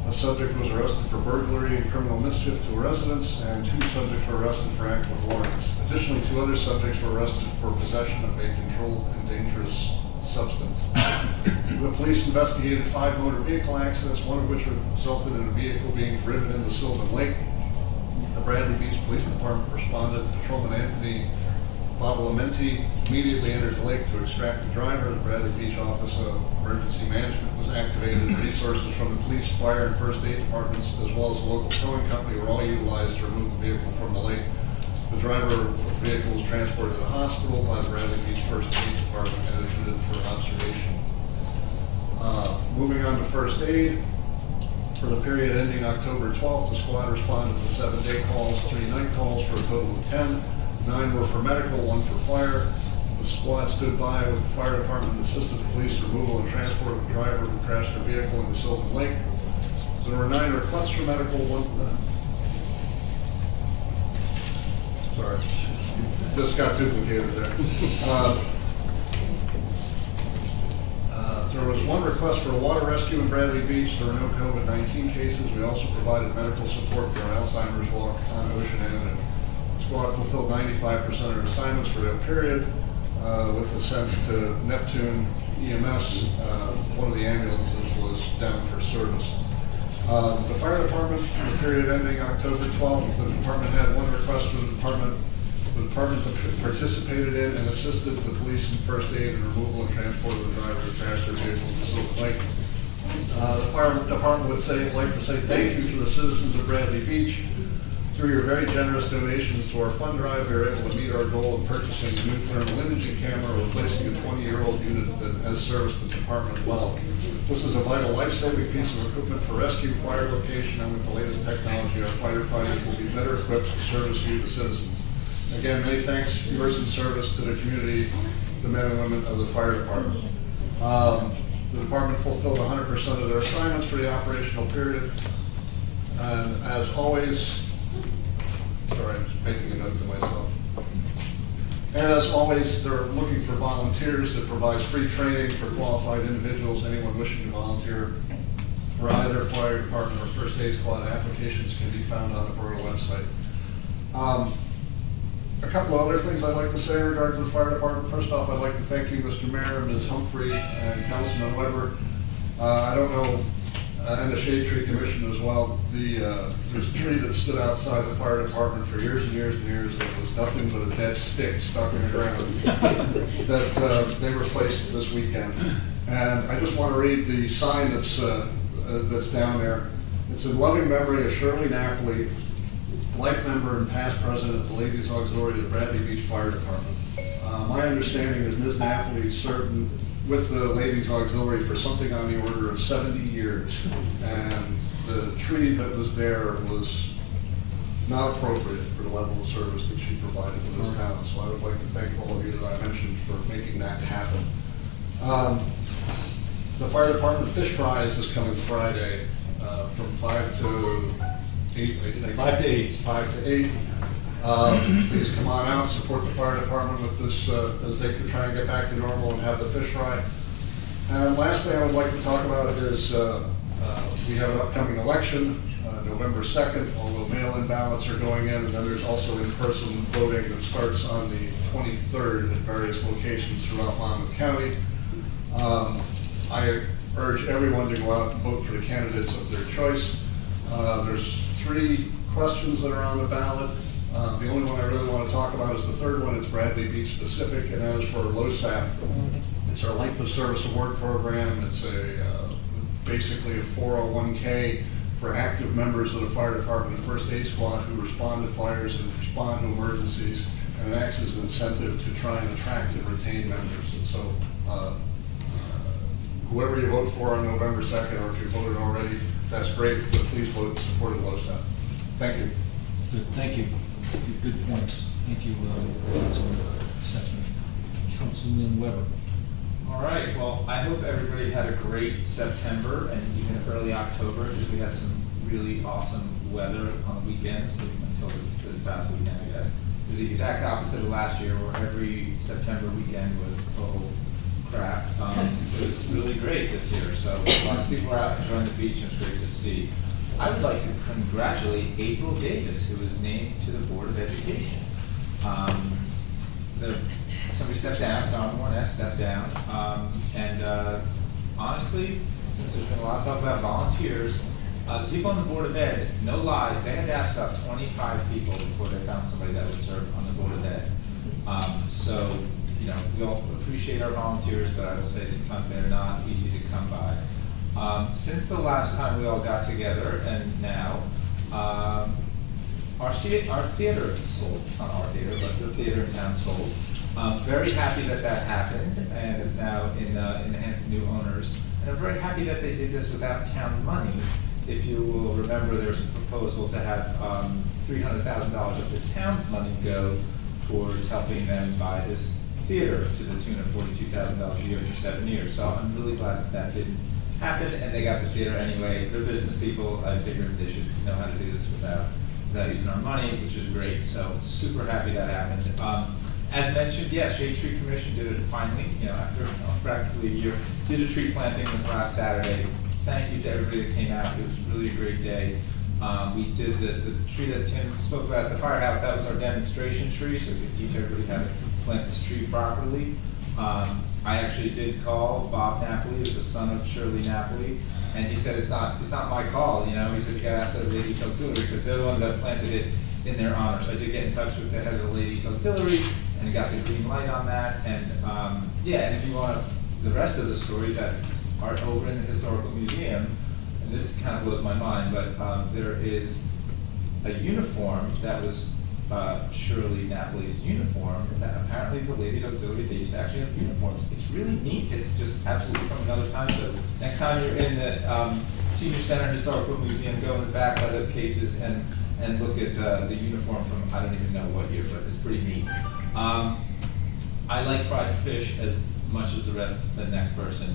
The subject was arrested for burglary and criminal mischief to a residence, and 2 subjects were arrested for active warrants. Additionally, 2 other subjects were arrested for possession of a controlled and dangerous substance. The police investigated 5 motor vehicle accidents, one of which resulted in a vehicle being driven into Sylvan Lake. The Bradley Beach Police Department responded. Patrolman Anthony Badalamenti immediately entered the lake to extract the driver. The Bradley Beach Office of Emergency Management was activated. Resources from the police, fire, and first aid departments, as well as the local towing company, were all utilized to remove the vehicle from the lake. The driver of the vehicle was transported to the hospital by the Bradley Beach First Aid Department and admitted for observation. Moving on to first aid. For the period ending October 12th, the squad responded to 7 day calls, 3 night calls for a total of 10. 9 were for medical, 1 for fire. The squad stood by with the fire department and assisted the police in removal and transport of the driver who crashed their vehicle into Sylvan Lake. There were 9 requests for medical, 1. Sorry, just got duplicated there. There was 1 request for a water rescue in Bradley Beach. There were no COVID-19 cases. We also provided medical support for an Alzheimer's walk on Ocean Avenue. The squad fulfilled 95% of their assignments for that period, with a sense to Neptune EMS. One of the ambulances was down for service. The fire department, for the period ending October 12th, the department had 1 request for the department participated in and assisted the police in first aid and removal and transport of the driver who crashed their vehicle to Sylvan Lake. The fire department would like to say thank you to the citizens of Bradley Beach. Through your very generous donations to our fund drive, we were able to meet our goal of purchasing a new thermal imaging camera, replacing a 20-year-old unit that has serviced the department well. This is a vital life-saving piece of equipment for rescue, fire location, and with the latest technology, our firefighters will be better equipped to service you, the citizens. Again, many thanks, yours in service to the community, the men and women of the fire department. The department fulfilled 100% of their assignments for the operational period. And as always, sorry, I'm just making a note to myself. And as always, they're looking for volunteers that provides free training for qualified individuals. Anyone wishing to volunteer for either fire department or first aid squad applications can be found on the borough website. A couple of other things I'd like to say in regards to the fire department. First off, I'd like to thank you, Mr. Mayor, Ms. Humphrey, and Councilman Weber. I don't know and the Shade Tree Commission as well. There's a tree that stood outside the fire department for years and years and years. It was nothing but a dead stick stuck in the ground that they replaced this weekend. And I just want to read the sign that's down there. It's in loving memory of Shirley Napoli, life member and past president of the Ladies Auxiliary of the Bradley Beach Fire Department. My understanding is Ms. Napoli served with the Ladies Auxiliary for something on the order of 70 years. And the tree that was there was not appropriate for the level of service that she provided to this town. So I would like to thank all of you that I mentioned for making that happen. The fire department fish fries is coming Friday from 5 to 8, I think. 5 to 8. 5 to 8. Please come on out, support the fire department with this as they could try and get back to normal and have the fish fry. And last thing I would like to talk about is we have an upcoming election, November 2nd, although mail-in ballots are going in, and then there's also in-person voting that starts on the 23rd at various locations throughout Monmouth County. I urge everyone to go out and vote for the candidates of their choice. There's 3 questions that are on the ballot. The only one I really want to talk about is the third one. It's Bradley Beach specific, and that is for LoSAP. It's our length of service award program. It's basically a 401k for active members of the fire department and first aid squad who respond to fires and respond to emergencies, and it acts as an incentive to try and attract and retain members. And so whoever you vote for on November 2nd, or if you voted already, that's great, but please vote in support of LoSAP. Thank you. Good, thank you. Good points. Thank you, Councilman Sexton. Councilman Weber. All right, well, I hope everybody had a great September and even early October, because we had some really awesome weather on the weekends until this past weekend, I guess. It was the exact opposite of last year, where every September weekend was total crap. It was really great this year, so lots of people were out enjoying the beach, and it was great to see. I would like to congratulate April Davis, who was named to the Board of Education. Somebody stepped down, Don Mornett stepped down, and honestly, since there's been a lot of talk about volunteers, the people on the Board of Ed, no lie, they had to ask about 25 people before they found somebody that would serve on the Board of Ed. So, you know, we all appreciate our volunteers, but I will say sometimes they're not easy to come by. Since the last time we all got together, and now, our theater sold, not our theater, but the theater in town sold. Very happy that that happened, and it's now in the hands of new owners. And I'm very happy that they did this without town money. If you will remember, there's a proposal to have $300,000 of the town's money go towards helping them buy this theater to the tune of $42,000 a year for 7 years. So I'm really glad that that didn't happen, and they got the theater anyway. They're business people. I figured they should know how to do this without using our money, which is great. So super happy that happened. As mentioned, yes, Shade Tree Commission did it finally, after practically a year, did a tree planting this last Saturday. Thank you to everybody that came out. It was really a great day. We did the tree that Tim spoke about at the firehouse. That was our demonstration tree, so we could teach everybody how to plant this tree properly. I actually did call Bob Napoli, who's the son of Shirley Napoli, and he said it's not my call. He said you gotta ask the Ladies Auxiliary, because they're the ones that planted it in their honor. So I did get in touch with the head of the Ladies Auxiliary, and I got the green light on that. And and if you want the rest of the stories that are over in the Historical Museum, and this kind of blows my mind, but there is a uniform that was Shirley Napoli's uniform that apparently the Ladies Auxiliary, they used to actually have uniforms. It's really neat. It's just absolutely from another time. So next time you're in the Senior Center Historical Museum, go in the back by the cases and look at the uniform from, I don't even know what year, but it's pretty neat. I like fried fish as much as the next person.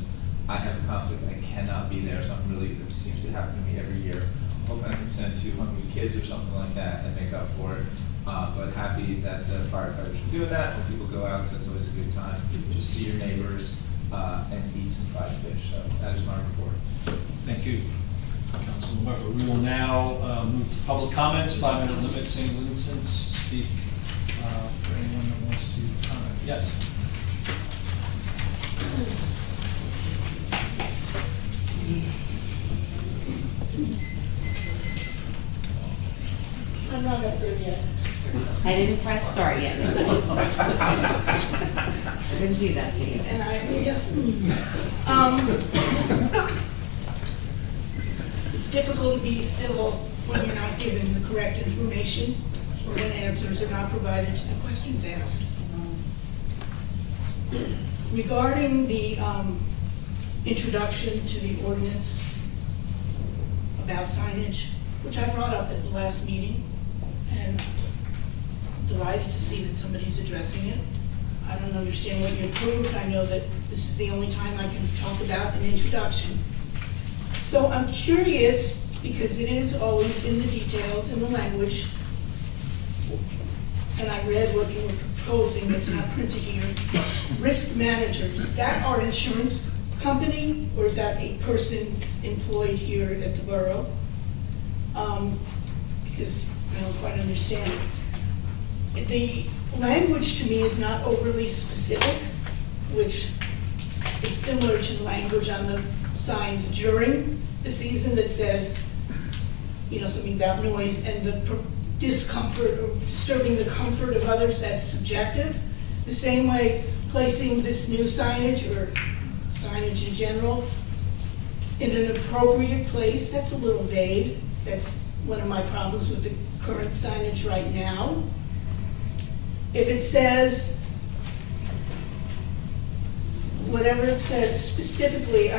I have a conflict. I cannot be there, so it seems to happen to me every year. I'm hoping I can send 2 hungry kids or something like that and make up for it. But happy that the firefighters are doing that. When people go out, that's always a good time. Just see your neighbors and eat some fried fish. So that is my report. Thank you, Councilman Weber. We will now move to public comments. 5-minute limit. St. Vincent, speak for anyone that wants to comment. Yes. I'm not up there yet. I didn't press start yet. I didn't do that to you. And it's difficult to be civil when you're not given the correct information or when answers are not provided to the questions asked. Regarding the introduction to the ordinance about signage, which I brought up at the last meeting, and delighted to see that somebody's addressing it. I don't understand what you approved. I know that this is the only time I can talk about an introduction. So I'm curious, because it is always in the details, in the language, and I read what you were proposing that's not printed here. Risk managers, is that our insurance company, or is that a person employed here at the borough? Because I don't quite understand it. The language to me is not overly specific, which is similar to the language on the signs during the season that says, you know, something about noise and the discomfort or disturbing the comfort of others, that's subjective. The same way placing this new signage or signage in general in an appropriate place, that's a little vague. That's one of my problems with the current signage right now. If it says, whatever it says specifically,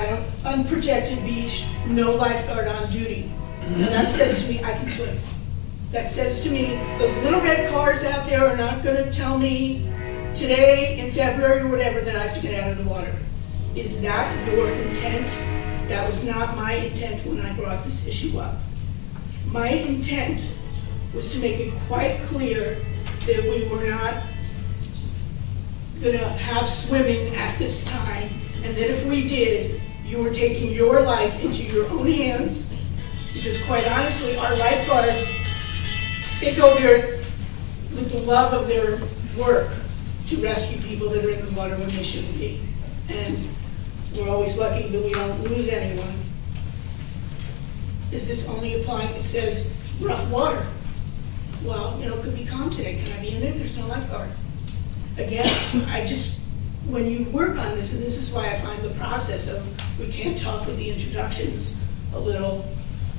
unprotected beach, no lifeguard on duty. Now that says to me, I can swim. That says to me, those little red cars out there are not gonna tell me today, in February or whatever, that I have to get out of the water. Is that your intent? That was not my intent when I brought this issue up. My intent was to make it quite clear that we were not gonna have swimming at this time, and that if we did, you were taking your life into your own hands, because quite honestly, our lifeguards, they go there with the love of their work to rescue people that are in the water when they shouldn't be. And we're always lucky that we don't lose anyone. Is this only applying, it says rough water. Well, you know, it could be calm today. Can I be in there? There's no lifeguard. Again, when you work on this, and this is why I find the process of we can't talk with the introductions a little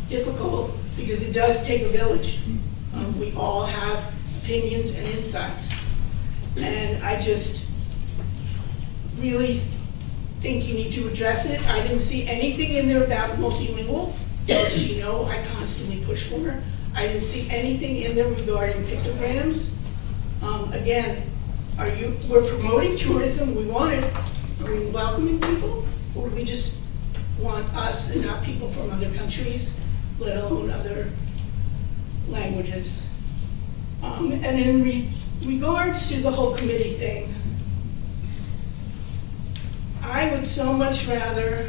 difficult, because it does take a village. We all have opinions and insights. And I just really think you need to address it. I didn't see anything in there about multilingual, which you know I constantly push for. I didn't see anything in there regarding pictograms. Again, we're promoting tourism, we want it. Are we welcoming people? Or do we just want us and not people from other countries, let alone other languages? And in regards to the whole committee thing, I would so much rather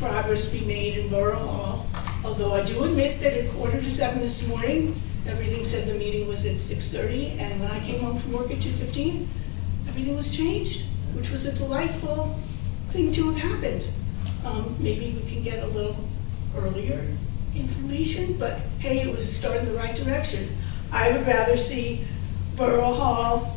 progress be made in Borough Hall, although I do admit that at 6:45 this morning, everything said the meeting was at 6:30, and when I came home from work at 2:15, everything was changed, which was a delightful thing to have happened. Maybe we can get a little earlier information, but hey, it was a start in the right direction. I would rather see Borough Hall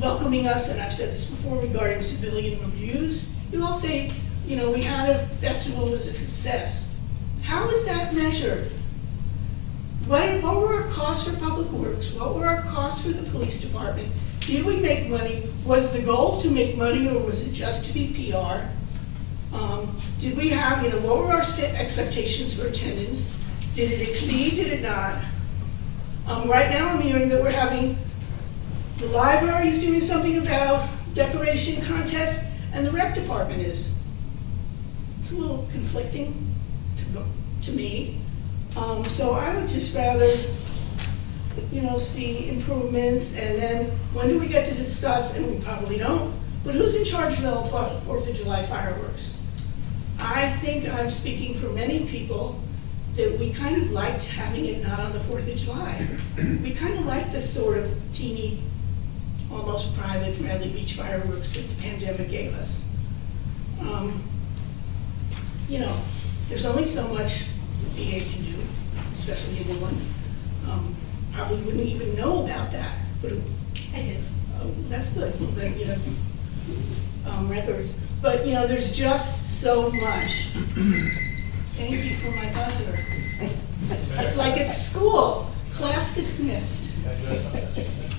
welcoming us, and I've said this before regarding civilian reviews. You all say, you know, we had a festival, it was a success. How is that measured? What were our costs for public works? What were our costs for the police department? Did we make money? Was the goal to make money, or was it just to be PR? Did we have, you know, what were our expectations for attendance? Did it exceed, did it not? Right now I'm hearing that we're having, the library is doing something about decoration contests, and the rec department is. It's a little conflicting to me. So I would just rather, you know, see improvements, and then when do we get to discuss, and we probably don't, but who's in charge of the 4th of July fireworks? I think I'm speaking for many people that we kind of liked having it not on the 4th of July. We kind of liked this sort of teeny, almost private Bradley Beach fireworks that the pandemic gave us. You know, there's only so much the VA can do. especially a new one, probably wouldn't even know about that, but I did. that's good, that you have records. But, you know, there's just so much. Thank you for my buzzer. It's like it's school, class dismissed. Can I address something that you said?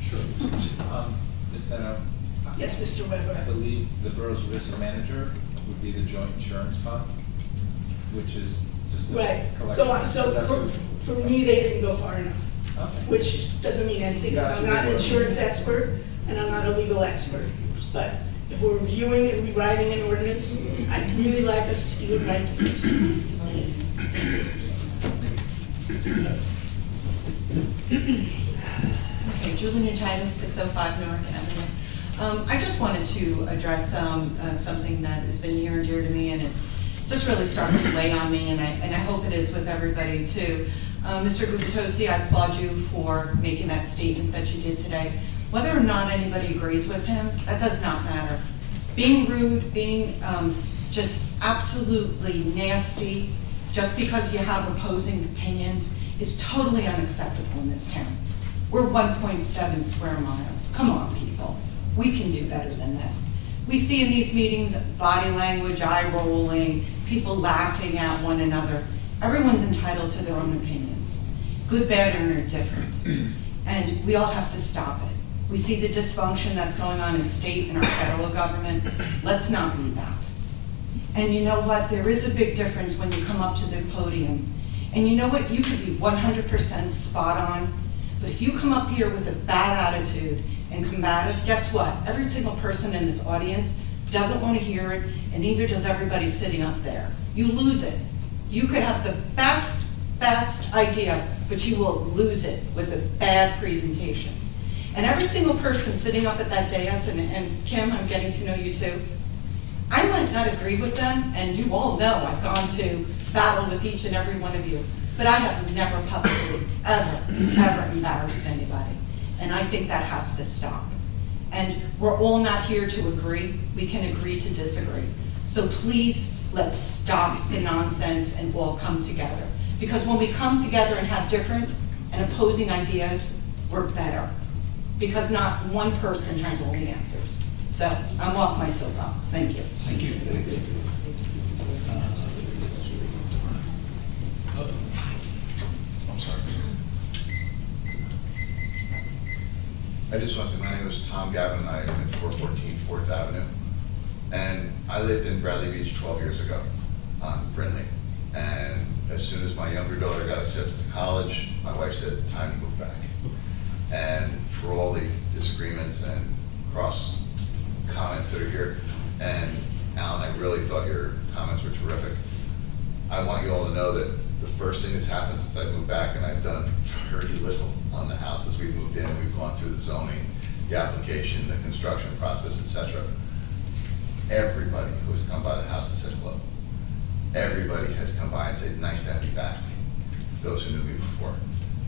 Sure. Ms. Neto? Yes, Mr. Weber. I believe the borough's risk manager would be the joint insurance fund, which is just a Right, collection. so that's for me, they didn't go far enough. Okay. Which doesn't mean anything, because I'm not an insurance expert and I'm not a legal expert. But if we're reviewing and rewriting an ordinance, I'd really like us to do it right the first time. Okay, Julie Untitled, 605 Newark Avenue. I just wanted to address something that has been near and dear to me, and it's just really starting to weigh on me, and I hope it is with everybody too. Mr. Gubitosi, I applaud you for making that statement that you did today. Whether or not anybody agrees with him, that does not matter. Being rude, being just absolutely nasty, just because you have opposing opinions, is totally unacceptable in this town. We're 1.7 square miles. Come on, people. We can do better than this. We see in these meetings body language, eye rolling, people laughing at one another. Everyone's entitled to their own opinions, good, bad, or indifferent. And we all have to stop it. We see the dysfunction that's going on in state and our federal government. Let's not be that. And you know what? There is a big difference when you come up to the podium. And you know what? You could be 100% spot on, but if you come up here with a bad attitude and combative, guess what? Every single person in this audience doesn't want to hear it, and neither does everybody sitting up there. You lose it. You could have the best idea, but you will lose it with a bad presentation. And every single person sitting up at that dais, and Kim, I'm getting to know you too, I might not agree with them, and you all know I've gone to battle with each and every one of you, but I have never publicly, ever embarrassed anybody. And I think that has to stop. And we're all not here to agree. We can agree to disagree. So please, let's stop the nonsense and all come together. Because when we come together and have different and opposing ideas, we're better. Because not one person has all the answers. So I'm off my soapbox. Thank you. Thank you. I'm sorry. I just want to say, my name is Tom Gavin, I am at 414 4th Avenue. And I lived in Bradley Beach 12 years ago on Brindley. And as soon as my younger daughter got accepted to college, my wife said, time to move back. And for all the disagreements and cross comments that are here, and Alan, I really thought your comments were terrific. I want you all to know that the first thing that's happened since I moved back, and I've done very little on the house as we've moved in, we've gone through the zoning, the application, the construction process, etc. Everybody who has come by the house has said hello. Everybody has come by and said, nice to have you back, those who knew me before.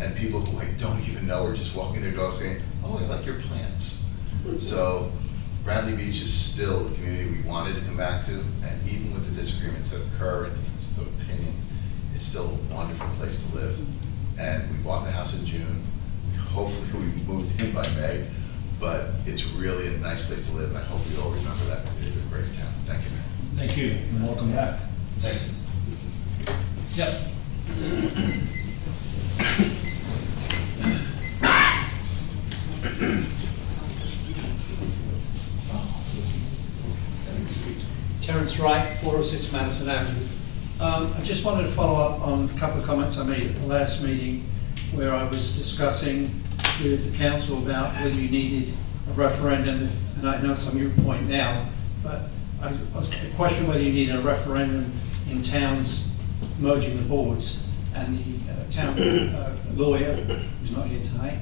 And people who I don't even know are just walking their dog saying, oh, I like your plants. So Bradley Beach is still the community we wanted to come back to, and even with the disagreements that occur and differences of opinion, it's still a wonderful place to live. And we bought the house in June. Hopefully we moved in by May, but it's really a nice place to live, and I hope you all remember that, because it is a great town. Thank you, Mayor. Thank you, and welcome back. Thank you. Yep. Terence Wright, 406 Madison Avenue. I just wanted to follow up on a couple of comments I made at the last meeting where I was discussing with the council about whether you needed a referendum, and I know some of your point now, but I was questioning whether you needed a referendum in towns merging the boards, and the town lawyer, who's not here tonight,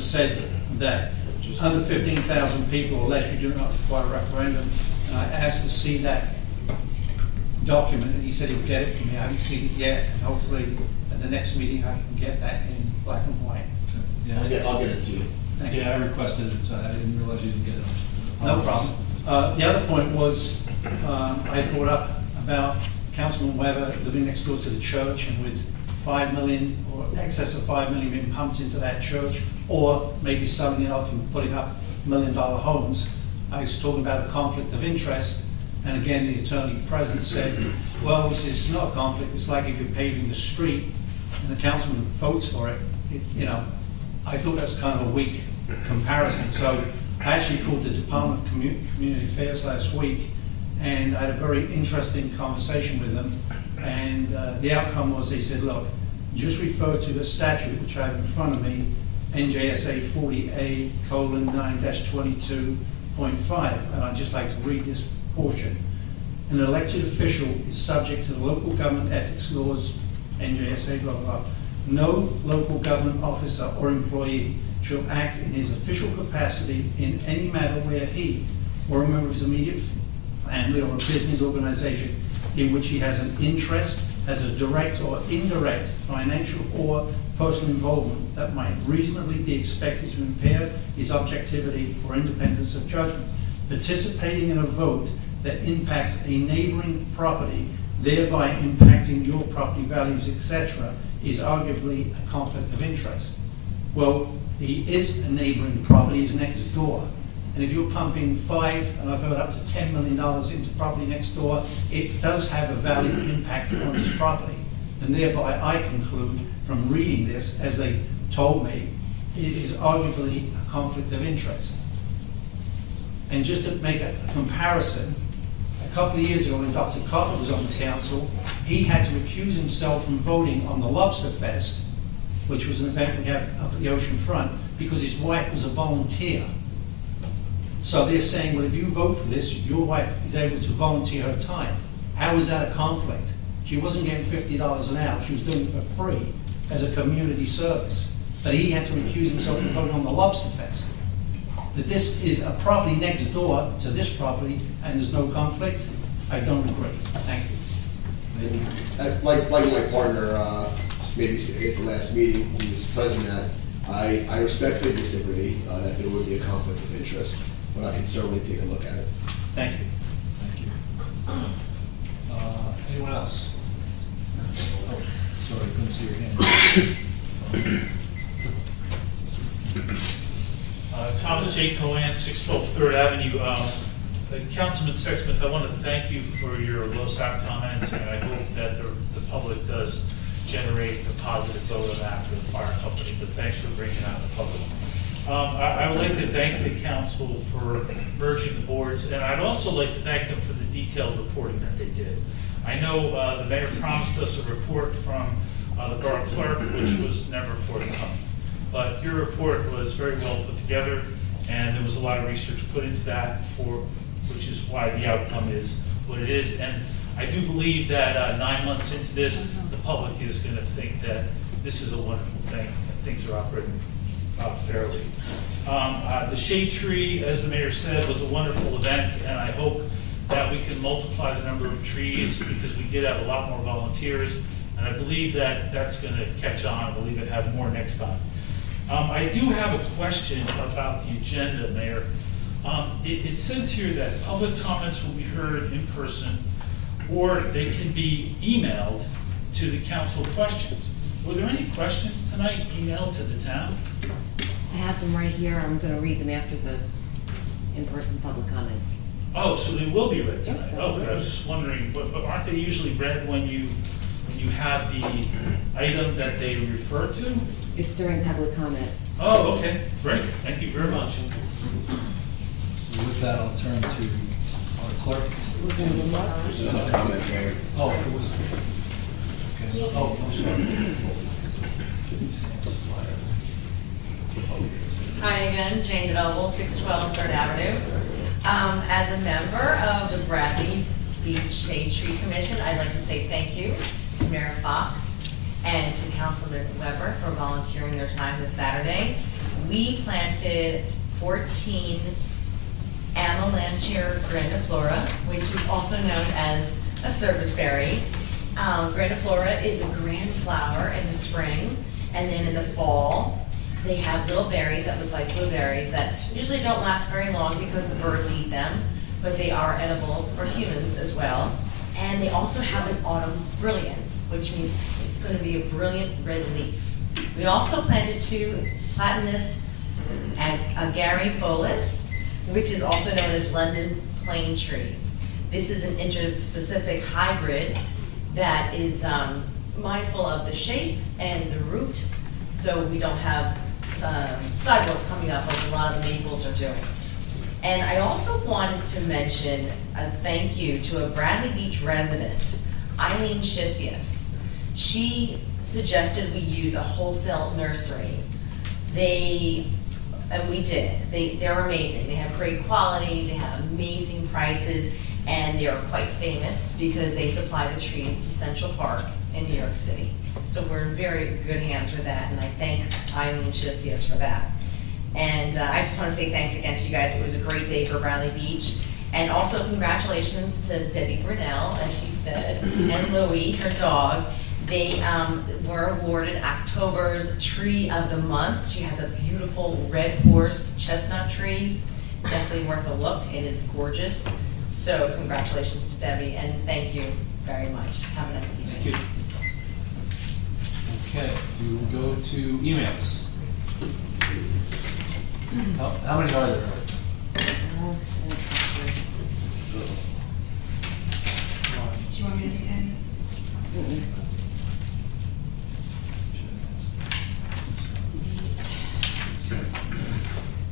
said that under 15,000 people or less, you do not require a referendum. And I asked to see that document, and he said he would get it from me. I haven't seen it yet, and hopefully at the next meeting I can get that in black and white. Yeah, I'll get it to you. Thank you. Yeah, I requested it, so I didn't realize you didn't get it. No problem. The other point was, I brought up about Councilman Weber living next door to the church and with 5 million or excess of 5 million being pumped into that church, or maybe selling it off and putting up $1 million homes. I was talking about a conflict of interest, and again, the attorney present said, well, this is not a conflict, it's like if you're paving the street and the councilman votes for it, I thought that was kind of a weak comparison. So I actually called the Department of Community Affairs last week, and I had a very interesting conversation with them. And the outcome was, they said, look, just refer to the statute, which I have in front of me, NJSA 40A:9-22.5, and I'd just like to read this portion. An elected official is subject to the local government ethics laws, NJSA, blah, blah, blah. No local government officer or employee shall act in his official capacity in any matter where he or a member of his immediate family or a business organization in which he has an interest, has a direct or indirect financial or personal involvement that might reasonably be expected to impair his objectivity or independence of judgment. Participating in a vote that impacts a neighboring property, thereby impacting your property values, etc., is arguably a conflict of interest. Well, he is a neighboring property, he's next door. And if you're pumping and I've heard up to $10 million into property next door, it does have a value impact on this property. And thereby I conclude from reading this, as they told me, it is arguably a conflict of interest. And just to make a comparison, a couple of years ago when Dr. Cotter was on the council, he had to recuse himself from voting on the Lobster Fest, which was an event we have up at the ocean front, because his wife was a volunteer. So they're saying, well, if you vote for this, your wife is able to volunteer her time. How is that a conflict? She wasn't getting $50 an hour, she was doing it for free as a community service. But he had to recuse himself from voting on the Lobster Fest. That this is a property next door to this property and there's no conflict, I don't agree. Thank you. Like my partner, maybe at the last meeting, he was present at, I respectfully disagree that there would be a conflict of interest, but I can certainly take a look at it. Thank you. Thank you. Anyone else? Oh, sorry, I couldn't see your hand. Thomas J. Cohen, 612 3rd Avenue. Councilman Sexsmith, I want to thank you for your LoSAP comments, and I hope that the public does generate a positive vote on that for the fire company, but thanks for bringing it out in the public. I would like to thank the council for merging the boards, and I'd also like to thank them for the detailed reporting that they did. I know the mayor promised us a report from the borough clerk, which was never forthcoming. But your report was very well put together, and there was a lot of research put into that, which is why the outcome is what it is. And I do believe that 9 months into this, the public is going to think that this is a wonderful thing, and things are operating fairly. The Shade Tree, as the mayor said, was a wonderful event, and I hope that we can multiply the number of trees, because we did have a lot more volunteers, and I believe that that's going to catch on. I believe it have more next time. I do have a question about the agenda, Mayor. It says here that public comments will be heard in person, or they can be emailed to the council questions. Were there any questions tonight emailed to the town? I have them right here. I'm going to read them after the in-person public comments. Oh, so they will be read tonight? Yes, Oh, I was just wondering, but aren't they usually read when you have the item that they refer to? It's during public comment. Oh, okay, great, thank you very much. So with that, I'll turn to our clerk. There's another comment there. Oh, it was. Okay. Oh, I'm sorry. Hi again, Jane DeNoble, 612 3rd Avenue. As a member of the Bradley Beach Shade Tree Commission, I'd like to say thank you to Mayor Fox and to Councilman Weber for volunteering their time this Saturday. We planted 14 Amelanchier grandiflora, which is also known as a serviceberry. Grandiflora is a grand flower in the spring, and then in the fall, they have little berries that look like blueberries that usually don't last very long because the birds eat them, but they are edible for humans as well. And they also have an autumn brilliance. which means it's gonna be a brilliant red leaf. We also planted 2 platanus agarifolis, which is also known as London plane tree. This is an interspecific hybrid that is mindful of the shape and the root, so we don't have sidewalks coming up like a lot of the maples are doing. And I also wanted to mention a thank you to a Bradley Beach resident, Eileen Shisius. She suggested we use a wholesale nursery. And we did. They're amazing. They have great quality, they have amazing prices, and they are quite famous because they supply the trees to Central Park in New York City. So we're in very good hands with that, and I thank Eileen Shisius for that. And I just want to say thanks again to you guys. It was a great day for Bradley Beach. And also congratulations to Debbie Brunel, as she said, and Louie, her dog. They were awarded October's Tree of the Month. She has a beautiful red horse chestnut tree. Definitely worth a look. It is gorgeous. So congratulations to Debbie, and thank you very much. Have a nice evening. Thank you. Okay, we will go to emails. How many are there? Do you want me to read any?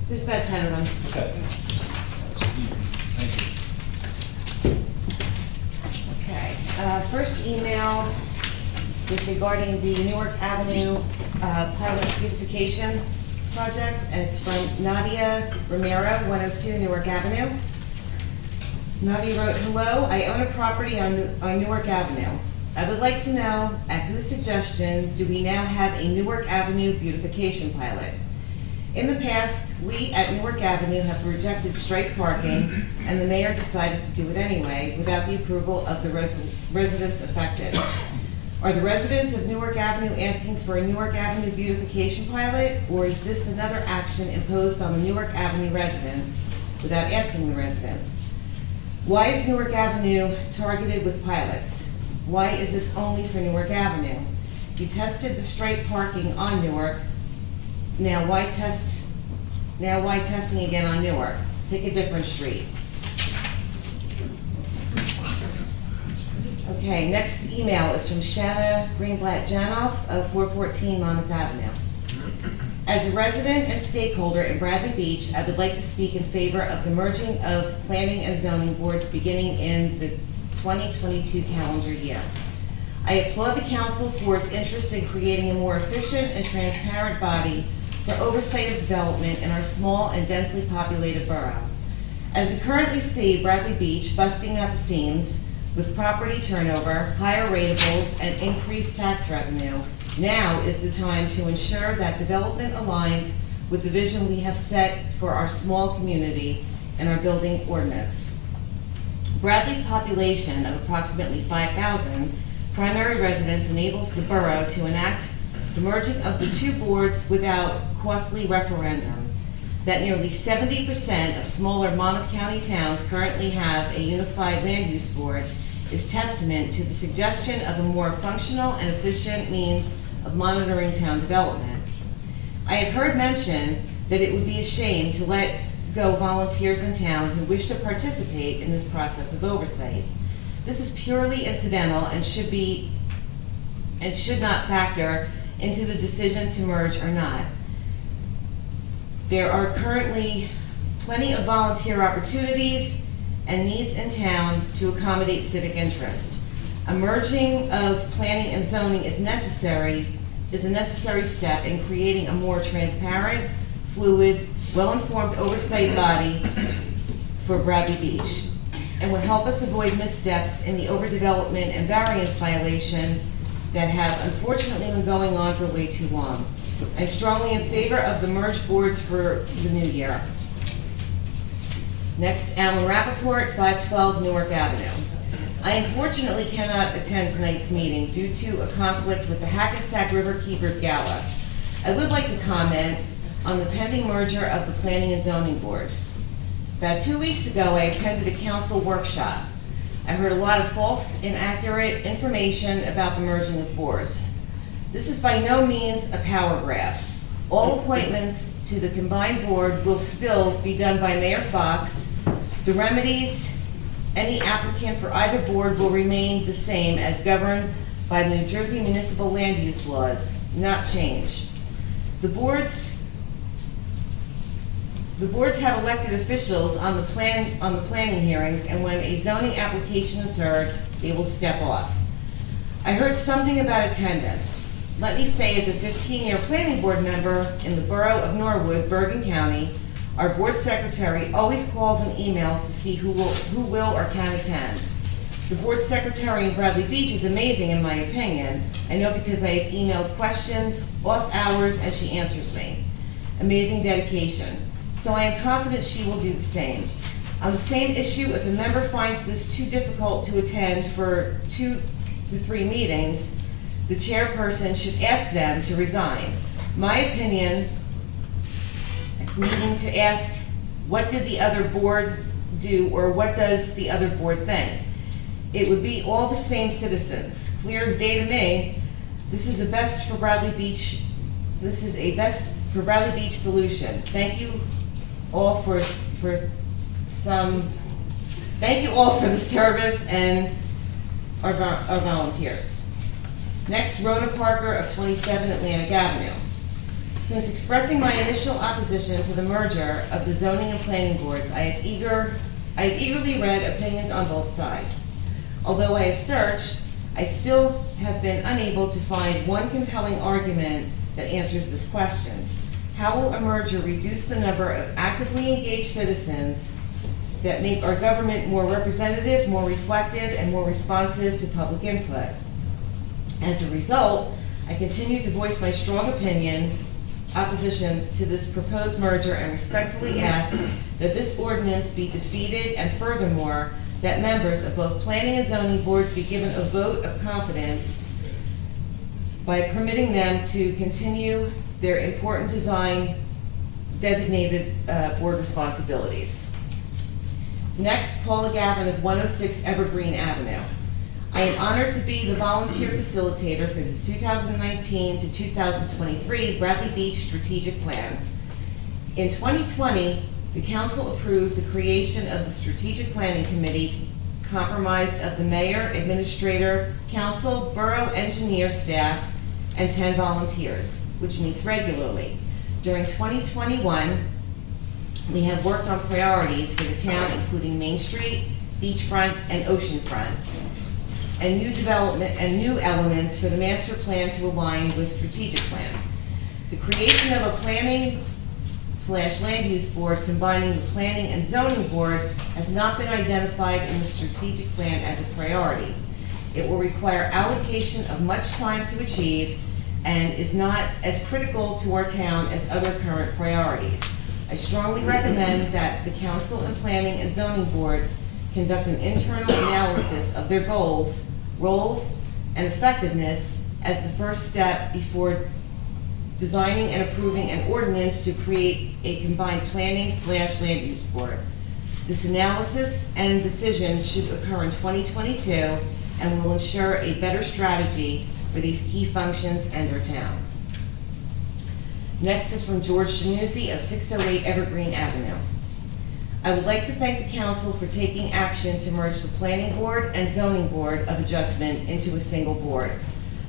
There's about 10 of them. Okay. Thank you. Okay, first email is regarding the Newark Avenue pilot beautification project, and it's from Nadia Romero, 102 Newark Avenue. Nadia wrote, "Hello, I own a property on Newark Avenue. I would like to know, at whose suggestion do we now have a Newark Avenue beautification pilot? In the past, we at Newark Avenue have rejected striped parking, and the mayor decided to do it anyway without the approval of the residents affected. Are the residents of Newark Avenue asking for a Newark Avenue beautification pilot, or is this another action imposed on the Newark Avenue residents without asking the residents? Why is Newark Avenue targeted with pilots? Why is this only for Newark Avenue? You tested the striped parking on Newark. Now why testing again on Newark? Pick a different street." Okay, next email is from Shanna Greenblatt Janoff of 414 Monmouth Avenue. "As a resident and stakeholder in Bradley Beach, I would like to speak in favor of the merging of planning and zoning boards beginning in the 2022 calendar year. I applaud the council for its interest in creating a more efficient and transparent body for oversight of development in our small and densely populated borough. As we currently see Bradley Beach busting at the seams with property turnover, higher ratables, and increased tax revenue, now is the time to ensure that development aligns with the vision we have set for our small community and our building ordinance. Bradley's population of approximately 5,000 primary residents enables the borough to enact the merging of the 2 boards without costly referendum. That nearly 70% of smaller Monmouth County towns currently have a unified land use board is testament to the suggestion of a more functional and efficient means of monitoring town development. I have heard mention that it would be a shame to let go volunteers in town who wish to participate in this process of oversight. This is purely incidental and should not factor into the decision to merge or not. There are currently plenty of volunteer opportunities and needs in town to accommodate civic interest. A merging of planning and zoning is a necessary step in creating a more transparent, fluid, well-informed oversight body for Bradley Beach, and would help us avoid missteps in the overdevelopment and variance violation that have unfortunately been going on for way too long. I'm strongly in favor of the merged boards for the new year." Next, Alan Rappaport, 512 Newark Avenue. "I unfortunately cannot attend tonight's meeting due to a conflict with the Hackensack River Keepers Gala. I would like to comment on the pending merger of the planning and zoning boards. About 2 weeks ago, I attended a council workshop. I heard a lot of false, inaccurate information about the merging of boards. This is by no means a power grab. All appointments to the combined board will still be done by Mayor Fox. The remedies, any applicant for either board will remain the same as governed by the New Jersey municipal land use laws, not change. The boards have elected officials on the planning hearings, and when a zoning application is heard, they will step off. I heard something about attendance. Let me say, as a 15-year planning board member in the borough of Norwood, Bergen County, our board secretary always calls and emails to see who will or can attend. The board secretary in Bradley Beach is amazing in my opinion. I know because I have emailed questions, off hours, and she answers me. Amazing dedication. So I am confident she will do the same. On the same issue, if a member finds this too difficult to attend for 2 to 3 meetings, the chairperson should ask them to resign. My opinion, needing to ask, what did the other board do, or what does the other board think? It would be all the same citizens. Clear as day to me, this is a best for Bradley Beach. This is a best for Bradley Beach solution. Thank you all for the service and our volunteers. Next, Rona Parker of 27 Atlantic Avenue. Since expressing my initial opposition to the merger of the zoning and planning boards, I have eagerly read opinions on both sides. Although I have searched, I still have been unable to find one compelling argument that answers this question. How will a merger reduce the number of actively engaged citizens that make our government more representative, more reflective, and more responsive to public input? As a result, I continue to voice my strong opposition to this proposed merger, and respectfully ask that this ordinance be defeated, and furthermore, that members of both planning and zoning boards be given a vote of confidence by permitting them to continue their important design designated board responsibilities. Next, Paula Gavin of 106 Evergreen Avenue. I am honored to be the volunteer facilitator for the 2019 to 2023 Bradley Beach Strategic Plan. In 2020, the council approved the creation of the Strategic Planning Committee, comprised of the mayor, administrator, council, borough engineer staff, and 10 volunteers, which meets regularly. During 2021, we have worked on priorities for the town, including Main Street, beachfront, and oceanfront, and new development and new elements for the master plan to align with strategic plan. The creation of a planning/land use board combining the planning and zoning board has not been identified in the strategic plan as a priority. It will require allocation of much time to achieve and is not as critical to our town as other current priorities. I strongly recommend that the council and planning and zoning boards conduct an internal analysis of their goals, roles, and effectiveness as the first step before designing and approving an ordinance to create a combined planning/land use board. This analysis and decision should occur in 2022 and will ensure a better strategy for these key functions and our town. Next is from George Shanuzzi of 608 Evergreen Avenue. I would like to thank the council for taking action to merge the planning board and zoning board of adjustment into a single board.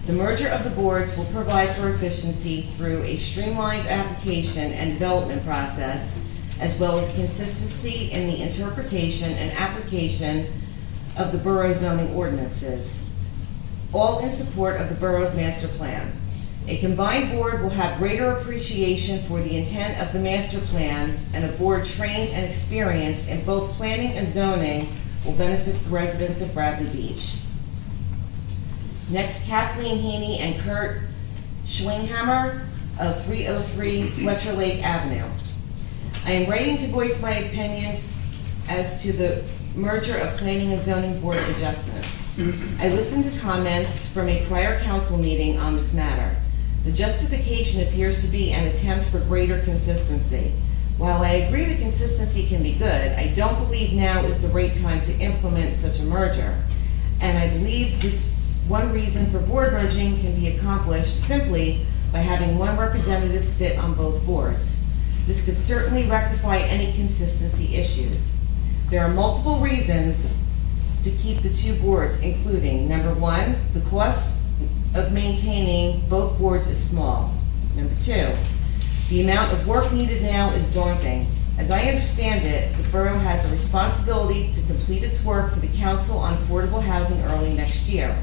The merger of the boards will provide for efficiency through a streamlined application and development process, as well as consistency in the interpretation and application of the borough zoning ordinances, all in support of the borough's master plan. A combined board will have greater appreciation for the intent of the master plan, and a board trained and experienced in both planning and zoning will benefit the residents of Bradley Beach. Next, Kathleen Heaney and Kurt Schwinghammer of 303 Fletcher Lake Avenue. I am writing to voice my opinion as to the merger of planning and zoning board adjustment. I listened to comments from a prior council meeting on this matter. The justification appears to be an attempt for greater consistency. While I agree that consistency can be good, I don't believe now is the right time to implement such a merger. And I believe this one reason for board merging can be accomplished simply by having one representative sit on both boards. This could certainly rectify any consistency issues. There are multiple reasons to keep the two boards, including, number one, the cost of maintaining both boards is small. Number two, the amount of work needed now is daunting. As I understand it, the borough has a responsibility to complete its work for the Council on Affordable Housing early next year.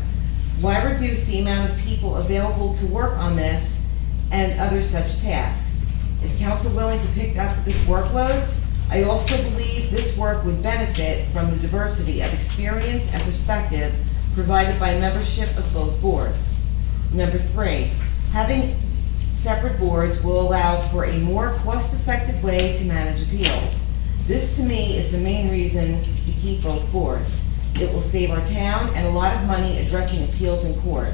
Why reduce the amount of people available to work on this and other such tasks? Is council willing to pick up this workload? I also believe this work would benefit from the diversity of experience and perspective provided by membership of both boards. Number three, having separate boards will allow for a more cost-effective way to manage appeals. This, to me, is the main reason to keep both boards. It will save our town and a lot of money addressing appeals in court.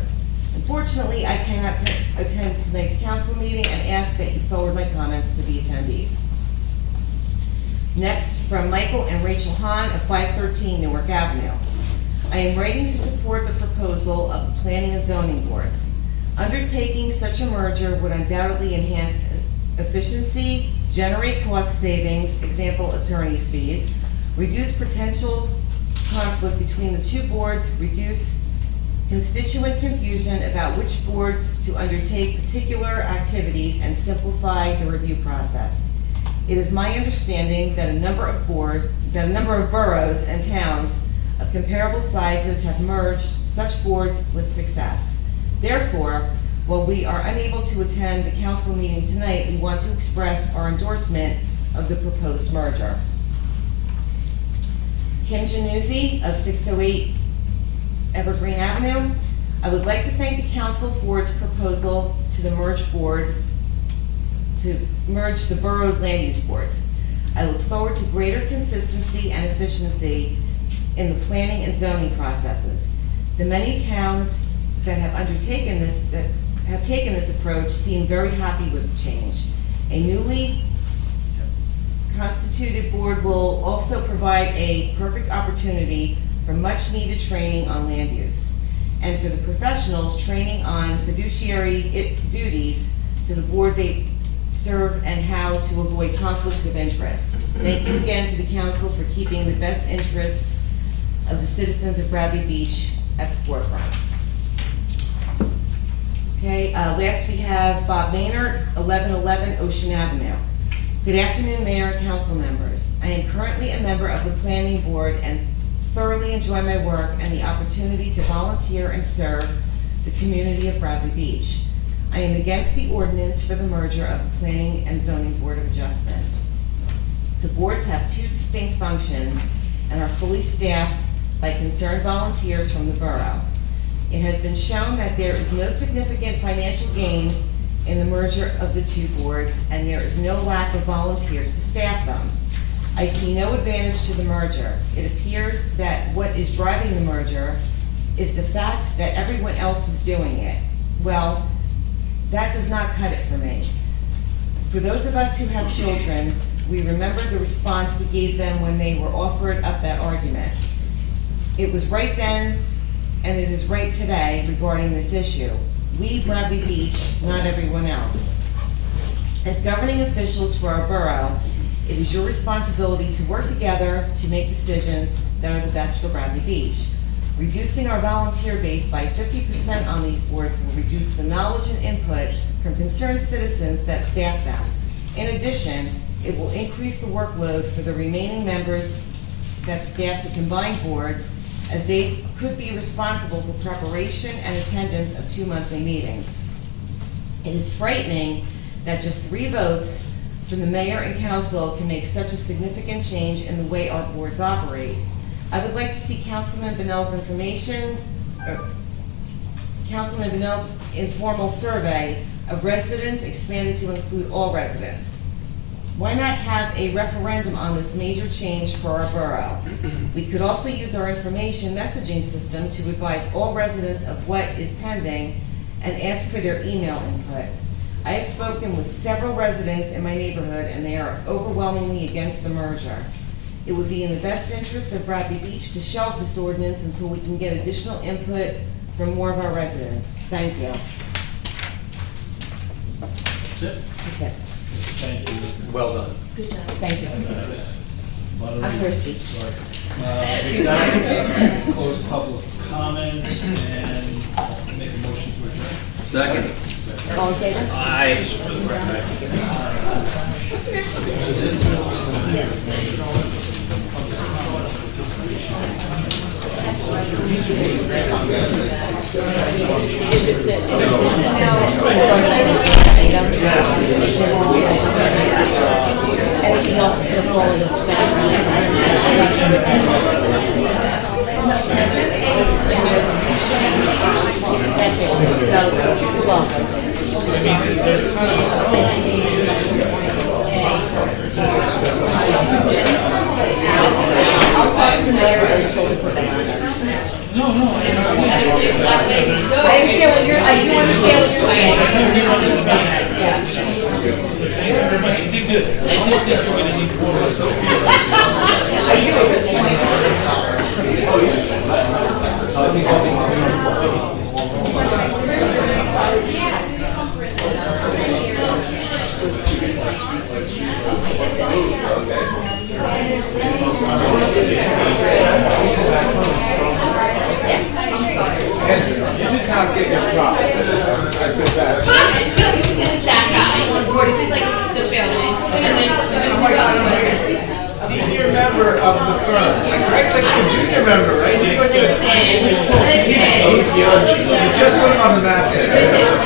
Unfortunately, I cannot attend tonight's council meeting and ask that you forward my comments to the attendees. Next, from Michael and Rachel Hahn of 513 Newark Avenue. I am writing to support the proposal of the Planning and Zoning Boards. Undertaking such a merger would undoubtedly enhance efficiency, generate cost savings, example attorney's fees, reduce potential conflict between the two boards, reduce constituent confusion about which boards to undertake particular activities, and simplify the review process. It is my understanding that a number of boroughs and towns of comparable sizes have merged such boards with success. Therefore, while we are unable to attend the council meeting tonight, we want to express our endorsement of the proposed merger. Kim Januzzi of 608 Evergreen Avenue. I would like to thank the council for its proposal to the merged board to merge the borough's land use boards. I look forward to greater consistency and efficiency in the planning and zoning processes. The many towns that have taken this approach seem very happy with the change. A newly constituted board will also provide a perfect opportunity for much needed training on land use, and for the professionals, training on fiduciary duties to the board they serve and how to avoid conflicts of interest. Thank you again to the council for keeping the best interest of the citizens of Bradley Beach at the forefront. Okay, last we have Bob Maynard, 1111 Ocean Avenue. Good afternoon, Mayor and council members. I am currently a member of the planning board and thoroughly enjoy my work and the opportunity to volunteer and serve the community of Bradley Beach. I am against the ordinance for the merger of the Planning and Zoning Board of Adjustment. The boards have two distinct functions and are fully staffed by concerned volunteers from the borough. It has been shown that there is no significant financial gain in the merger of the two boards, and there is no lack of volunteers to staff them. I see no advantage to the merger. It appears that what is driving the merger is the fact that everyone else is doing it. Well, that does not cut it for me. For those of us who have children, we remember the response we gave them when they were offered up that argument. It was right then, and it is right today regarding this issue. We, Bradley Beach, not everyone else. As governing officials for our borough, it is your responsibility to work together to make decisions that are the best for Bradley Beach. Reducing our volunteer base by 50% on these boards will reduce the knowledge and input from concerned citizens that staff them. In addition, it will increase the workload for the remaining members that staff the combined boards, as they could be responsible for preparation and attendance of 2 monthly meetings. It is frightening that just 3 votes from the mayor and council can make such a significant change in the way our boards operate. I would like to see Councilman Bonnell's informal survey of residents expanded to include all residents. Why not have a referendum on this major change for our borough? We could also use our information messaging system to advise all residents of what is pending and ask for their email input. I have spoken with several residents in my neighborhood, and they are overwhelmingly against the merger. It would be in the best interest of Bradley Beach to shelve this ordinance until we can get additional input from more of our residents. Thank you. That's it? That's it. Thank you. Well done. Good job. Thank you. I'm thirsty. With that, close public comments and make a motion to adjourn. Second. All in favor? Aye. Everything else is gonna fall into the second Thank you. So, you're welcome. I'll talk to the mayor and he's going to put that on there. I understand what you're, I do understand what you're saying. Yeah. I do at this You did not get your props. I feel bad. That guy, this is like the building, and then Senior member of the firm. Like Greg's like a junior member, right? Listen. You just put him on the masthead.